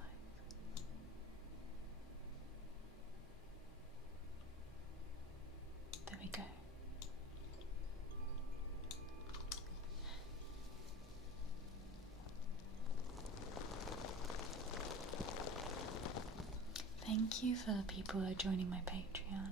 There we go. Thank you for people who are joining my Patreon.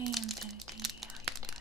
Hey Infinity, how you doing?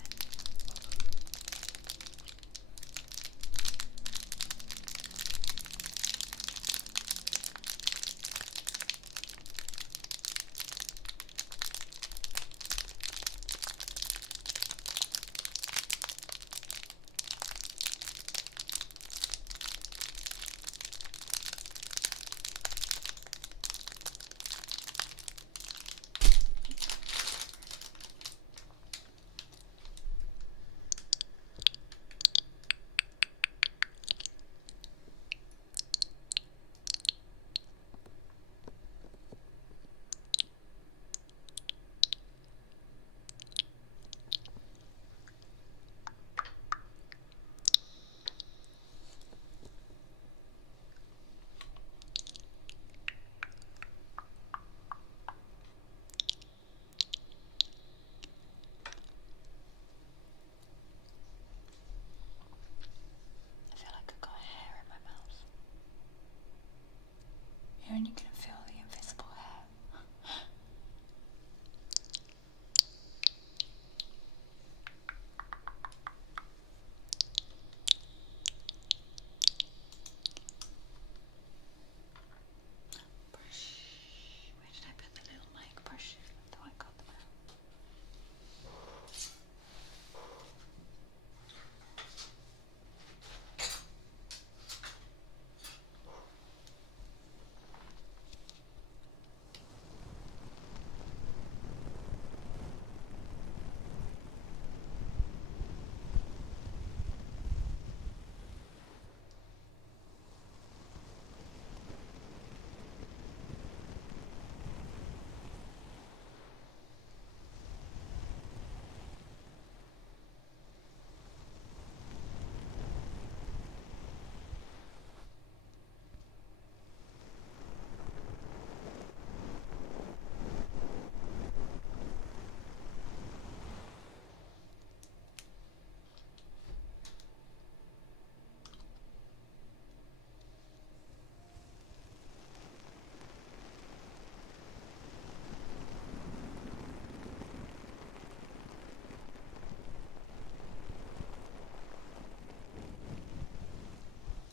I feel like I've got hair in my mouth. You're only gonna feel the invisible hair. Brush. Where did I put the little mic brushes? I thought I got them out.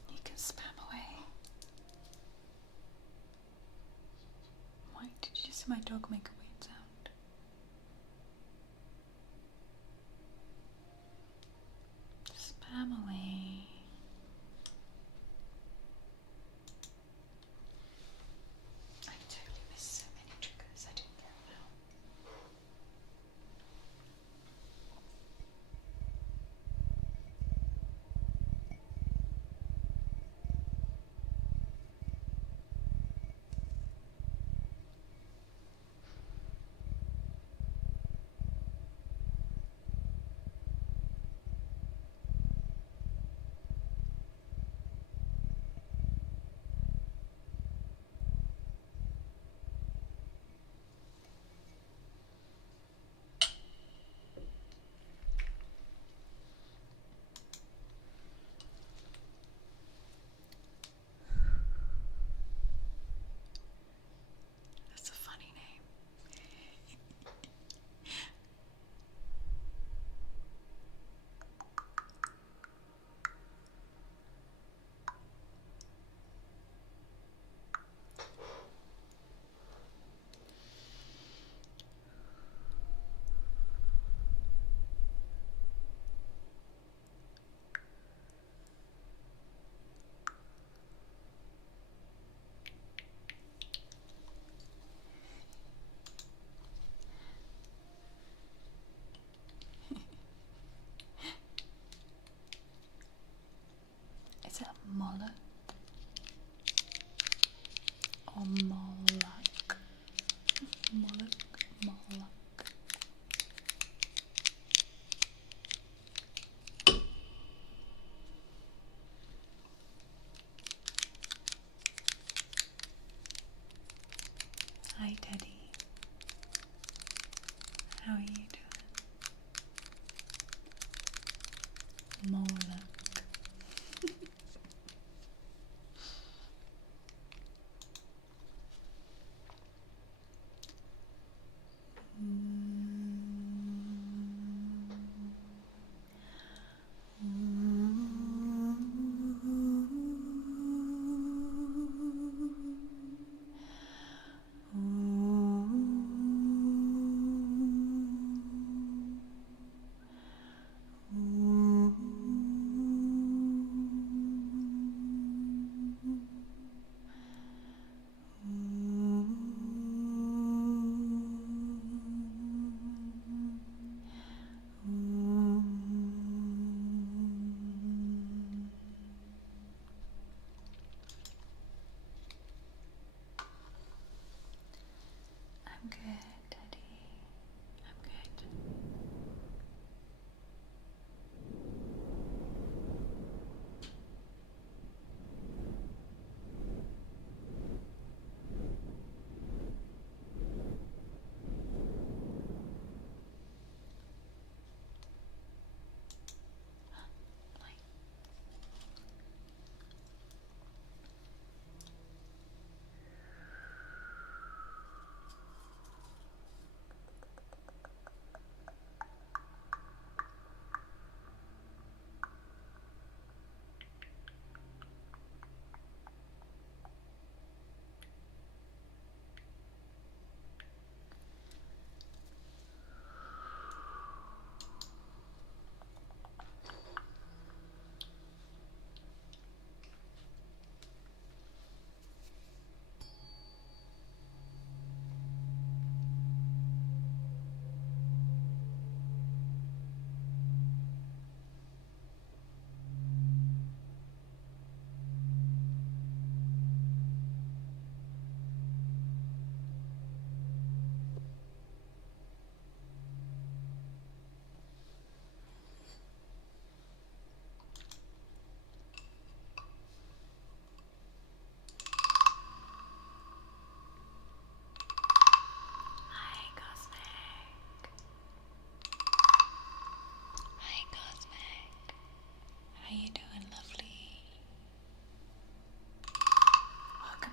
You can spam away. Why did you just see my dog make a weird sound? Spam away. I totally missed so many triggers. I didn't get them out. That's a funny name. Is it a mullet or mullock? Mullock, mullock. Hi Teddy. How are you doing? Mullock.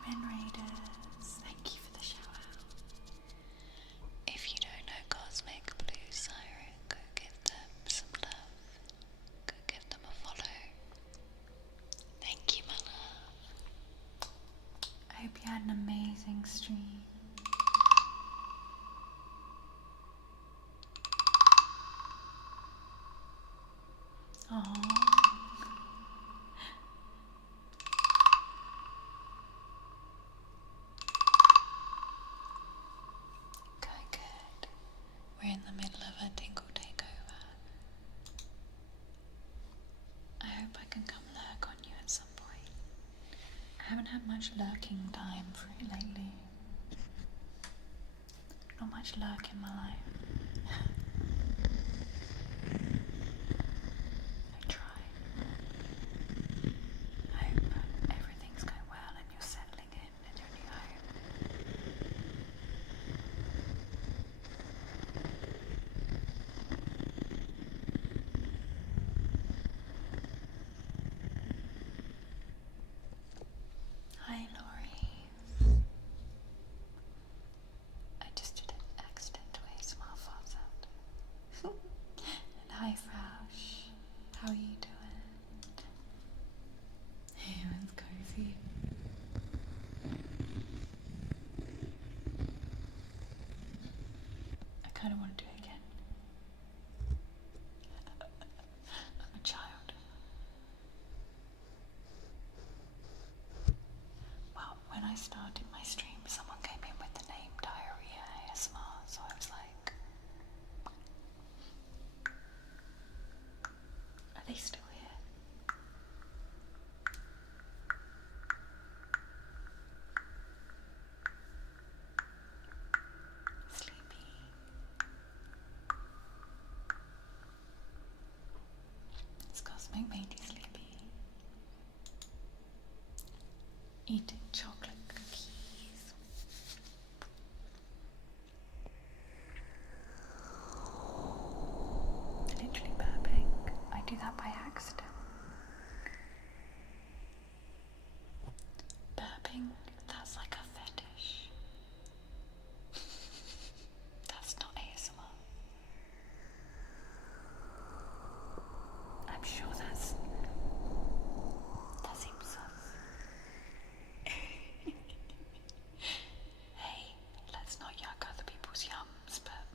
Min Raiders, thank you for the shout out. If you don't know Cosmic Blue Siren, go give them some love. Go give them a follow. Thank you, my love. I hope you had an amazing stream. Oh. Going good. We're in the middle of a tingle takeover. I hope I can come lurk on you at some point. I haven't had much lurking time for it lately. Not much lurk in my life. I try. I hope everything's going well and you're settling in your new home. Hi, Laurie. I just did an accident to ASMR fart sound. And hi, Froush. How are you doing? Hey, it's cozy. I kind of want to do it again. I'm a child. Well, when I started my stream, someone came in with the name Diarrhea ASMR, so I was like, are they still here? Sleepy. It's Cosmic made you sleepy. Eating chocolate cookies. Literally burping. I do that by accident. Burping, that's like a fetish. That's not ASMR. I'm sure that seems sus. Hey, let's not yuck other people's yums, but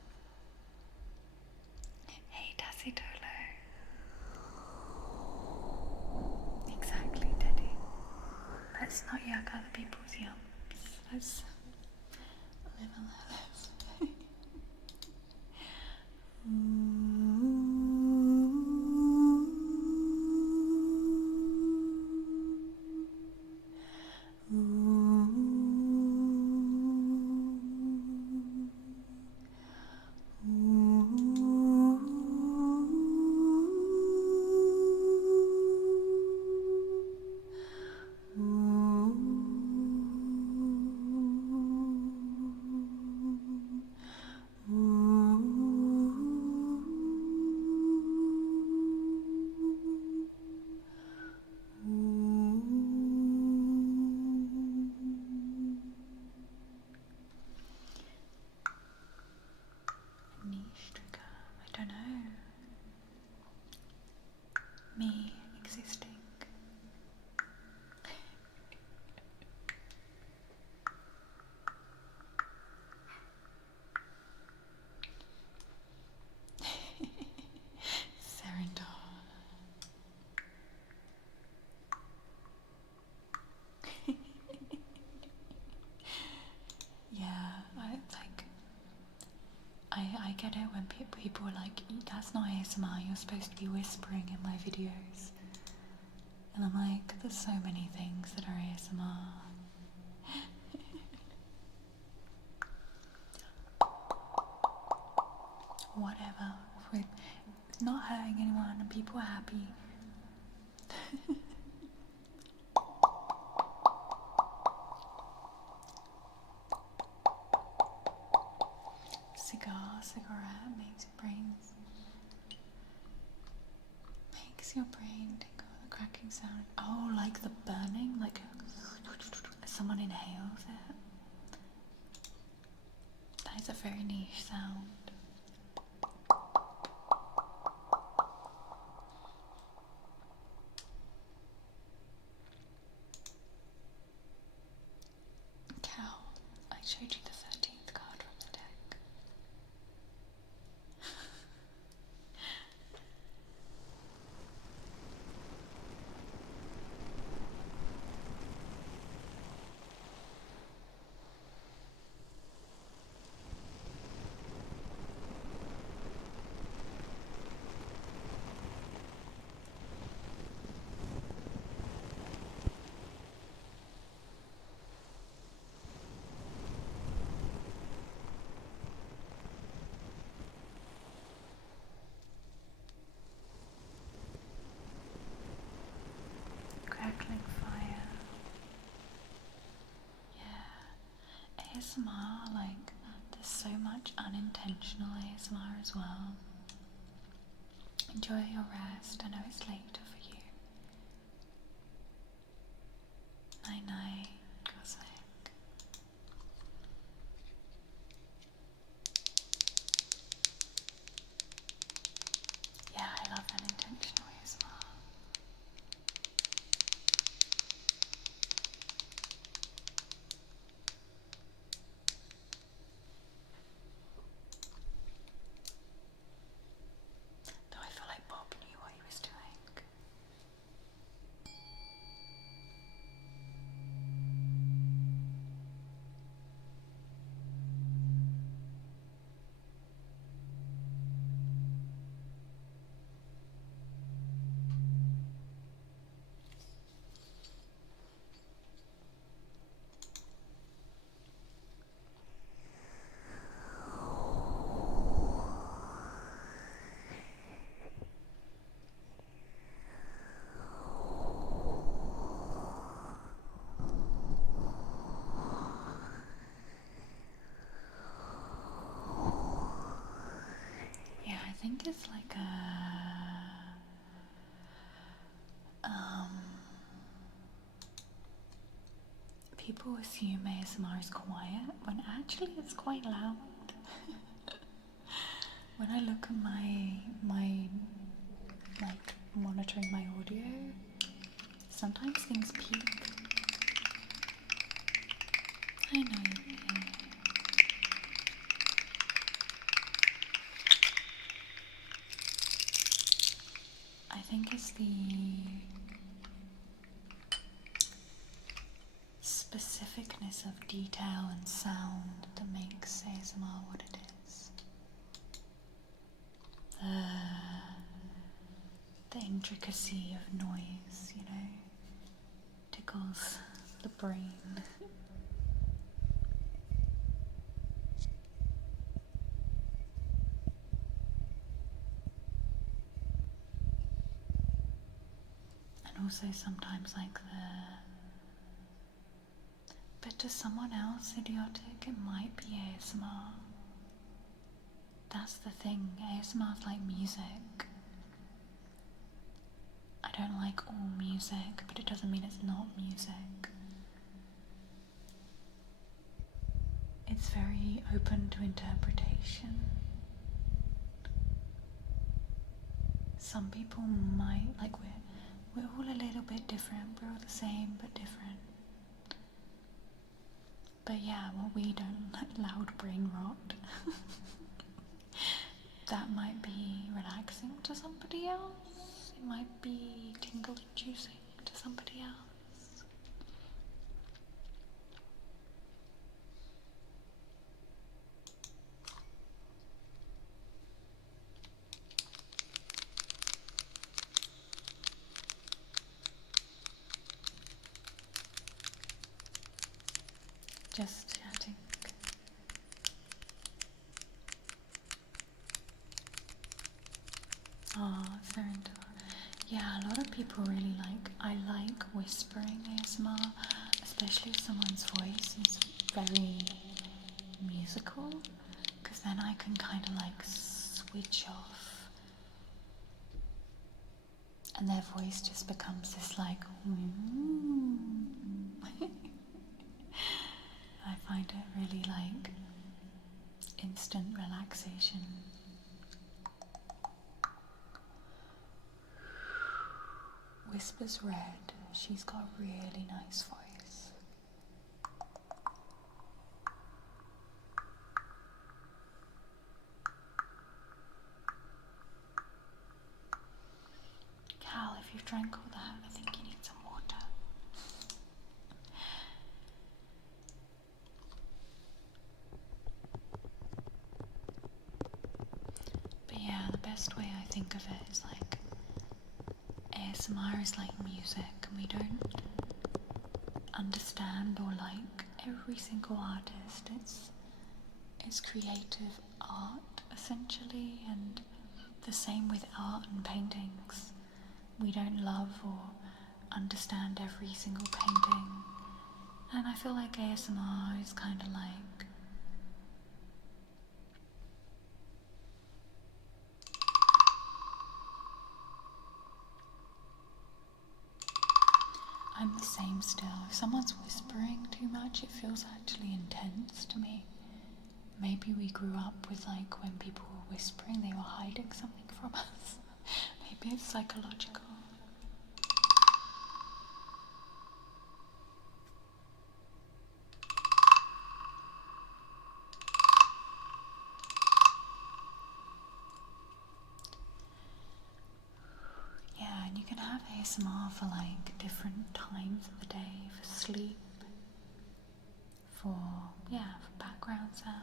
hey, Tassie Dolo. Exactly, Teddy. Let's not yuck other people's yums. Let's live and let live. Niche trigger, I don't know. Me existing. Serendor. Yeah, I get it when people are like, that's not ASMR, you're supposed to be whispering in my videos. And I'm like, there's so many things that are ASMR. Whatever. If we're not hurting anyone and people are happy. Cigarette makes your brain tingle. The cracking sound. Oh, like the burning, like someone inhales it. That is a very niche sound. Cow. I showed you the 13th card from the deck. Crackling fire. Yeah. ASMR, like, there's so much unintentional ASMR as well. Enjoy your rest. I know it's later for you. Night night, Cosmic. Yeah, I love unintentional ASMR. Though I feel like Bob knew what he was doing. Yeah, I think it's like a people assume ASMR is quiet when actually it's quite loud. When I look at my like monitoring my audio, sometimes things peak. I know you're here. I think it's the specificness of detail and sound that makes ASMR what it is. The intricacy of noise, you know, tickles the brain. And also sometimes like but to someone else idiotic, it might be ASMR. That's the thing, ASMR is like music. I don't like all music, but it doesn't mean it's not music. It's very open to interpretation. Some people might, like we're all a little bit different, we're all the same but different. But yeah, what we don't like, loud brain rot. That might be relaxing to somebody else. It might be tingle-inducing to somebody else. Just chatting. Oh, it's very into yeah, a lot of people really I like whispering ASMR, especially if someone's voice is very musical, because then I can kind of like switch off and their voice just becomes this like find it really like instant relaxation. Whispers Red, she's got a really nice voice. Cal, if you've drank all that, I think you need some water. But yeah, the best way I think of it is like ASMR is like music, and we don't understand or like every single artist. It's creative art essentially, and the same with art and paintings. We don't love or understand every single painting, and I feel like ASMR is kind of like I'm the same still. If someone's whispering too much, it feels actually intense to me. Maybe we grew up with like when people were whispering, they were hiding something from us. Maybe it's psychological. Yeah, and you can have ASMR for like different times of the day, for sleep, for background sound.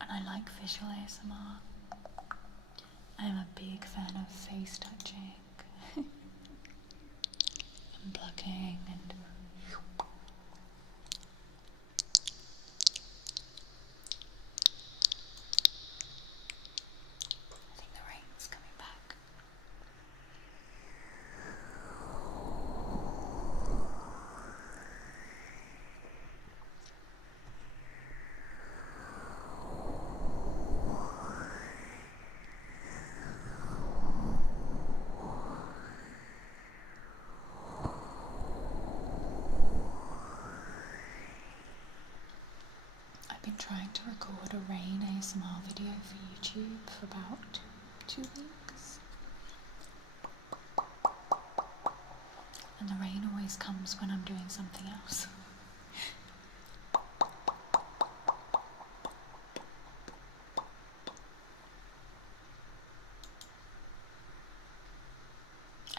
And I like visual ASMR. I'm a big fan of face touching and plucking and I think the rain's coming back. I've been trying to record a rain ASMR video for YouTube for about 2 weeks. And the rain always comes when I'm doing something else.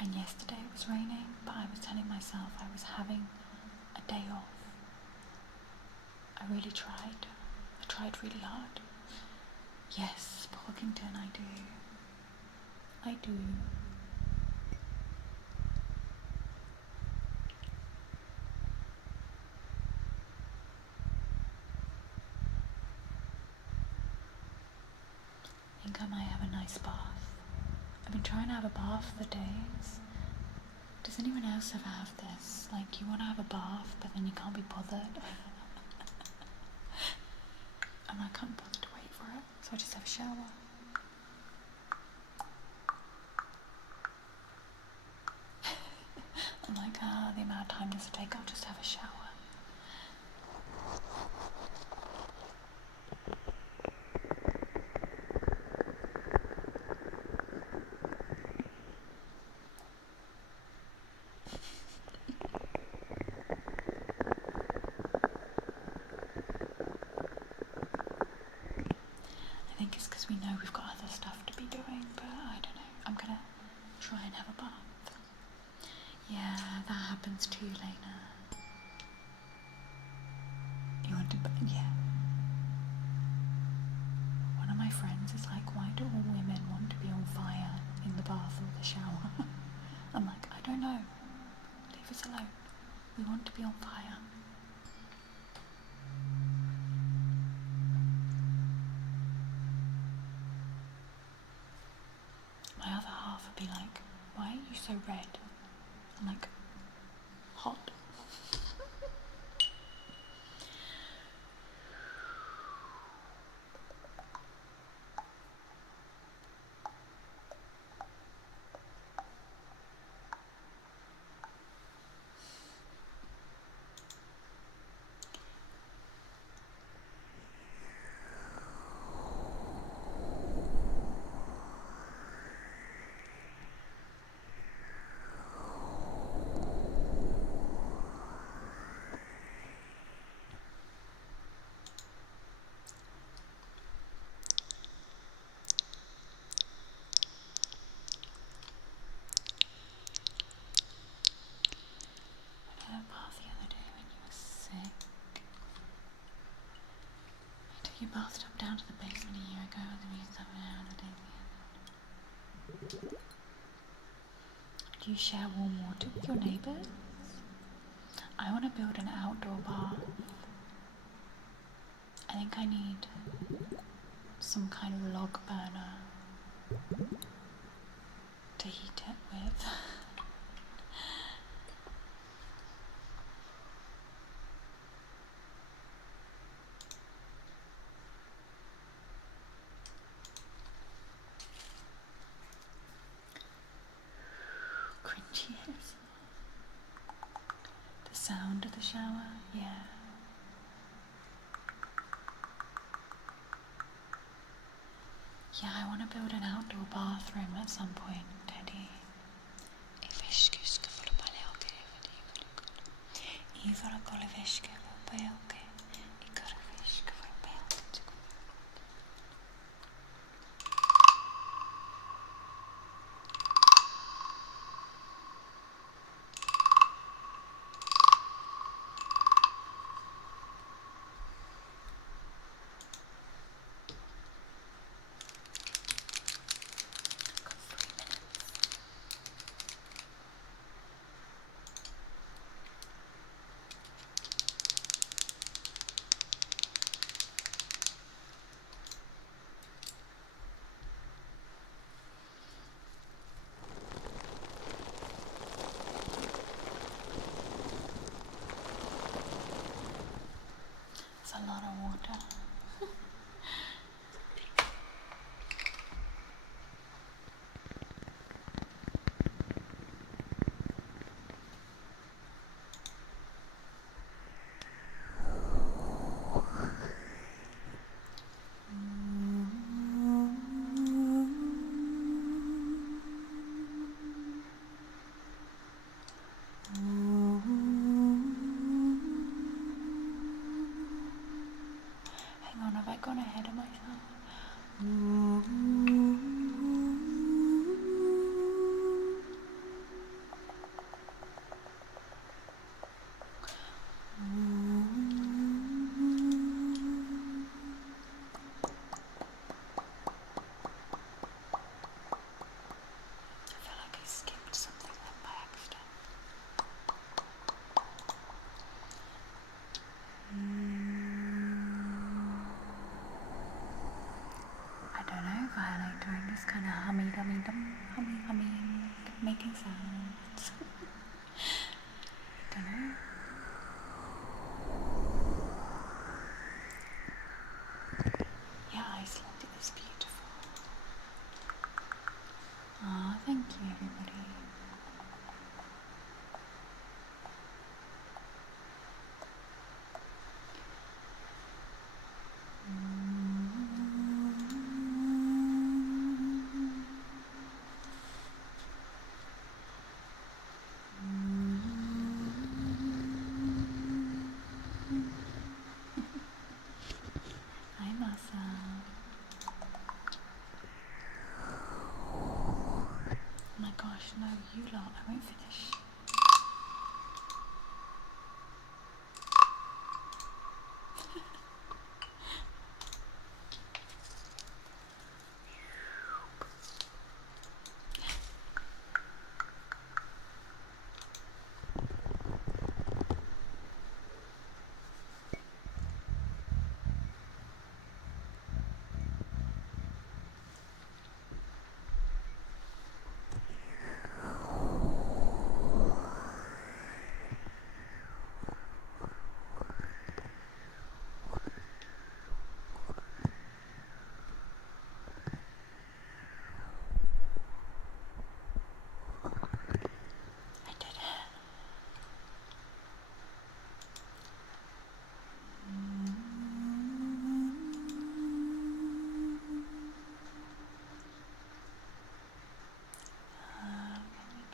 And yesterday it was raining, but I was telling myself I was having a day off. I really tried. I tried really hard. Yes, Porkington, I do. I do. I think I might have a nice bath. I've been trying to have a bath for days. Does anyone else ever have this? Like, you want to have a bath, but then you can't be bothered. And I can't bother to wait for it, so I just have a shower. I'm like, the amount of time this will take, I'll just have a shower. I think it's because we know we've got other stuff to be doing, but I don't know. I'm gonna try and have a bath. Yeah, that happens too, Lena. You want to, yeah. One of my friends is like, why do all women want to be on fire in the bath or the shower? I'm like, I don't know. Leave us alone. We want to be on fire. My other half would be like, why are you so red? I'm like, hot. down to the basement a year ago. Do you share warm water with your neighbours? I want to build an outdoor bath. I think I need some kind of log burner to heat it with. Cringy is the sound of the shower, yeah. Yeah, I want to build an outdoor bathroom at some point, Teddy. It's a lot of water. Hang on, have I gone ahead of myself? I feel like I skipped something then by accident. I don't know if I like doing this kind of hummy making sounds. I don't know. Yeah, Iceland is beautiful. Ah, thank you everybody. Hi Masa. Oh my gosh, no, you lot, I won't finish. I did it.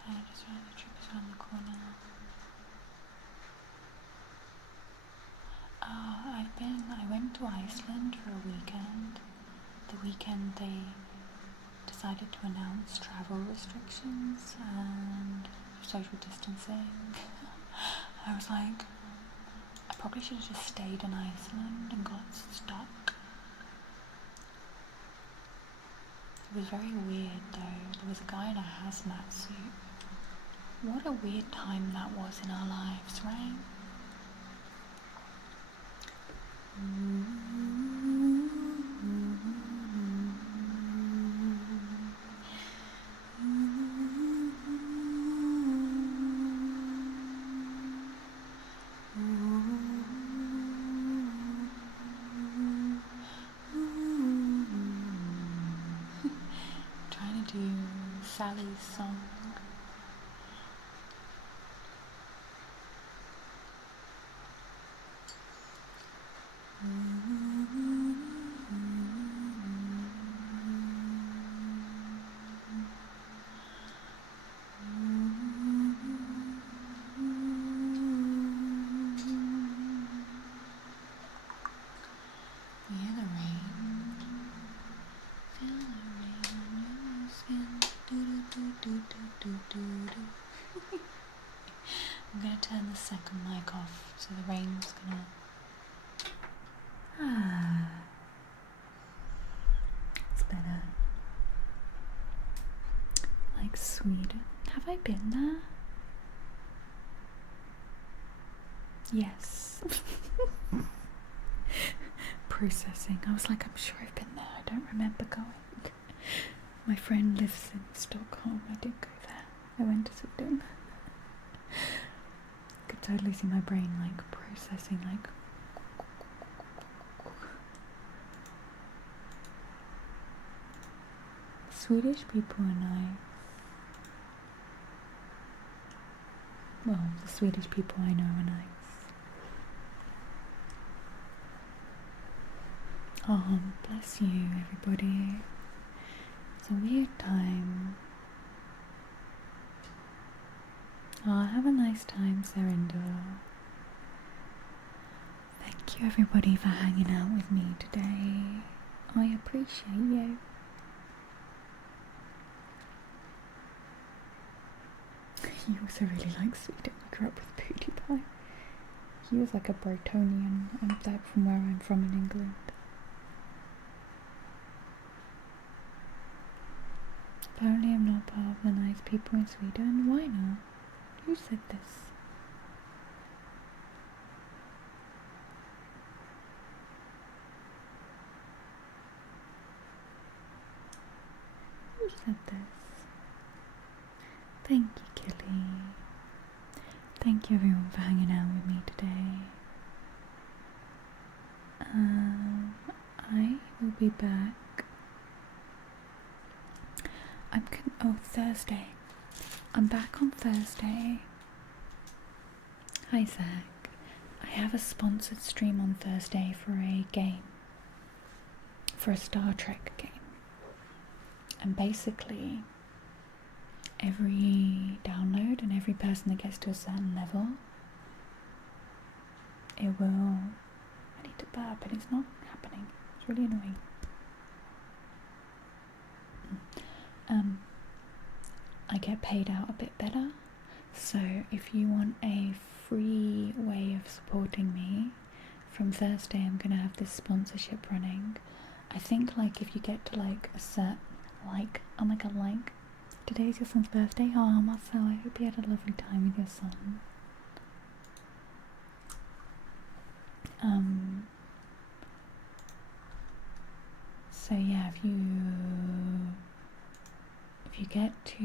Kind of just around the trip is around the corner. Oh, I went to Iceland for a weekend. The weekend they decided to announce travel restrictions and social distancing. I was like, I probably should have just stayed in Iceland and got stuck. It was very weird though. There was a guy in a hazmat suit. What a weird time that was in our lives, right? Trying to do Sally's song. I'm gonna turn the second mic off so the rain's gonna. It's better. Like Sweden. Have I been there? Yes. Processing. I was like, I'm sure I've been there. I don't remember going. My friend lives in Stockholm. I did go there. I went to Sweden. Could totally see my brain like processing, like. Swedish people are nice. Well, the Swedish people I know are nice. Oh, bless you, everybody. It's a weird time. Oh, have a nice time, Serindo. Thank you, everybody, for hanging out with me today. I appreciate you. He also really likes Sweden. I grew up with PewDiePie. He was like a Bretonian, and that from where I'm from in England. Apparently I'm not part of the nice people in Sweden. Why not? Who said this? Who said this? Thank you, Killy. Thank you everyone for hanging out with me today. I will be back. Thursday. I'm back on Thursday. Hi, Zach. I have a sponsored stream on Thursday for a game. For a Star Trek game. And basically, every download and every person that gets to a certain level, it will. I need to burp, but it's not happening. It's really annoying. I get paid out a bit better. So if you want a free way of supporting me, from Thursday I'm gonna have this sponsorship running. I think like if you get to like a certain oh my god, like today's your son's birthday. Oh Marcel, I hope you had a lovely time with your son. So yeah, if you get to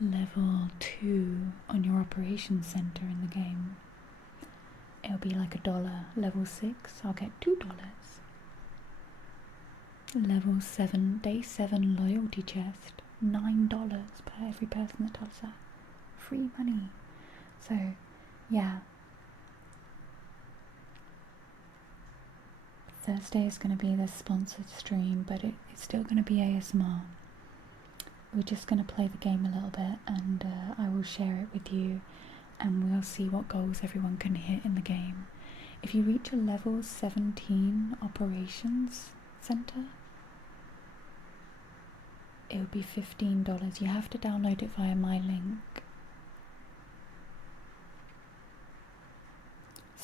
level 2 on your operations center in the game, it'll be like $1. Level 6, I'll get $2. Level 7, day 7 loyalty chest, $9 per every person that does that. Free money. So yeah, Thursday is going to be the sponsored stream, but it's still going to be ASMR. We're just going to play the game a little bit, and I will share it with you, and we'll see what goals everyone can hit in the game. If you reach a level 17 operations center, it would be $15. You have to download it via my link.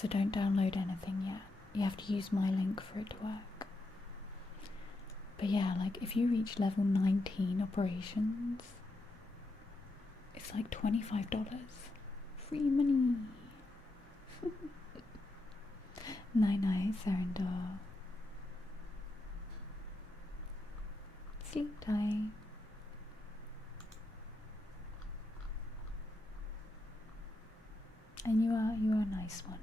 So don't download anything yet. You have to use my link for it to work. But yeah, like if you reach level 19 operations, it's like $25. Free money. Night, Serendor. Sleep tight. And you are a nice one.